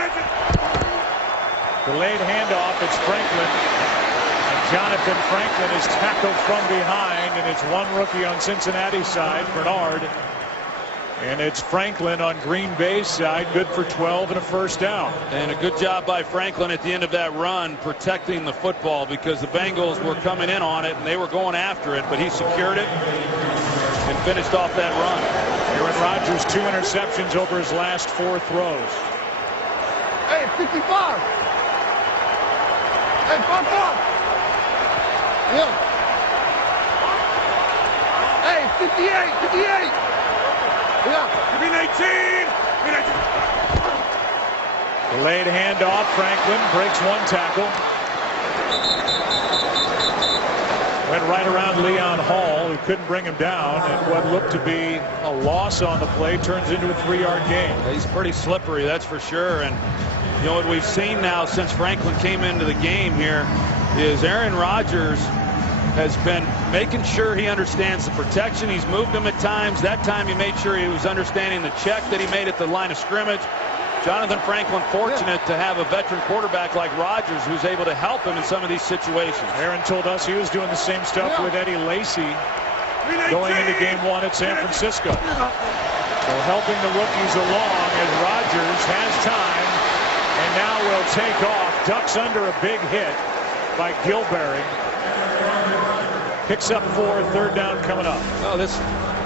Delayed handoff. It's Franklin. And Jonathan Franklin is tackled from behind, and it's one rookie on Cincinnati's side, Bernard. And it's Franklin on Green Bay's side, good for 12 and a first down. And a good job by Franklin at the end of that run protecting the football, because the Bengals were coming in on it and they were going after it, but he secured it and finished off that run. Aaron Rodgers, 2 interceptions over his last 4 throws. Hey, 55. Hey, 55. Yeah. Hey, 58, 58. Yeah. Give me 19. Delayed handoff. Franklin breaks 1 tackle. Went right around Leon Hall, who couldn't bring him down, and what looked to be a loss on the play turns into a 3-yard gain. He's pretty slippery, that's for sure. And you know what we've seen now since Franklin came into the game here is Aaron Rodgers has been making sure he understands the protection. He's moved him at times. That time he made sure he was understanding the check that he made at the line of scrimmage. Jonathan Franklin fortunate to have a veteran quarterback like Rodgers who's able to help him in some of these situations. Aaron told us he was doing the same stuff with Eddie Lacy going into game 1 at San Francisco. So helping the rookies along as Rodgers has time and now will take off. Ducks under a big hit by Gilberry. Picks up 4, third down coming up. Well, this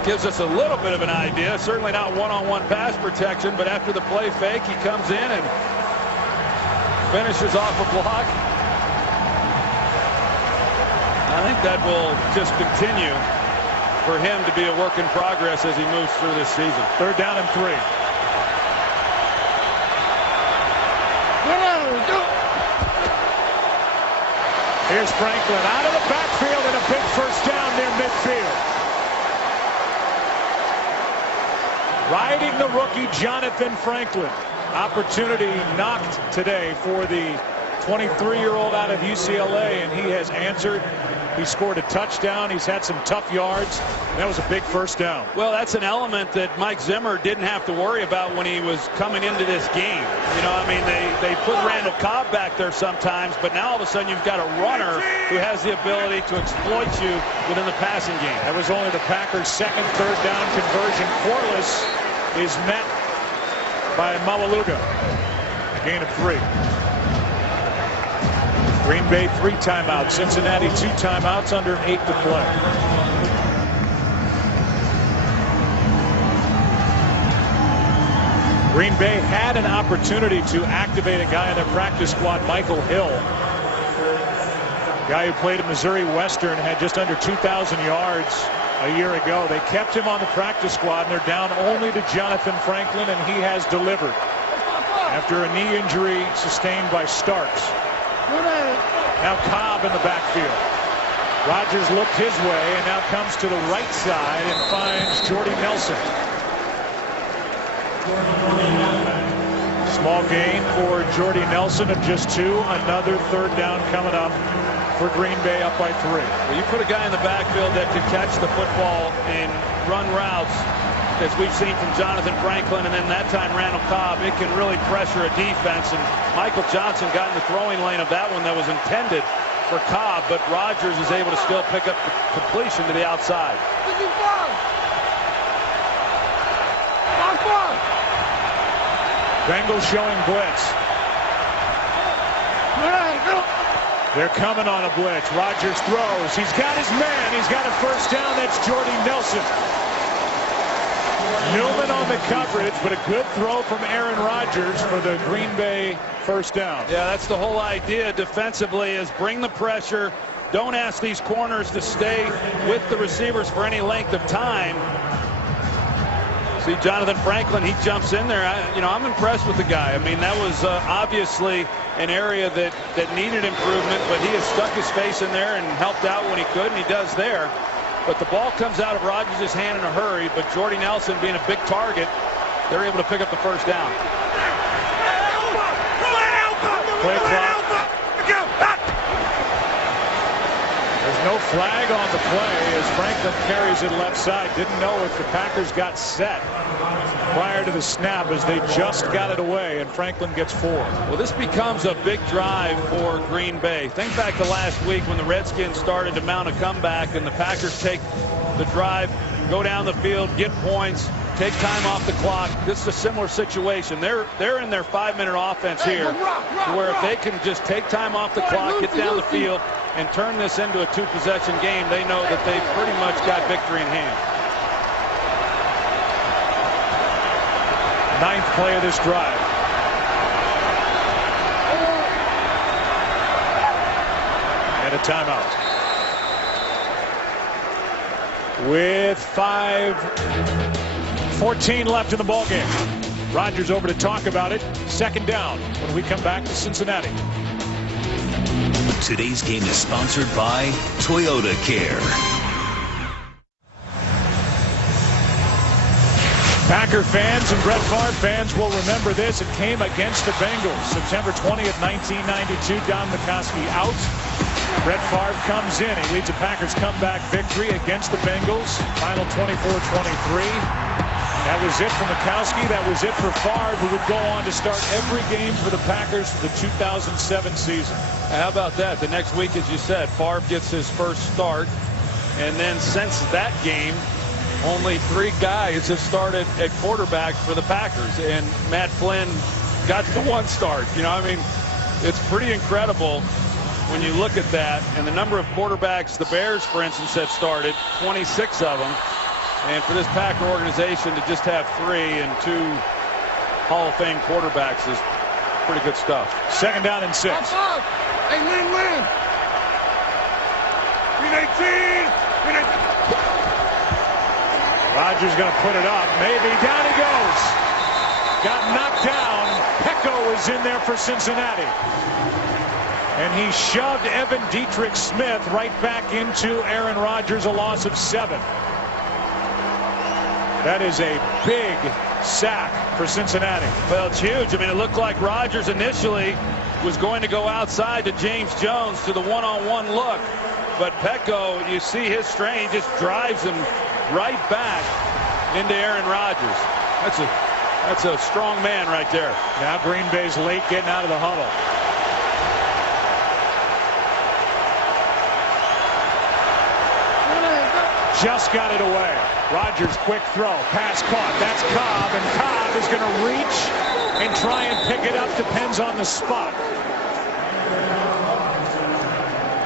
gives us a little bit of an idea. Certainly not one-on-one pass protection, but after the play fake, he comes in and finishes off a block. I think that will just continue for him to be a work in progress as he moves through this season. Third down and 3. Here's Franklin out of the backfield and a big first down near midfield. Riding the rookie Jonathan Franklin. Opportunity knocked today for the 23-year-old out of UCLA, and he has answered. He scored a touchdown. He's had some tough yards. That was a big first down. Well, that's an element that Mike Zimmer didn't have to worry about when he was coming into this game. You know, I mean, they put Randall Cobb back there sometimes, but now all of a sudden you've got a runner who has the ability to exploit you within the passing game. That was only the Packers' second third down conversion. Corliss is met by Malaluga. A gain of 3. Green Bay 3 timeouts. Cincinnati 2 timeouts, under 8 to play. Green Bay had an opportunity to activate a guy in their practice squad, Michael Hill. Guy who played at Missouri Western, had just under 2,000 yards a year ago. They kept him on the practice squad, and they're down only to Jonathan Franklin, and he has delivered after a knee injury sustained by Starks. Now Cobb in the backfield. Rodgers looked his way and now comes to the right side and finds Jordy Nelson. Small gain for Jordy Nelson of just 2. Another third down coming up for Green Bay, up by 3. Well, you put a guy in the backfield that can catch the football and run routes, as we've seen from Jonathan Franklin, and then that time Randall Cobb, it can really pressure a defense. And Michael Johnson got in the throwing lane of that one that was intended for Cobb, but Rodgers is able to still pick up the completion to the outside. Bengals showing blitz. They're coming on a blitz. Rodgers throws. He's got his man. He's got a first down. That's Jordy Nelson. Newman on the coverage, but a good throw from Aaron Rodgers for the Green Bay first down. Yeah, that's the whole idea defensively, is bring the pressure. Don't ask these corners to stay with the receivers for any length of time. See Jonathan Franklin, he jumps in there. I'm impressed with the guy. I mean, that was obviously an area that needed improvement, but he has stuck his face in there and helped out when he could, and he does there. But the ball comes out of Rodgers' hand in a hurry, but Jordy Nelson being a big target, they're able to pick up the first down. Play clock. There's no flag on the play as Franklin carries it left side. Didn't know if the Packers got set prior to the snap as they just got it away, and Franklin gets 4. Well, this becomes a big drive for Green Bay. Think back to last week when the Redskins started to mount a comeback and the Packers take the drive, go down the field, get points, take time off the clock. This is a similar situation. They're in their 5-minute offense here, where if they can just take time off the clock, get down the field, and turn this into a 2-possession game, they know that they've pretty much got victory in hand. 9th play of this drive. And a timeout. With 5:14 left in the ballgame. Rodgers over to talk about it. 2nd down when we come back to Cincinnati. Today's game is sponsored by Toyota Care. Packer fans and Brett Favre fans will remember this. It came against the Bengals. September 20th, 1992. Don McCoskey out. Brett Favre comes in. He leads a Packers comeback victory against the Bengals. Final 24-23. That was it for McCoskey. That was it for Favre, who would go on to start every game for the Packers for the 2007 season. How about that? The next week, as you said, Favre gets his first start. And then since that game, only 3 guys have started at quarterback for the Packers. And Matt Flynn got the 1 start. I mean, it's pretty incredible when you look at that. And the number of quarterbacks the Bears, for instance, have started, 26 of them. And for this Packer organization to just have 3 and 2 Hall of Fame quarterbacks is pretty good stuff. 2nd down and 6. Hey, Lynn. Green 18. Rodgers going to put it up. Maybe. Down he goes. Got knocked down. Pecco is in there for Cincinnati. And he shoved Evan Dietrich Smith right back into Aaron Rodgers, a loss of 7. That is a big sack for Cincinnati. Well, it's huge. I mean, it looked like Rodgers initially was going to go outside to James Jones to the one-on-one look. But Pecco, you see his strain, just drives him right back into Aaron Rodgers. That's a strong man right there. Now Green Bay's late getting out of the huddle. Just got it away. Rodgers, quick throw. Pass caught. That's Cobb, and Cobb is going to reach and try and pick it up. Depends on the spot.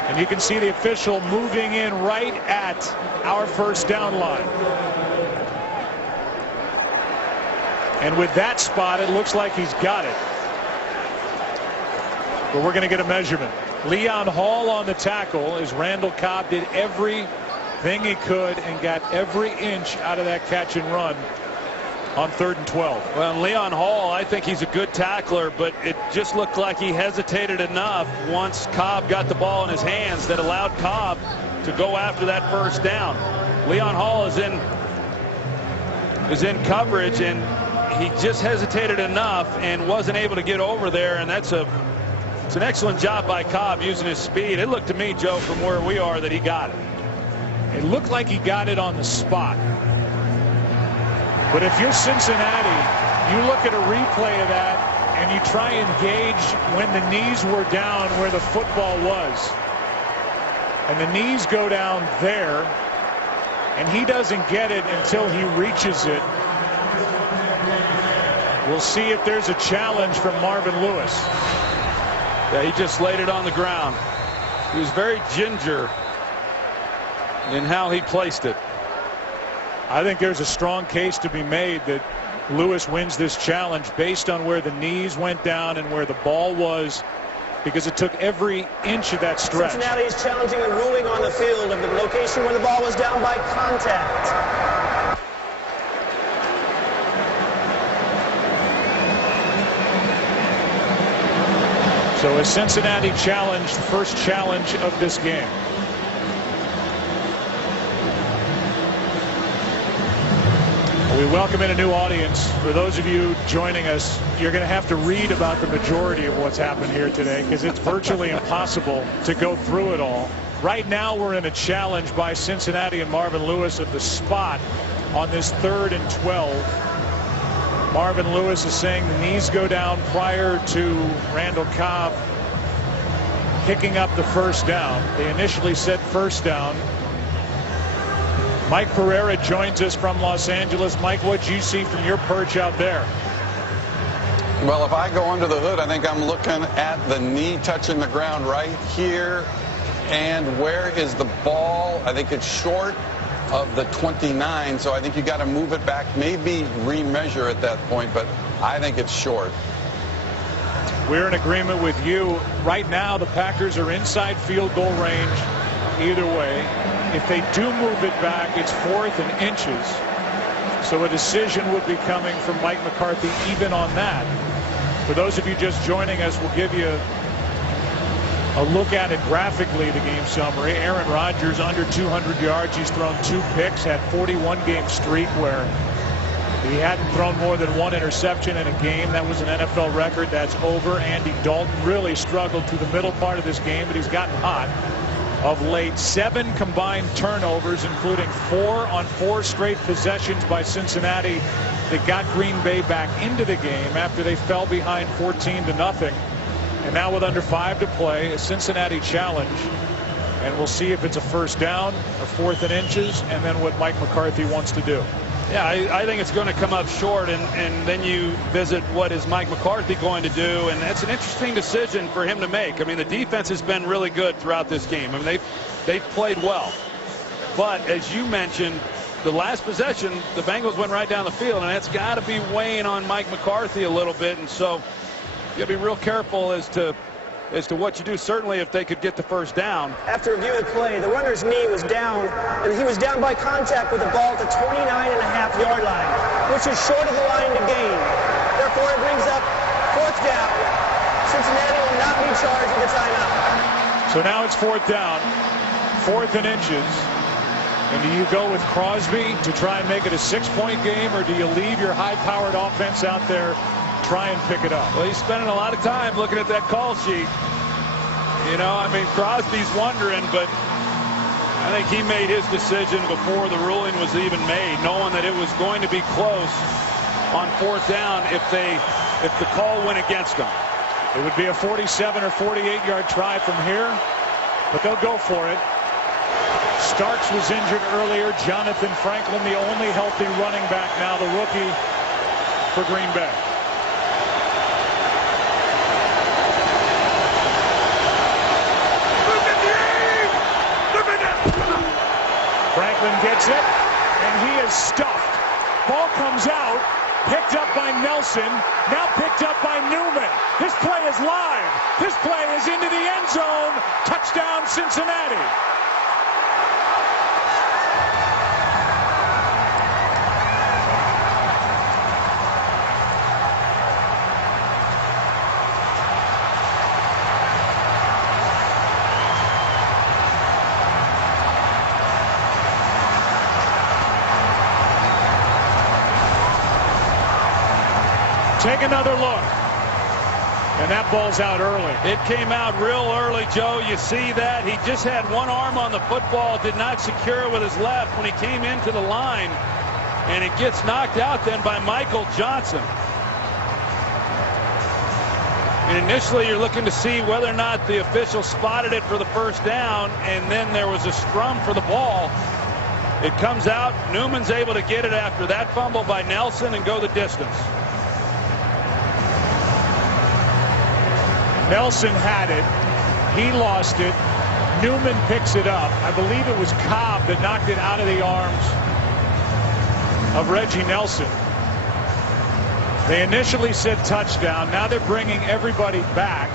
And you can see the official moving in right at our first down line. And with that spot, it looks like he's got it. But we're going to get a measurement. Leon Hall on the tackle as Randall Cobb did everything he could and got every inch out of that catch and run on 3rd and 12. Well, Leon Hall, I think he's a good tackler, but it just looked like he hesitated enough once Cobb got the ball in his hands that allowed Cobb to go after that first down. Leon Hall is in coverage, and he just hesitated enough and wasn't able to get over there, and it's an excellent job by Cobb using his speed. It looked to me, Joe, from where we are, that he got it. It looked like he got it on the spot. But if you're Cincinnati, you look at a replay of that and you try and gauge when the knees were down where the football was. And the knees go down there, and he doesn't get it until he reaches it. We'll see if there's a challenge from Marvin Lewis. Yeah, he just laid it on the ground. He was very ginger in how he placed it. I think there's a strong case to be made that Lewis wins this challenge based on where the knees went down and where the ball was, because it took every inch of that stretch. Cincinnati is challenging the ruling on the field of the location where the ball was down by contact. So a Cincinnati challenge, the first challenge of this game. We welcome in a new audience. For those of you joining us, you're going to have to read about the majority of what's happened here today, because it's virtually impossible to go through it all. Right now we're in a challenge by Cincinnati and Marvin Lewis of the spot on this 3rd and 12. Marvin Lewis is saying the knees go down prior to Randall Cobb picking up the first down. They initially said first down. Mike Pereira joins us from Los Angeles. Mike, what do you see from your perch out there? Well, if I go under the hood, I think I'm looking at the knee touching the ground right here. And where is the ball? I think it's short of the 29, so I think you got to move it back, maybe remeasure at that point, but I think it's short. We're in agreement with you. Right now the Packers are inside field goal range either way. If they do move it back, it's 4th and inches, so a decision would be coming from Mike McCarthy even on that. For those of you just joining us, we'll give you a look at it graphically, the game summary. Aaron Rodgers under 200 yards. He's thrown 2 picks, had 41-game streak where he hadn't thrown more than 1 interception in a game. That was an NFL record. That's over. Andy Dalton really struggled through the middle part of this game, but he's gotten hot of late. 7 combined turnovers, including 4 on 4 straight possessions by Cincinnati that got Green Bay back into the game after they fell behind 14-0. And now with under 5 to play, a Cincinnati challenge, and we'll see if it's a first down, a 4th and inches, and then what Mike McCarthy wants to do. Yeah, I think it's going to come up short, and then you visit what is Mike McCarthy going to do, and that's an interesting decision for him to make. I mean, the defense has been really good throughout this game. I mean, they've played well. But as you mentioned, the last possession, the Bengals went right down the field, and that's got to be weighing on Mike McCarthy a little bit, and so you got to be real careful as to what you do, certainly if they could get the first down. After review of the play, the runner's knee was down, and he was down by contact with the ball at the 29.5-yard line, which is short of the line to gain. Therefore, it brings up 4th down. Cincinnati will not be charged with a timeout. So now it's 4th down, 4th and inches. And do you go with Crosby to try and make it a 6-point game, or do you leave your high-powered offense out there, try and pick it up? Well, he's spending a lot of time looking at that call sheet. You know, I mean, Crosby's wondering, but I think he made his decision before the ruling was even made, knowing that it was going to be close on 4th down if the call went against them. It would be a 47 or 48-yard try from here, but they'll go for it. Starks was injured earlier. Jonathan Franklin, the only healthy running back now, the rookie for Green Bay. Franklin gets it, and he is stuffed. Ball comes out, picked up by Nelson, now picked up by Newman. This play is live. This play is into the end zone. Touchdown, Cincinnati. Take another look. And that ball's out early. It came out real early, Joe. You see that? He just had one arm on the football, did not secure it with his left when he came into the line. And it gets knocked out then by Michael Johnson. And initially you're looking to see whether or not the official spotted it for the first down, and then there was a scrum for the ball. It comes out. Newman's able to get it after that fumble by Nelson and go the distance. Nelson had it. He lost it. Newman picks it up. I believe it was Cobb that knocked it out of the arms of Reggie Nelson. They initially said touchdown. Now they're bringing everybody back.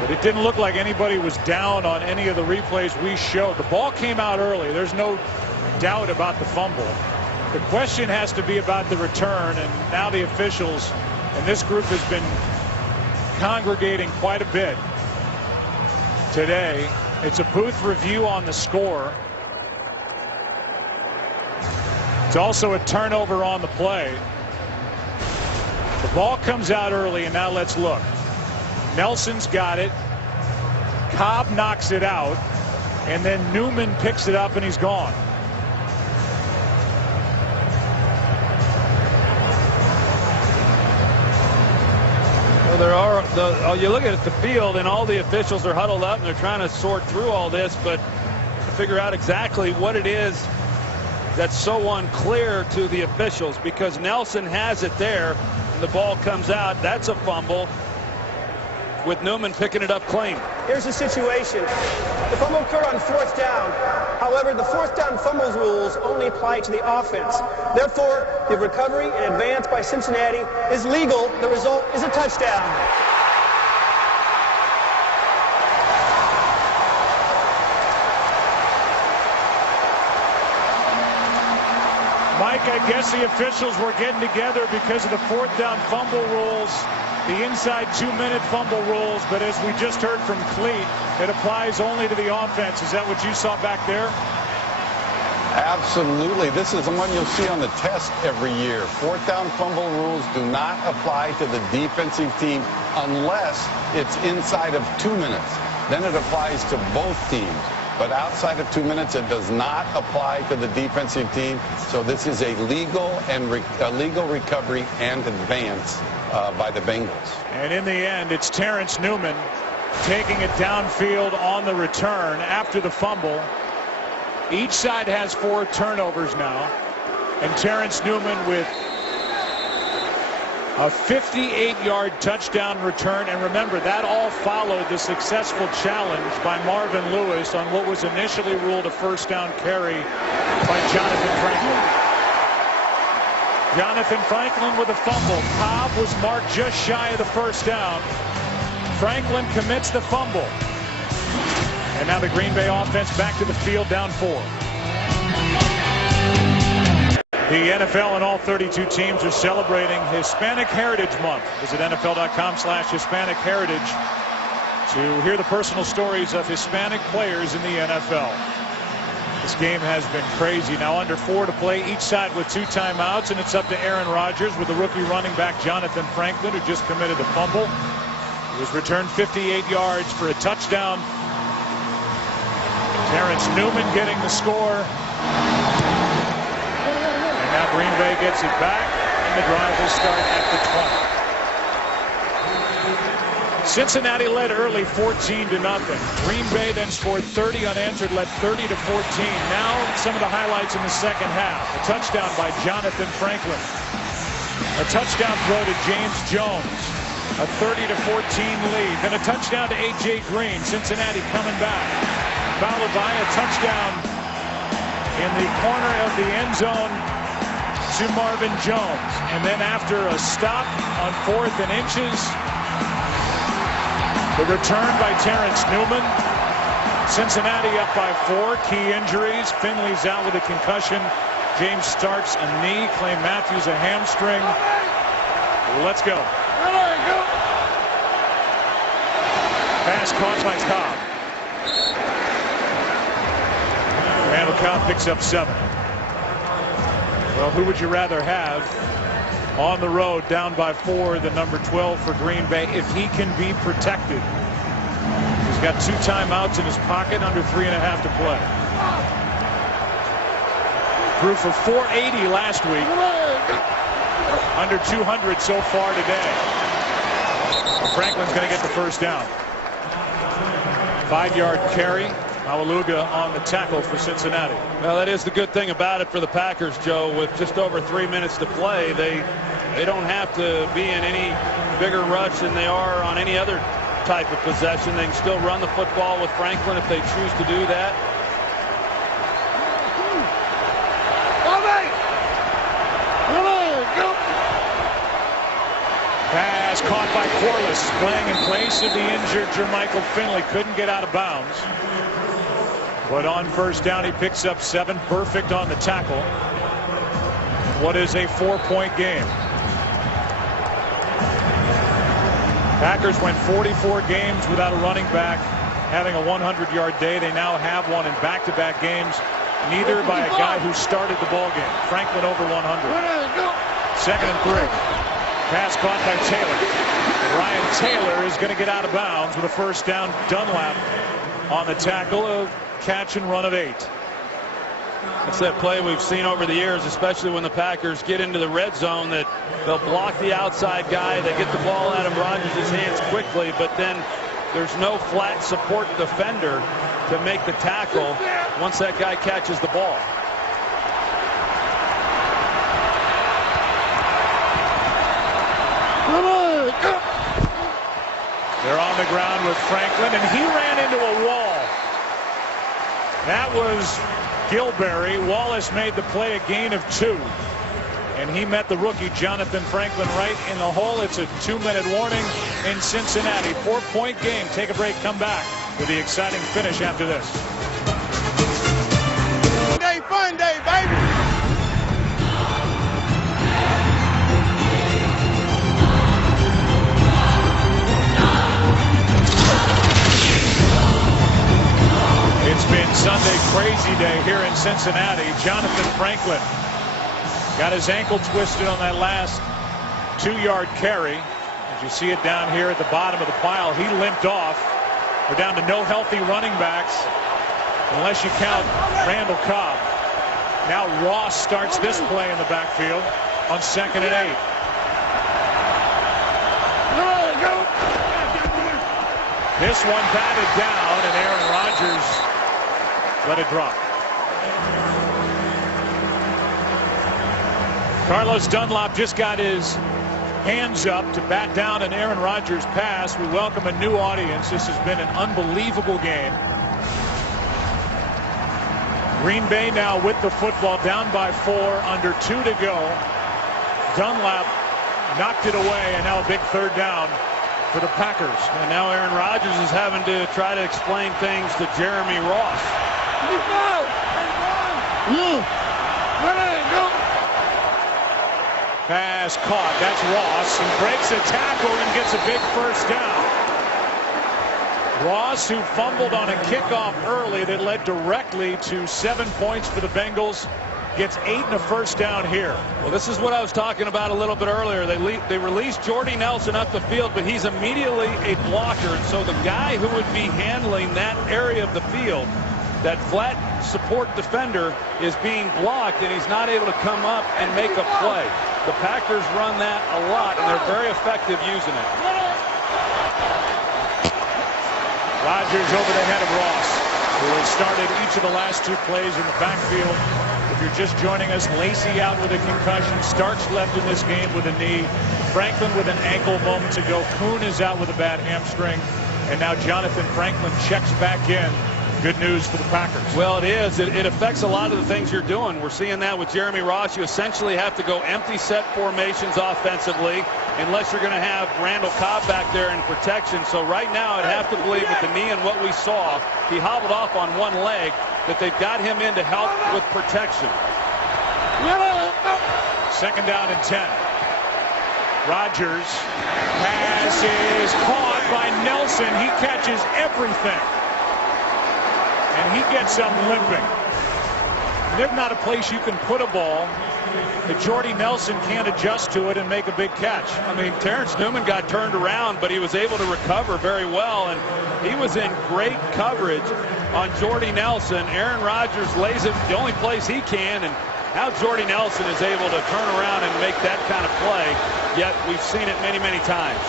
But it didn't look like anybody was down on any of the replays we showed. The ball came out early. There's no doubt about the fumble. The question has to be about the return, and now the officials and this group has been congregating quite a bit today. It's a booth review on the score. It's also a turnover on the play. The ball comes out early, and now let's look. Nelson's got it. Cobb knocks it out, and then Newman picks it up and he's gone. Well, you look at the field and all the officials are huddled up and they're trying to sort through all this, but to figure out exactly what it is that's so unclear to the officials, because Nelson has it there and the ball comes out. That's a fumble with Newman picking it up clean. Here's the situation. The fumble occurred on 4th down. However, the 4th down fumbles rules only apply to the offense. Therefore, the recovery and advance by Cincinnati is legal. The result is a touchdown. Mike, I guess the officials were getting together because of the 4th down fumble rules, the inside 2-minute fumble rules, but as we just heard from Cleat, it applies only to the offense. Is that what you saw back there? Absolutely. This is the one you'll see on the test every year. 4th down fumble rules do not apply to the defensive team unless it's inside of 2 minutes. Then it applies to both teams. But outside of 2 minutes, it does not apply to the defensive team. So this is a legal recovery and advance by the Bengals. And in the end, it's Terrence Newman taking it downfield on the return after the fumble. Each side has 4 turnovers now, and Terrence Newman with a 58-yard touchdown return. And remember, that all followed the successful challenge by Marvin Lewis on what was initially ruled a 1st down carry by Jonathan Franklin. Jonathan Franklin with a fumble. Cobb was marked just shy of the 1st down. Franklin commits the fumble. And now the Green Bay offense back to the field, down 4. The NFL and all 32 teams are celebrating Hispanic Heritage Month. Visit NFL.com/Hispanic Heritage to hear the personal stories of Hispanic players in the NFL. This game has been crazy. Now under 4 to play, each side with 2 timeouts, and it's up to Aaron Rodgers with the rookie running back Jonathan Franklin, who just committed the fumble. He was returned 58 yards for a touchdown. Terrence Newman getting the score. And now Green Bay gets it back, and the drive will start at the 20. Cincinnati led early 14-0. Green Bay then scored 30 unanswered, led 30-14. Now some of the highlights in the second half. A touchdown by Jonathan Franklin. A touchdown throw to James Jones. A 30-14 lead. Then a touchdown to A.J. Green. Cincinnati coming back. Followed by a touchdown in the corner of the end zone to Marvin Jones. And then after a stop on 4th and inches, the return by Terrence Newman. Cincinnati up by 4. Key injuries. Finley's out with a concussion. James Starks a knee. Clay Matthews a hamstring. Let's go. Pass caught by Cobb. Randall Cobb picks up 7. Well, who would you rather have on the road down by 4, the number 12 for Green Bay, if he can be protected? He's got 2 timeouts in his pocket, under 3.5 to play. Threw for 480 last week. Under 200 so far today. Franklin's going to get the 1st down. 5-yard carry. Mawaluga on the tackle for Cincinnati. Well, that is the good thing about it for the Packers, Joe. With just over 3 minutes to play, they don't have to be in any bigger rush than they are on any other type of possession. They can still run the football with Franklin if they choose to do that. Pass caught by Corliss, playing in place of the injured Jermichael Finley. Couldn't get out of bounds. But on first down, he picks up 7. Perfect on the tackle. What is a 4-point game? Packers went 44 games without a running back having a 100-yard day. They now have one in back-to-back games, neither by a guy who started the ball game. Franklin over 100. Second and 3. Pass caught by Taylor. Ryan Taylor is going to get out of bounds with a first down. Dunlap on the tackle, of catch and run of 8. That's that play we've seen over the years, especially when the Packers get into the red zone, that they'll block the outside guy. They get the ball out of Rodgers' hands quickly, but then there's no flat support defender to make the tackle once that guy catches the ball. They're on the ground with Franklin, and he ran into a wall. That was Gilberry. Wallace made the play, a gain of 2. And he met the rookie Jonathan Franklin right in the hole. It's a 2-minute warning in Cincinnati. 4-point game. Take a break, come back with the exciting finish after this. Fun day, baby. It's been Sunday crazy day here in Cincinnati. Jonathan Franklin got his ankle twisted on that last 2-yard carry. As you see it down here at the bottom of the pile, he limped off. We're down to no healthy running backs, unless you count Randall Cobb. Now Ross starts this play in the backfield on 2nd and 8. This one batted down, and Aaron Rodgers let it drop. Carlos Dunlap just got his hands up to bat down an Aaron Rodgers pass. We welcome a new audience. This has been an unbelievable game. Green Bay now with the football, down by 4, under 2 to go. Dunlap knocked it away, and now a big third down for the Packers. And now Aaron Rodgers is having to try to explain things to Jeremy Ross. Pass caught. That's Ross. He breaks a tackle and gets a big first down. Ross, who fumbled on a kickoff early that led directly to 7 points for the Bengals, gets 8 and a first down here. Well, this is what I was talking about a little bit earlier. They released Jordy Nelson up the field, but he's immediately a blocker. And so the guy who would be handling that area of the field, that flat support defender, is being blocked, and he's not able to come up and make a play. The Packers run that a lot, and they're very effective using it. Rodgers over the head of Ross, who has started each of the last 2 plays in the backfield. If you're just joining us, Lacey out with a concussion. Starks left in this game with a knee. Franklin with an ankle moment to go. Kuhn is out with a bad hamstring. And now Jonathan Franklin checks back in. Good news for the Packers. Well, it is. It affects a lot of the things you're doing. We're seeing that with Jeremy Ross. You essentially have to go empty set formations offensively, unless you're going to have Randall Cobb back there in protection. So right now, I'd have to believe with the knee and what we saw, he hobbled off on one leg, that they've got him in to help with protection. 2nd down and 10. Rodgers. Pass is caught by Nelson. He catches everything. And he gets up limping. There's not a place you can put a ball that Jordy Nelson can't adjust to it and make a big catch. I mean, Terrence Newman got turned around, but he was able to recover very well, and he was in great coverage on Jordy Nelson. Aaron Rodgers lays it the only place he can, and how Jordy Nelson is able to turn around and make that kind of play, yet we've seen it many, many times.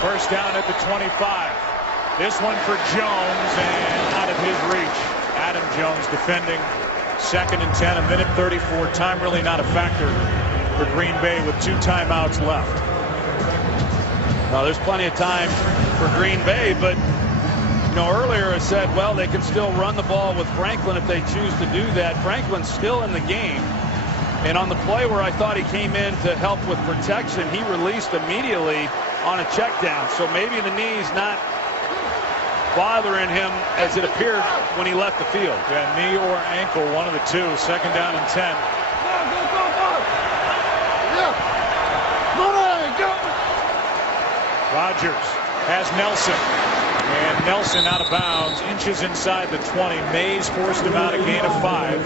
First down at the 25. This one for Jones, and out of his reach. Adam Jones defending. 2nd and 10, a minute 34. Time really not a factor for Green Bay with 2 timeouts left. Well, there's plenty of time for Green Bay, but You know, earlier I said, well, they can still run the ball with Franklin if they choose to do that. Franklin's still in the game. And on the play where I thought he came in to help with protection, he released immediately on a check down. So maybe the knee's not bothering him as it appeared when he left the field. Yeah, knee or ankle, one of the two. Second down and 10. Rodgers has Nelson. And Nelson out of bounds, inches inside the 20. Mays forced him out, a gain of 5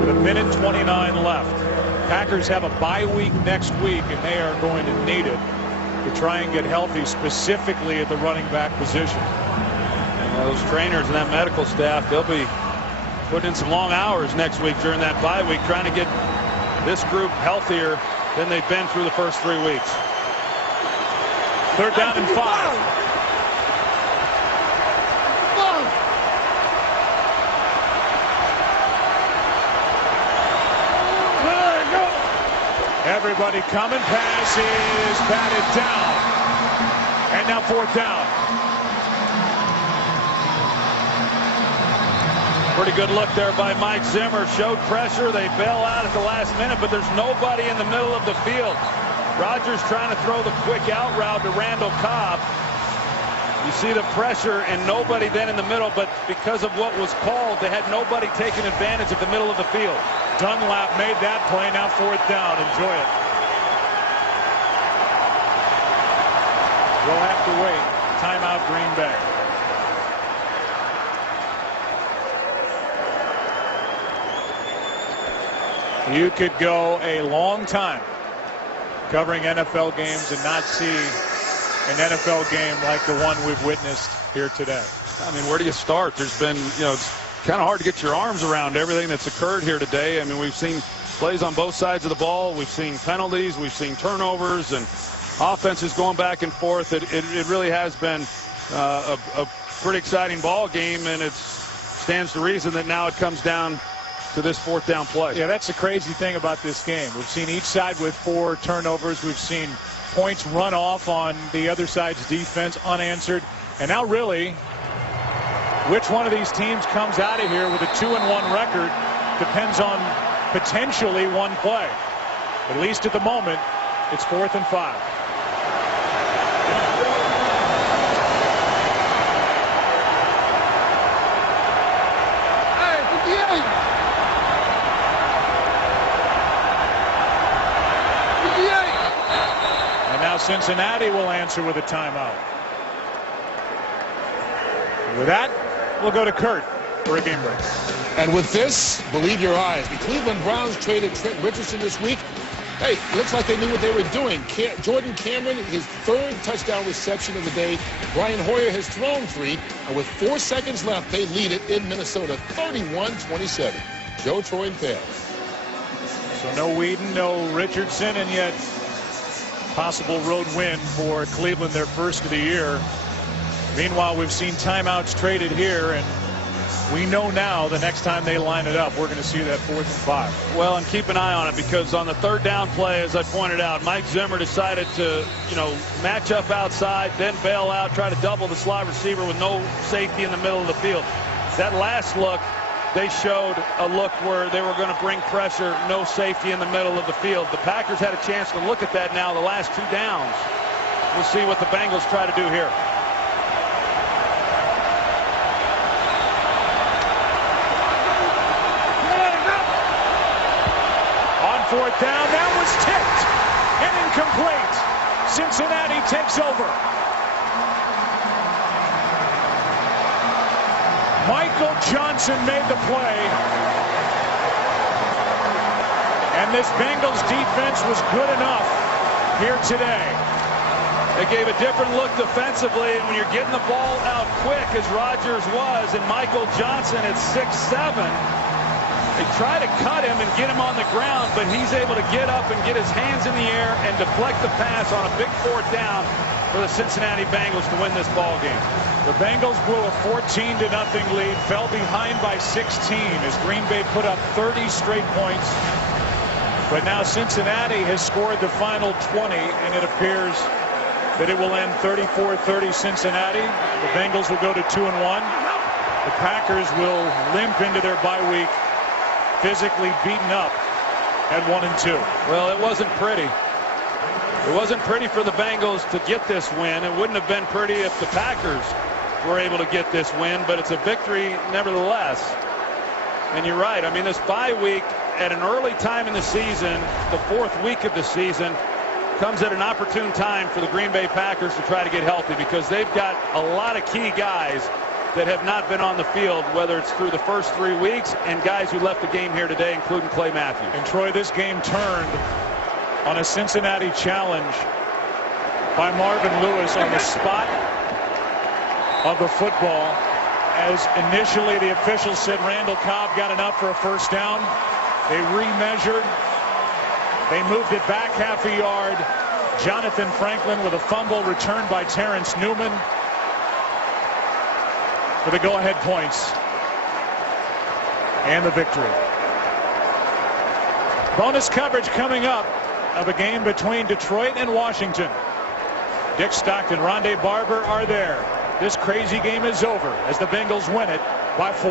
with 1:29 left. Packers have a bye week next week, and they are going to need it to try and get healthy, specifically at the running back position. And those trainers and that medical staff, they'll be putting in some long hours next week during that bye week, trying to get this group healthier than they've been through the first 3 weeks. Third down and 5. Everybody coming. Pass is batted down. And now fourth down. Pretty good look there by Mike Zimmer. Showed pressure. They bail out at the last minute, but there's nobody in the middle of the field. Rodgers trying to throw the quick out route to Randall Cobb. You see the pressure and nobody then in the middle, but because of what was called, they had nobody taking advantage of the middle of the field. Dunlap made that play. Now fourth down. Enjoy it. We'll have to wait. Timeout, Green Bay. You could go a long time covering NFL games and not see an NFL game like the one we've witnessed here today. I mean, where do you start? There's been, you know, it's kind of hard to get your arms around everything that's occurred here today. I mean, we've seen plays on both sides of the ball. We've seen penalties. We've seen turnovers and offenses going back and forth. It really has been a pretty exciting ball game, and it stands to reason that now it comes down to this fourth down play. Yeah, that's the crazy thing about this game. We've seen each side with 4 turnovers. We've seen points run off on the other side's defense unanswered. And now really, which one of these teams comes out of here with a 2-1 record depends on potentially one play. At least at the moment, it's 4th and 5. Cincinnati will answer with a timeout. With that, we'll go to Kurt for a game break. And with this, believe your eyes. The Cleveland Browns traded Trent Richardson this week. Hey, looks like they knew what they were doing. Jordan Cameron, his 3rd touchdown reception of the day. Brian Hoyer has thrown 3. And with 4 seconds left, they lead it in Minnesota, 31-27. Joe, Troy, and Pale. So no Whedon, no Richardson, and yet possible road win for Cleveland, their first of the year. Meanwhile, we've seen timeouts traded here, and we know now the next time they line it up, we're going to see that 4th and 5. Well, and keep an eye on it, because on the third down play, as I pointed out, Mike Zimmer decided to, match up outside, then bail out, try to double the slot receiver with no safety in the middle of the field. That last look, they showed a look where they were going to bring pressure, no safety in the middle of the field. The Packers had a chance to look at that now the last 2 downs. We'll see what the Bengals try to do here. On fourth down, that was tipped and incomplete. Cincinnati takes over. Michael Johnson made the play. And this Bengals defense was good enough here today. They gave a different look defensively, and when you're getting the ball out quick, as Rodgers was, and Michael Johnson at 6'7", they try to cut him and get him on the ground, but he's able to get up and get his hands in the air and deflect the pass on a big fourth down for the Cincinnati Bengals to win this ball game. The Bengals blew a 14-0 lead, fell behind by 16 as Green Bay put up 30 straight points. But now Cincinnati has scored the final 20, and it appears that it will end 34-30 Cincinnati. The Bengals will go to 2-1. The Packers will limp into their bye week physically beaten up at 1-2. Well, it wasn't pretty. It wasn't pretty for the Bengals to get this win. It wouldn't have been pretty if the Packers were able to get this win, but it's a victory nevertheless. And you're right. I mean, this bye week at an early time in the season, the 4th week of the season, comes at an opportune time for the Green Bay Packers to try to get healthy, because they've got a lot of key guys that have not been on the field, whether it's through the first 3 weeks and guys who left the game here today, including Clay Matthews. And Troy, this game turned on a Cincinnati challenge by Marvin Lewis on the spot of the football, as initially the officials said Randall Cobb got enough for a first down. They remeasured. They moved it back half a yard. Jonathan Franklin with a fumble returned by Terrence Newman for the go-ahead points and the victory. Bonus coverage coming up of a game between Detroit and Washington. Dick Stockton, Rondé Barber are there. This crazy game is over as the Bengals win it by 4.